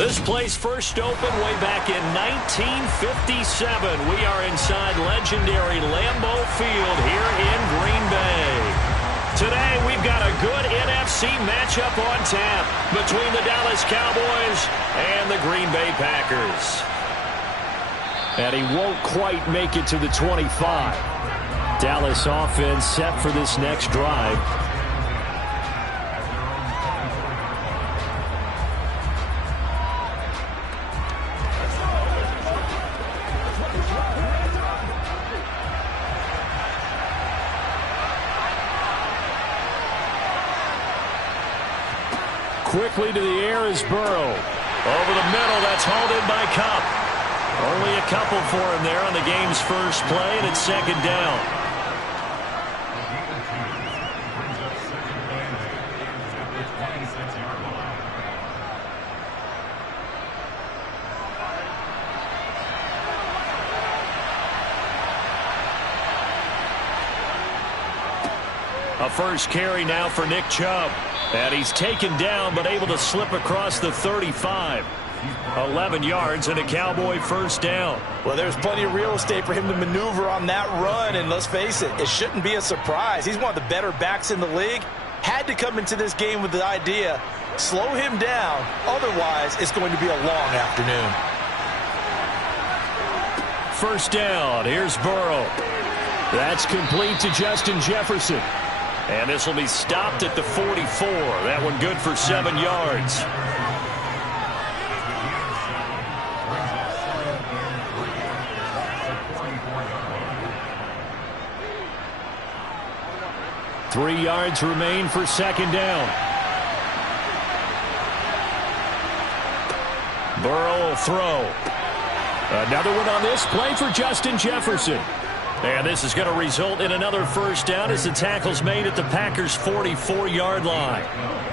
This place first opened way back in 1957. We are inside legendary Lambeau Field here in Green Bay. Today, we've got a good NFC matchup on tap between the Dallas Cowboys and the Green Bay Packers. And he won't quite make it to the 25. Dallas offense set for this next drive. Quickly to the air is Burrow. Over the middle, that's hauled in by Kupp. Only a couple for him there on the game's first play, and it's second down. A first carry now for Nick Chubb. And he's taken down, but able to slip across the 35. 11 yards and a Cowboy first down. Well, there's plenty of real estate for him to maneuver on that run, and let's face it, it shouldn't be a surprise. He's one of the better backs in the league. Had to come into this game with the idea, slow him down, otherwise it's going to be a long afternoon. First down, here's Burrow. That's complete to Justin Jefferson. And this will be stopped at the 44. That one good for 7 yards. Three yards remain for second down. Burrow will throw. Another one on this play for Justin Jefferson. And this is going to result in another first down as the tackle's made at the Packers' 44-yard line.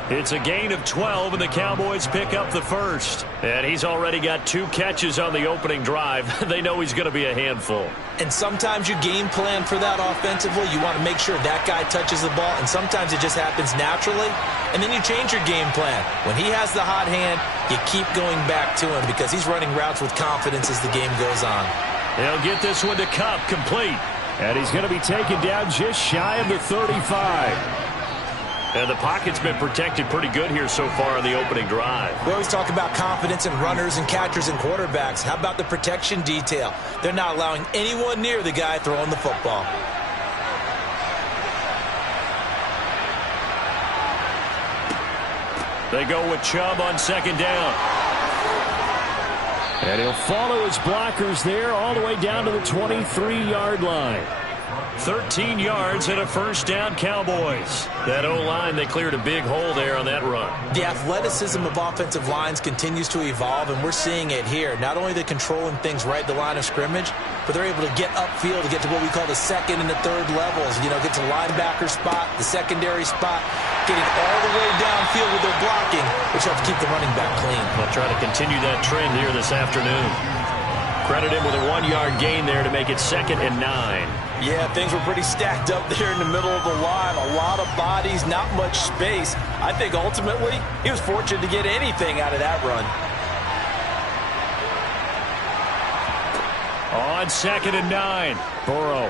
It's a gain of 12, and the Cowboys pick up the first. And he's already got 2 catches on the opening drive. They know he's going to be a handful. And sometimes you game plan for that offensively. You want to make sure that guy touches the ball, and sometimes it just happens naturally. And then you change your game plan. When he has the hot hand, you keep going back to him because he's running routes with confidence as the game goes on. They'll get this one to Kupp, complete. And he's going to be taken down just shy of the 35. And the pocket's been protected pretty good here so far on the opening drive. We always talk about confidence in runners and catchers and quarterbacks. How about the protection detail? They're not allowing anyone near the guy throwing the football. They go with Chubb on second down. And he'll follow his blockers there all the way down to the 23-yard line. 13 yards and a first down, Cowboys. That O-line, they cleared a big hole there on that run. The athleticism of offensive lines continues to evolve, and we're seeing it here. Not only are they controlling things right at the line of scrimmage, but they're able to get upfield to get to what we call the second and the third levels. You know, get to linebacker spot, the secondary spot, getting all the way downfield with their blocking, which helps keep the running back clean. They'll try to continue that trend here this afternoon. Credit him with a 1-yard gain there to make it 2nd and 9. Yeah, things were pretty stacked up there in the middle of the line. A lot of bodies, not much space. I think ultimately he was fortunate to get anything out of that run. On 2nd and 9, Burrow.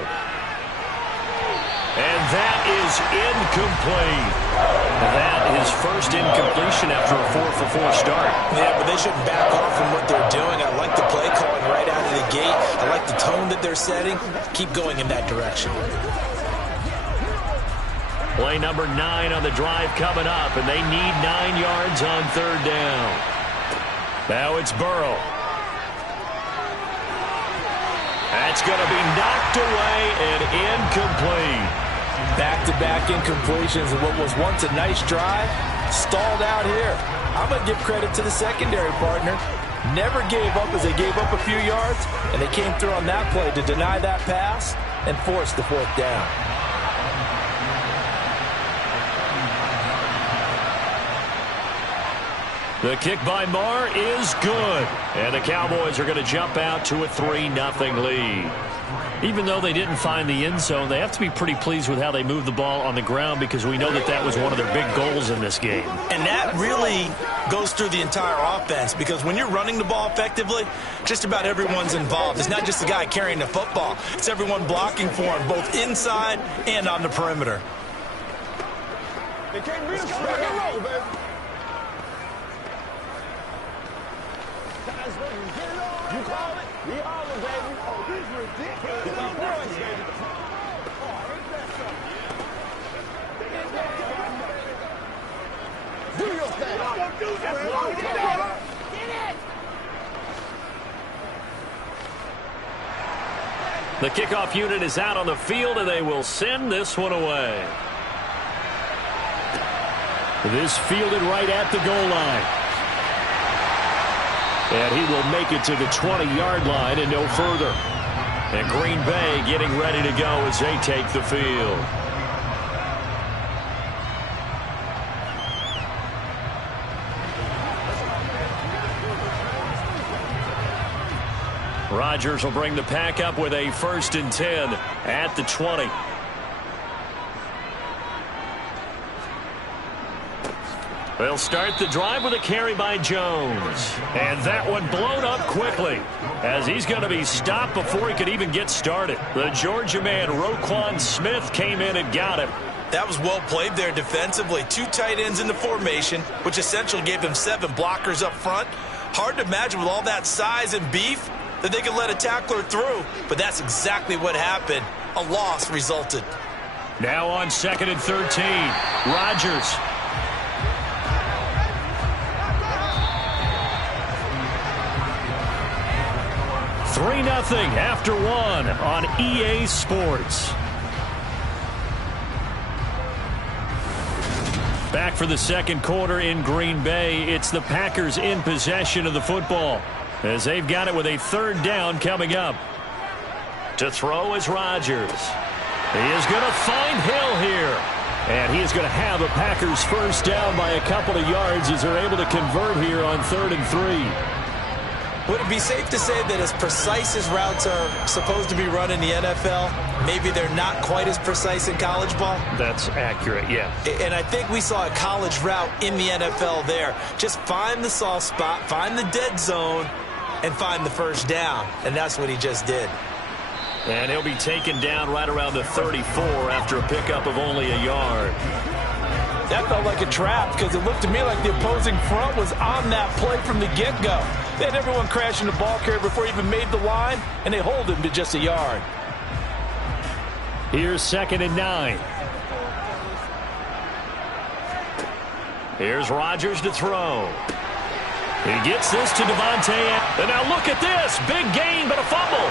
And that is incomplete. That is first incompletion after a 4-for-4 start. Yeah, but they shouldn't back off from what they're doing. I like the play calling right out of the gate. I like the tone that they're setting. Keep going in that direction. Play number 9 on the drive coming up, and they need 9 yards on third down. Now it's Burrow. That's going to be knocked away and incomplete. Back-to-back incompletions of what was once a nice drive, stalled out here. I'm going to give credit to the secondary partner. Never gave up as they gave up a few yards, and they came through on that play to deny that pass and force the 4th down. The kick by Marr is good. And the Cowboys are going to jump out to a 3-0 lead. Even though they didn't find the end zone, they have to be pretty pleased with how they moved the ball on the ground because we know that that was one of their big goals in this game. And that really goes through the entire offense because when you're running the ball effectively, just about everyone's involved. It's not just the guy carrying the football. It's everyone blocking for him, both inside and on the perimeter. They can't reach back and roll, baby. You call it, we holler, baby. Oh, this is ridiculous. It's on boys, baby. Oh, ain't that something? Do your thing. Get it. The kickoff unit is out on the field, and they will send this one away. This fielded right at the goal line. And he will make it to the 20-yard line and no further. And Green Bay getting ready to go as they take the field. Rodgers will bring the pack up with a 1st and 10 at the 20. They'll start the drive with a carry by Jones. And that one blown up quickly as he's going to be stopped before he could even get started. The Georgia man, Roquan Smith, came in and got him. That was well played there defensively. 2 tight ends in the formation, which essentially gave him 7 blockers up front. Hard to imagine with all that size and beef that they could let a tackler through, but that's exactly what happened. A loss resulted. Now on 2nd and 13, Rodgers. Three 3-0 after 1 on EA Sports. Back for the second quarter in Green Bay. It's the Packers in possession of the football as they've got it with a 3rd down coming up. To throw is Rodgers. He is going to find Hill here. And he is going to have a Packers 1st down by a couple of yards as they're able to convert here on 3rd and 3. Would it be safe to say that as precise as routes are supposed to be run in the NFL, maybe they're not quite as precise in college ball? That's accurate, yeah. And I think we saw a college route in the NFL there. Just find the soft spot, find the dead zone, and find the 1st down. And that's what he just did. And he'll be taken down right around the 34 after a pickup of only a yard. That felt like a trap because it looked to me like the opposing front was on that play from the get-go. They had everyone crashing the ball carrier before he even made the line, and they hold him to just a yard. Here's 2nd and 9. Here's Rodgers to throw. He gets this to Devontae. And now look at this. Big gain, but a fumble.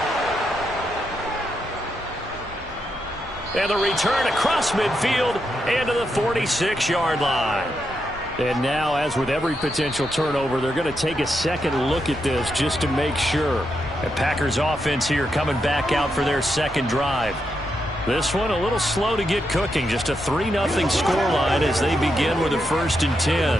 And the return across midfield and to the 46-yard line. And now, as with every potential turnover, they're going to take a second look at this just to make sure. The Packers offense here coming back out for their second drive. This one a little slow to get cooking. Just a 3-0 scoreline as they begin with a 1st and 10.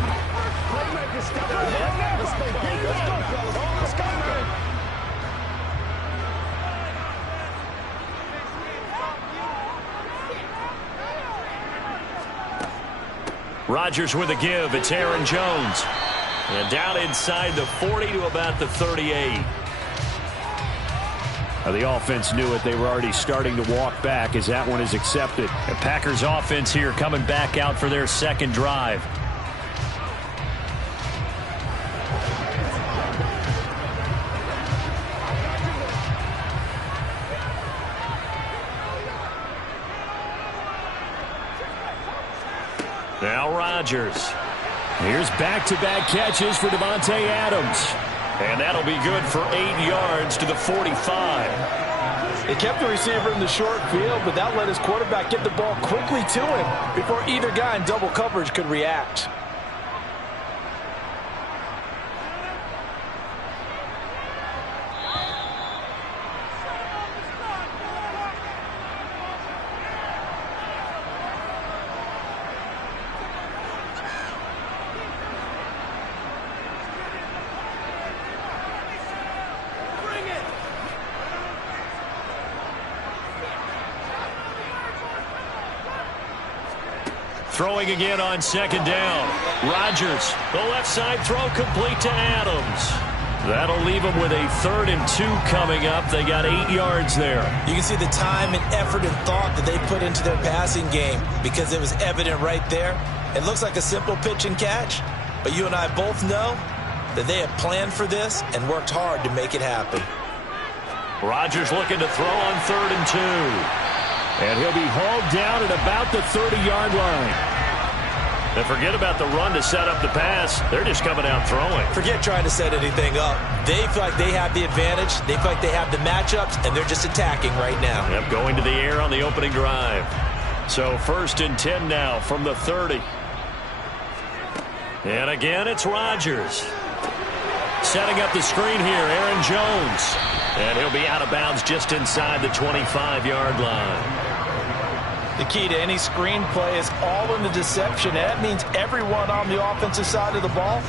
Rodgers with a give. It's Aaron Jones. And down inside the 40 to about the 38. The offense knew it. They were already starting to walk back as that one is accepted. The Packers offense here coming back out for their second drive. Now Rodgers. Here's back-to-back catches for Davante Adams. And that'll be good for 8 yards to the 45. They kept the receiver in the short field, but that let his quarterback get the ball quickly to him before either guy in double coverage could react. Throwing again on second down. Rodgers, the left side throw complete to Adams. That'll leave them with a 3rd and 2 coming up. They got 8 yards there. You can see the time and effort and thought that they put into their passing game because it was evident right there. It looks like a simple pitch and catch, but you and I both know that they have planned for this and worked hard to make it happen. Rodgers looking to throw on 3rd and 2. And he'll be hauled down at about the 30-yard line. And forget about the run to set up the pass. They're just coming out throwing. Forget trying to set anything up. They feel like they have the advantage. They feel like they have the matchups, and they're just attacking right now. Yep, going to the air on the opening drive. So 1st and 10 now from the 30. And again, it's Rodgers. Setting up the screen here, Aaron Jones. And he'll be out of bounds just inside the 25-yard line. The key to any screen play is all in the deception. That means everyone on the offensive side of the ball,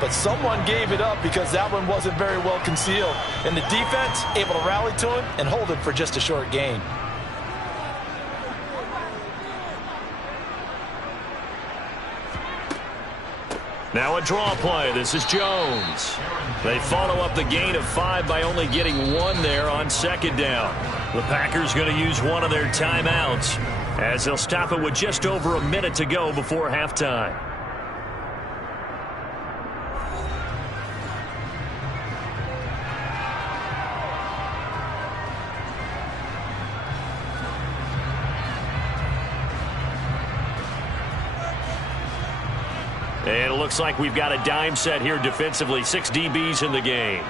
but someone gave it up because that one wasn't very well concealed. And the defense able to rally to him and hold it for just a short gain. Now a draw play. This is Jones. They follow up the gain of 5 by only getting 1 there on second down. The Packers going to use one of their timeouts as they'll stop it with just over a minute to go before halftime. And it looks like we've got a dime set here defensively. 6 DBs in the game.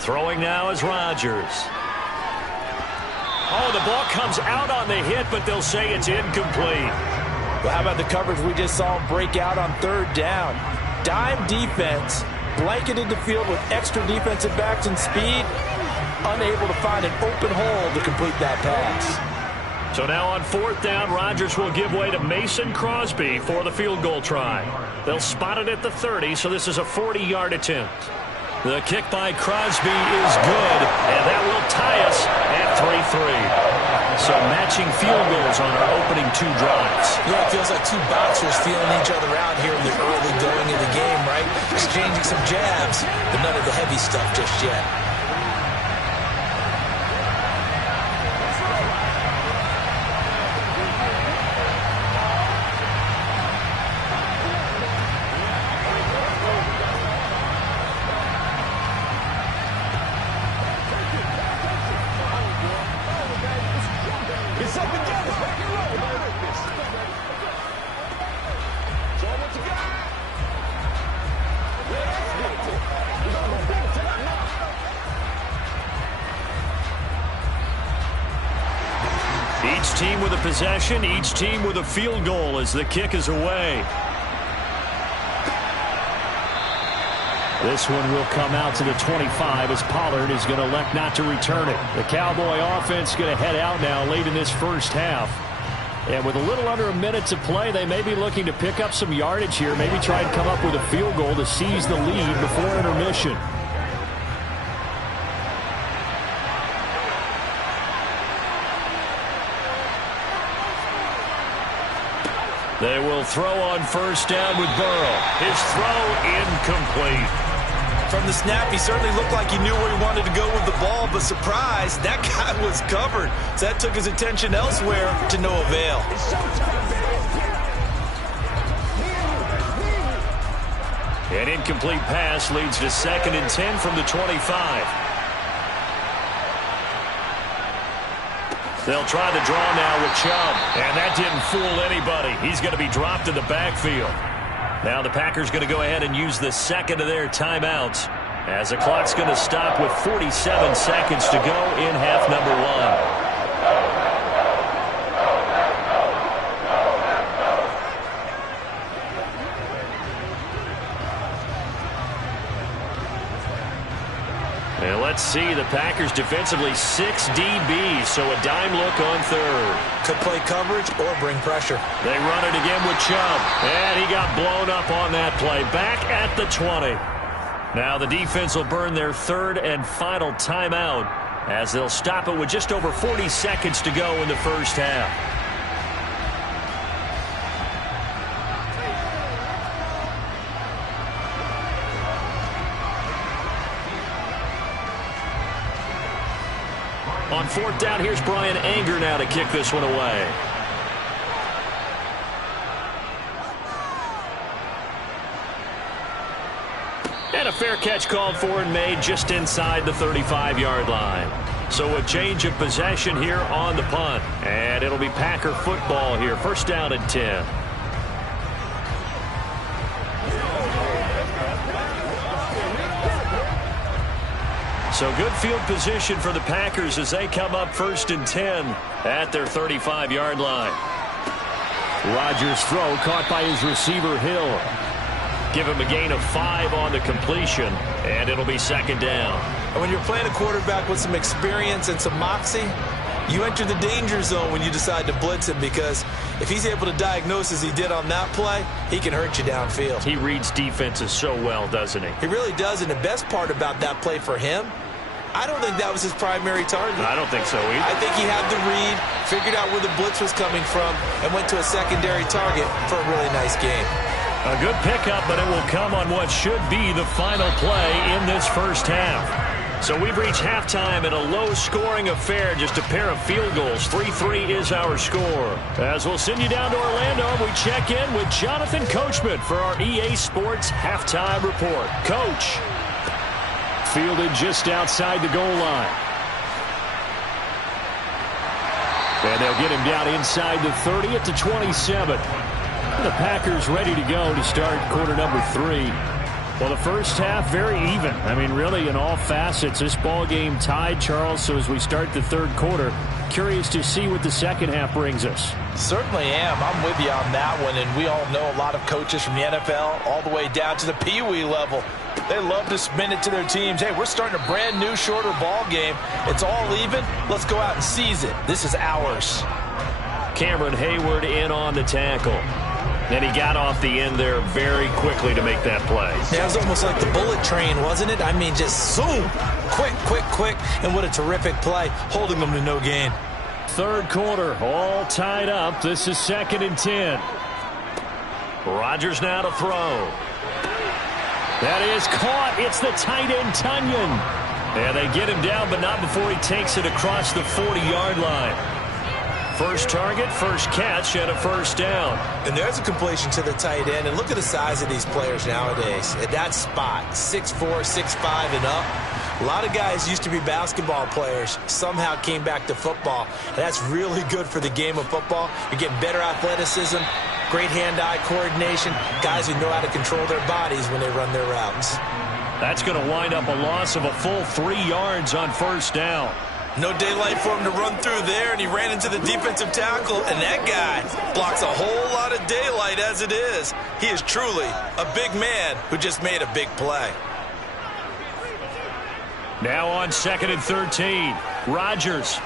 Throwing now is Rodgers. Oh, the ball comes out on the hit, but they'll say it's incomplete. Well, how about the coverage we just saw break out on 3rd down? Dime defense, blanketed the field with extra defensive backs and speed, unable to find an open hole to complete that pass. So now on 4th down, Rodgers will give way to Mason Crosby for the field goal try. They'll spot it at the 30, so this is a 40-yard attempt. The kick by Crosby is good, and that will tie us at 3-3. So matching field goals on our opening 2 drives. Yeah, it feels like 2 boxers feeling each other out here in the early going of the game, right? Exchanging some jabs, but none of the heavy stuff just yet. Each team with a possession, each team with a field goal as the kick is away. This one will come out to the 25 as Pollard is going to elect not to return it. The Cowboy offense going to head out now late in this first half. And with a little under a minute to play, they may be looking to pick up some yardage here, maybe try and come up with a field goal to seize the lead before intermission. They will throw on 1st down with Burrow. His throw incomplete. From the snap, he certainly looked like he knew where he wanted to go with the ball, but surprise, that guy was covered. So that took his attention elsewhere to no avail. An incomplete pass leads to 2nd and 10 from the 25. They'll try the draw now with Chubb, and that didn't fool anybody. He's going to be dropped in the backfield. Now the Packers going to go ahead and use the 2nd of their timeouts as the clock's going to stop with 47 seconds to go in half number 1. And let's see, the Packers defensively 6 DBs, so a dime look on 3rd. Could play coverage or bring pressure. They run it again with Chubb, and he got blown up on that play. Back at the 20. Now the defense will burn their 3rd and final timeout as they'll stop it with just over 40 seconds to go in the first half. On fourth down, here's Brian Anger now to kick this one away. And a fair catch called for and made just inside the 35-yard line. So a change of possession here on the punt. And it'll be Packer football here. First down and 10. So good field position for the Packers as they come up first and 10 at their 35-yard line. Rodgers' throw caught by his receiver, Hill. Give him a gain of 5 on the completion, and it'll be second down. And when you're playing a quarterback with some experience and some moxie, you enter the danger zone when you decide to blitz him, because if he's able to diagnose as he did on that play, he can hurt you downfield. He reads defenses so well, doesn't he? He really does, and the best part about that play for him, I don't think that was his primary target. I don't think so either. I think he had the read, figured out where the blitz was coming from, and went to a secondary target for a really nice game. A good pickup, but it will come on what should be the final play in this first half. So we've reached halftime in a low-scoring affair, just a pair of field goals. 3-3 is our score. As we'll send you down to Orlando, we check in with Jonathan Coachman for our EA Sports Halftime Report. Coach. Fielded just outside the goal line. And they'll get him down inside the 30 at the 27. The Packers ready to go to start quarter number 3. Well, the first half, very even. I mean, really, in all facets, this ball game tied, Charles. So as we start the third quarter, curious to see what the second half brings us. Certainly am. I'm with you on that one. And we all know a lot of coaches from the NFL all the way down to the Pee Wee level. They love to spin it to their teams. Hey, we're starting a brand new, shorter ball game. It's all even. Let's go out and seize it. This is ours. Cameron Hayward in on the tackle. And he got off the end there very quickly to make that play. Yeah, it was almost like the bullet train, wasn't it? I mean, just zoom. Quick, quick, quick. And what a terrific play, holding them to no gain. Third quarter, all tied up. This is second and 10. Rodgers now to throw. That is caught. It's the tight end, Tunyon. And they get him down, but not before he takes it across the 40-yard line. First target, first catch, and a first down. And there's a completion to the tight end. And look at the size of these players nowadays. At that spot, 6'4", 6'5", and up. A lot of guys used to be basketball players, somehow came back to football. And that's really good for the game of football. You're getting better athleticism, great hand-eye coordination, guys who know how to control their bodies when they run their routes. That's going to wind up a loss of a full 3 yards on first down. No daylight for him to run through there, and he ran into the defensive tackle, and that guy blocks a whole lot of daylight as it is. He is truly a big man who just made a big play. Now on second and 13, Rodgers.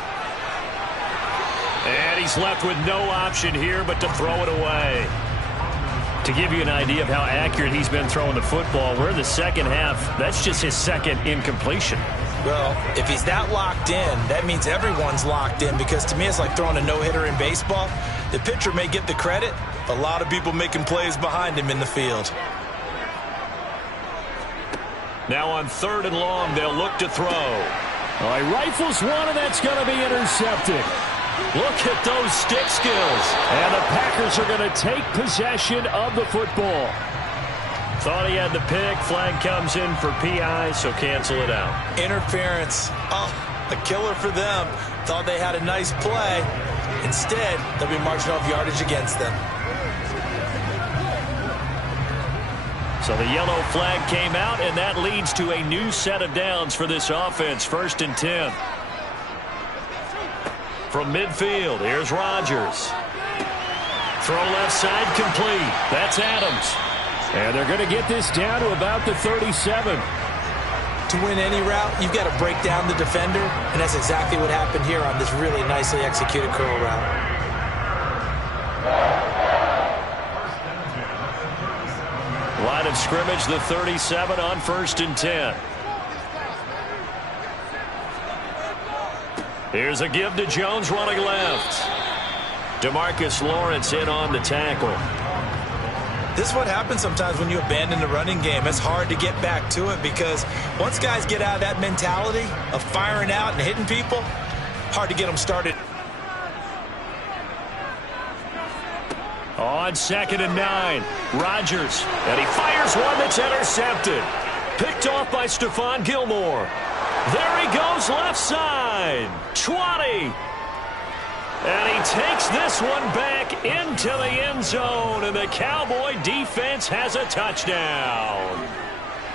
And he's left with no option here but to throw it away. To give you an idea of how accurate he's been throwing the football, we're in the second half. That's just his second incompletion. Well, if he's that locked in, that means everyone's locked in, because to me it's like throwing a no-hitter in baseball. The pitcher may get the credit, a lot of people making plays behind him in the field. Now on third and long, they'll look to throw. All right, rifles one, and that's going to be intercepted. Look at those stick skills. And the Packers are going to take possession of the football. Thought he had the pick. Flag comes in for PI, so cancel it out. Interference. Oh, a killer for them. Thought they had a nice play. Instead, they'll be marching off yardage against them. So the yellow flag came out, and that leads to a new set of downs for this offense. First and 10. From midfield, here's Rodgers. Throw left side complete. That's Adams. And they're going to get this down to about the 37. To win any route, you've got to break down the defender, and that's exactly what happened here on this really nicely executed curl route. Line of scrimmage, the 37 on first and 10. Here's a give to Jones running left. DeMarcus Lawrence in on the tackle. This is what happens sometimes when you abandon the running game. It's hard to get back to it because once guys get out of that mentality of firing out and hitting people, hard to get them started. On 2nd and 9, Rodgers, and he fires one that's intercepted. Picked off by Stephon Gilmore. There he goes left side. 20. And he takes this one back into the end zone, and the Cowboy defense has a touchdown.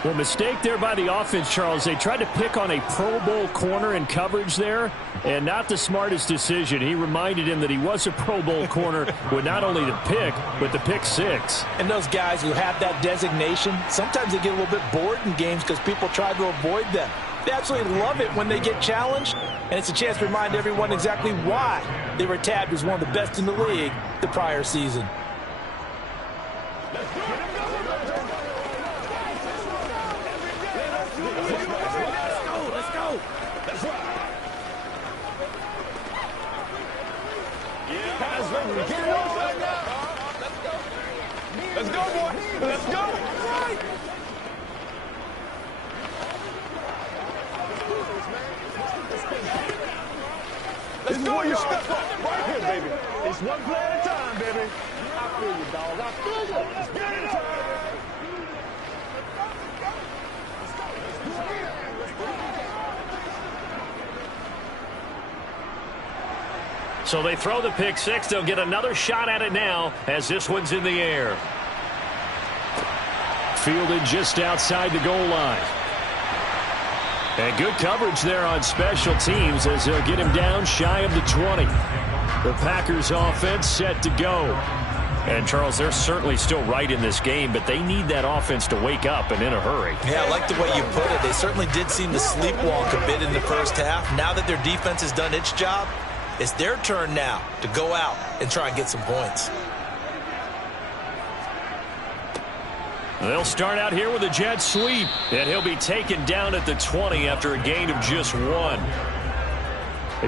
Well, mistake there by the offense, Charles. They tried to pick on a Pro Bowl corner in coverage there, and not the smartest decision. He reminded him that he was a Pro Bowl corner with not only the pick, but the pick six. And those guys who have that designation, sometimes they get a little bit bored in games because people try to avoid them. They absolutely love it when they get challenged, and it's a chance to remind everyone exactly why they were tabbed as one of the best in the league the prior season. Let's go, boy. Let's go. This is where you step up. Right here, baby. It's one play at a time, baby. I feel you, dog. I feel you. Let's get it. So they throw the pick six. They'll get another shot at it now as this one's in the air. Fielded just outside the goal line. And good coverage there on special teams as they'll get him down shy of the 20. The Packers offense set to go. And, Charles, they're certainly still right in this game, but they need that offense to wake up and in a hurry. Yeah, I like the way you put it. They certainly did seem to sleepwalk a bit in the first half. Now that their defense has done its job, it's their turn now to go out and try and get some points. They'll start out here with a jet sweep, and he'll be taken down at the 20 after a gain of just 1.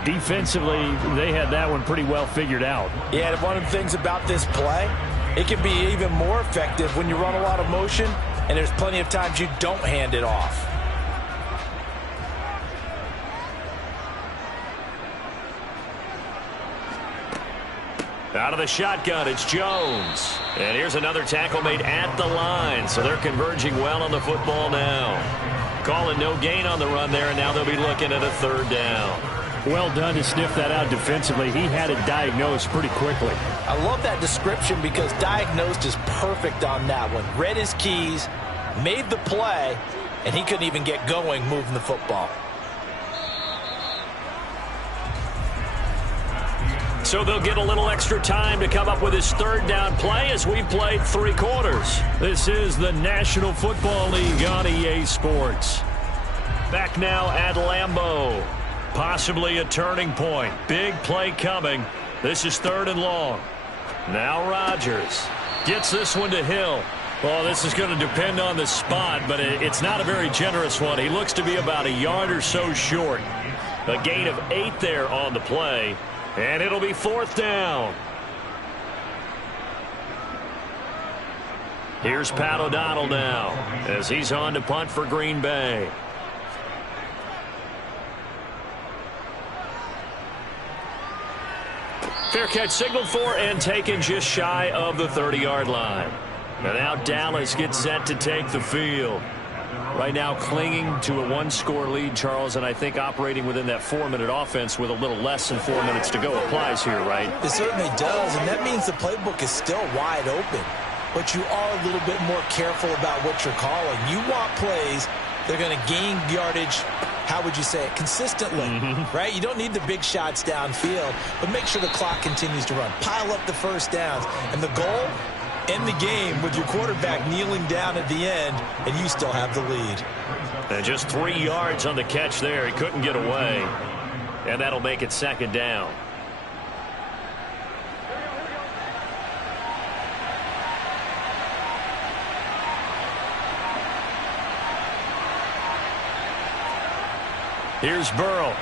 Defensively, they had that one pretty well figured out. Yeah, and one of the things about this play, it can be even more effective when you run a lot of motion, and there's plenty of times you don't hand it off. Out of the shotgun, it's Jones. And here's another tackle made at the line, so they're converging well on the football now. Calling no gain on the run there, and now they'll be looking at a 3rd down. Well done to sniff that out defensively. He had it diagnosed pretty quickly. I love that description because diagnosed is perfect on that one. Read his keys, made the play, and he couldn't even get going moving the football. So they'll get a little extra time to come up with his 3rd down play as we've played 3 quarters. This is the National Football League on EA Sports. Back now at Lambeau. Possibly a turning point. Big play coming. This is 3rd and long. Now Rodgers gets this one to Hill. Well, this is going to depend on the spot, but it's not a very generous one. He looks to be about a yard or so short. A gain of 8 there on the play. And it'll be 4th down. Here's Pat O'Donnell now as he's on to punt for Green Bay. Fair catch signaled for and taken just shy of the 30-yard line. And now Dallas gets set to take the field. Right now clinging to a 1-score lead, Charles, and I think operating within that 4-minute offense with a little less than 4 minutes to go applies here, right? It certainly does, and that means the playbook is still wide open. But you are a little bit more careful about what you're calling. You want plays that are going to gain yardage, how would you say it, consistently, right? You don't need the big shots downfield, but make sure the clock continues to run. Pile up the first downs, and the goal, end the game with your quarterback kneeling down at the end, and you still have the lead. And just 3 yards on the catch there. He couldn't get away. And that'll make it 2nd down. Here's Burrow.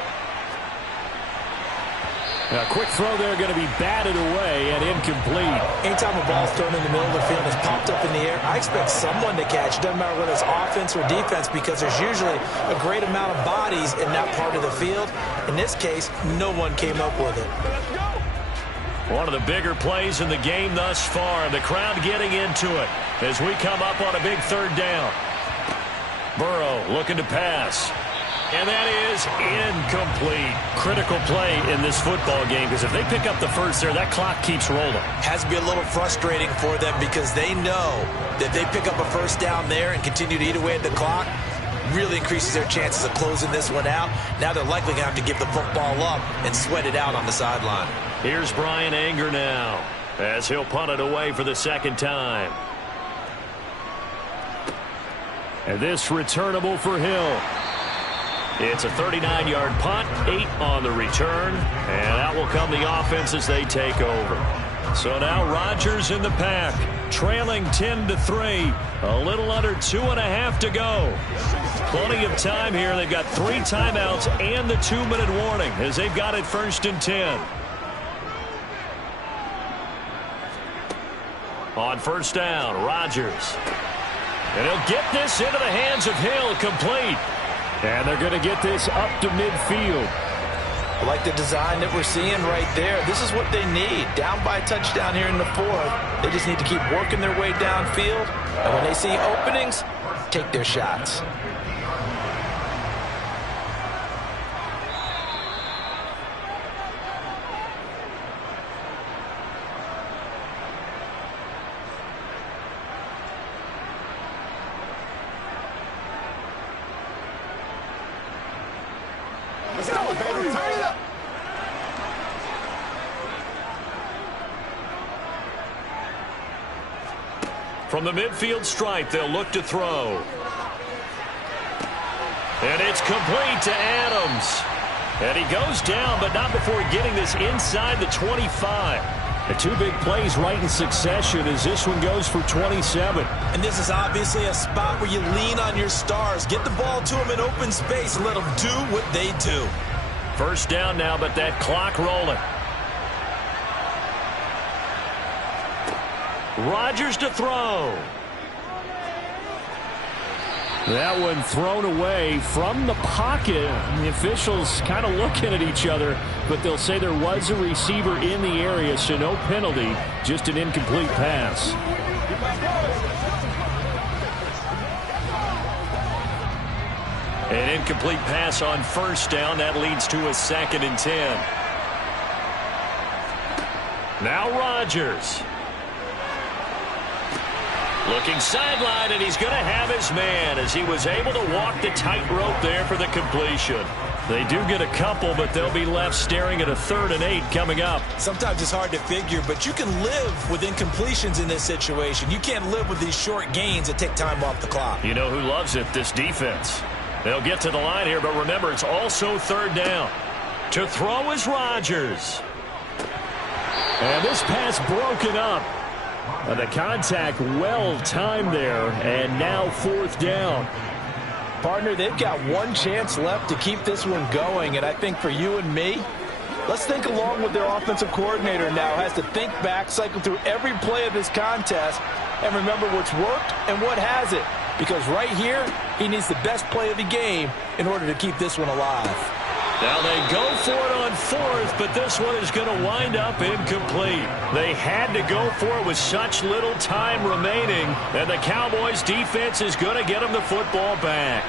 A quick throw there going to be batted away and incomplete. Anytime a ball's thrown in the middle of the field and it's popped up in the air, I expect someone to catch. It doesn't matter whether it's offense or defense, because there's usually a great amount of bodies in that part of the field. In this case, no one came up with it. One of the bigger plays in the game thus far. The crowd getting into it as we come up on a big third down. Burrow looking to pass. And that is incomplete. Critical play in this football game, because if they pick up the first there, that clock keeps rolling. Has to be a little frustrating for them, because they know that they pick up a first down there and continue to eat away at the clock, really increases their chances of closing this one out. Now they're likely going to have to give the football up and sweat it out on the sideline. Here's Brian Anger now as he'll punt it away for the second time. And this returnable for Hill. It's a 39-yard punt, 8 on the return, and out will come the offense as they take over. So now Rodgers in the pack, trailing 10-3, a little under 2.5 to go. Plenty of time here. They've got 3 timeouts and the 2-minute warning as they've got it 1st and 10. On first down, Rodgers. And he'll get this into the hands of Hill, complete. And they're going to get this up to midfield. I like the design that we're seeing right there. This is what they need. Down by a touchdown here in the 4th. They just need to keep working their way downfield. And when they see openings, take their shots. Let's go, baby. Turn it up. From the midfield stripe, they'll look to throw. And it's complete to Adams. And he goes down, but not before getting this inside the 25. The 2 big plays right in succession as this one goes for 27. And this is obviously a spot where you lean on your stars. Get the ball to them in open space and let them do what they do. First down now, but that clock rolling. Rodgers to throw. That one thrown away from the pocket. The officials kind of looking at each other, but they'll say there was a receiver in the area, so no penalty, just an incomplete pass. An incomplete pass on first down. That leads to a 2nd and 10. Now Rodgers. Looking sideline, and he's going to have his man as he was able to walk the tightrope there for the completion. They do get a couple, but they'll be left staring at a 3rd and 8 coming up. Sometimes it's hard to figure, but you can live with incompletions in this situation. You can't live with these short gains that take time off the clock. You know who loves it? This defense. They'll get to the line here, but remember, it's also 3rd down. To throw is Rodgers. And this pass broken up. The contact well timed there, and now 4th down. Partner, they've got one chance left to keep this one going, and I think for you and me, let's think along with their offensive coordinator now. Has to think back, cycle through every play of this contest, and remember what's worked and what hasn't. Because right here, he needs the best play of the game in order to keep this one alive. Now they go for it on 4th, but this one is going to wind up incomplete. They had to go for it with such little time remaining, and the Cowboys defense is going to get them the football back.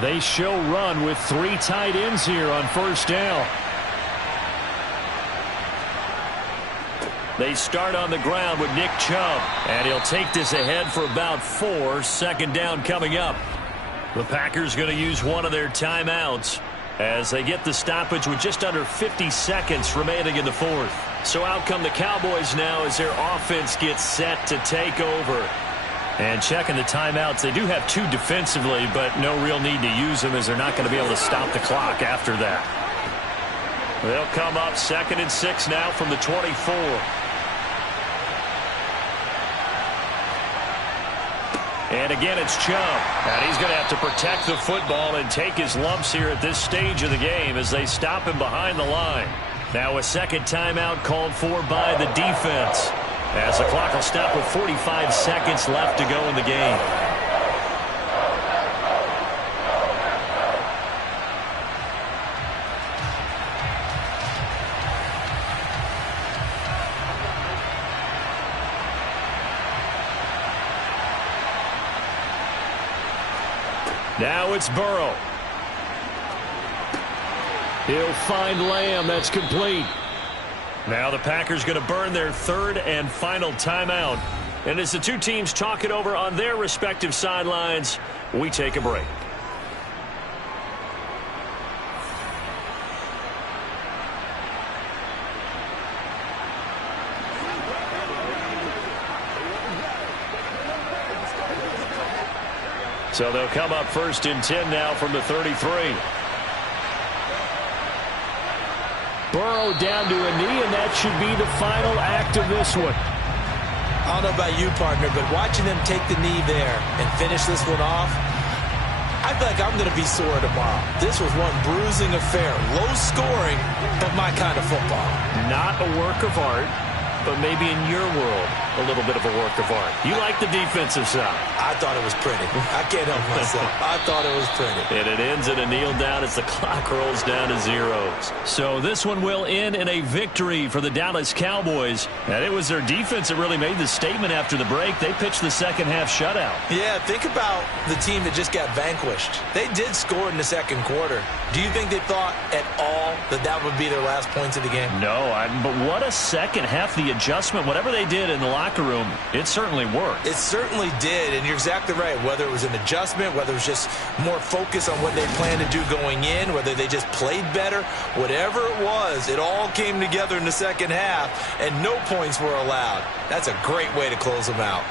They show run with 3 tight ends here on first down. They start on the ground with Nick Chubb, and he'll take this ahead for about 4. 2nd down coming up. The Packers going to use one of their timeouts as they get the stoppage with just under 50 seconds remaining in the 4th. So out come the Cowboys now as their offense gets set to take over. And checking the timeouts, they do have 2 defensively, but no real need to use them as they're not going to be able to stop the clock after that. They'll come up 2nd and 6 now from the 24. And again, it's Chubb. And he's going to have to protect the football and take his lumps here at this stage of the game as they stop him behind the line. Now a second timeout called for by the defense, as the clock will stop with 45 seconds left to go in the game. Now it's Burrow. He'll find Lamb. That's complete. Now the Packers going to burn their third and final timeout. And as the two teams talk it over on their respective sidelines, we take a break. So they'll come up first and 10 now from the 33. Burrow down to a knee, and that should be the final act of this one. I don't know about you, partner, but watching them take the knee there and finish this one off, I feel like I'm going to be sore tomorrow. This was one bruising affair. Low scoring, but my kind of football. Not a work of art, but maybe in your world, a little bit of a work of art. You like the defensive side. I thought it was pretty. I can't help myself. I thought it was pretty. And it ends in a kneel down as the clock rolls down to zeros. So this one will end in a victory for the Dallas Cowboys. And it was their defense that really made the statement after the break. They pitched the second half shutout. Yeah, think about the team that just got vanquished. They did score in the second quarter. Do you think they thought at all that that would be their last points of the game? No, but what a second half. The adjustment, whatever they did in the locker room, it certainly worked. It certainly did, and you're exactly right. Whether it was an adjustment, whether it was just more focus on what they planned to do going in, whether they just played better, whatever it was, it all came together in the second half, and no points were allowed. That's a great way to close them out.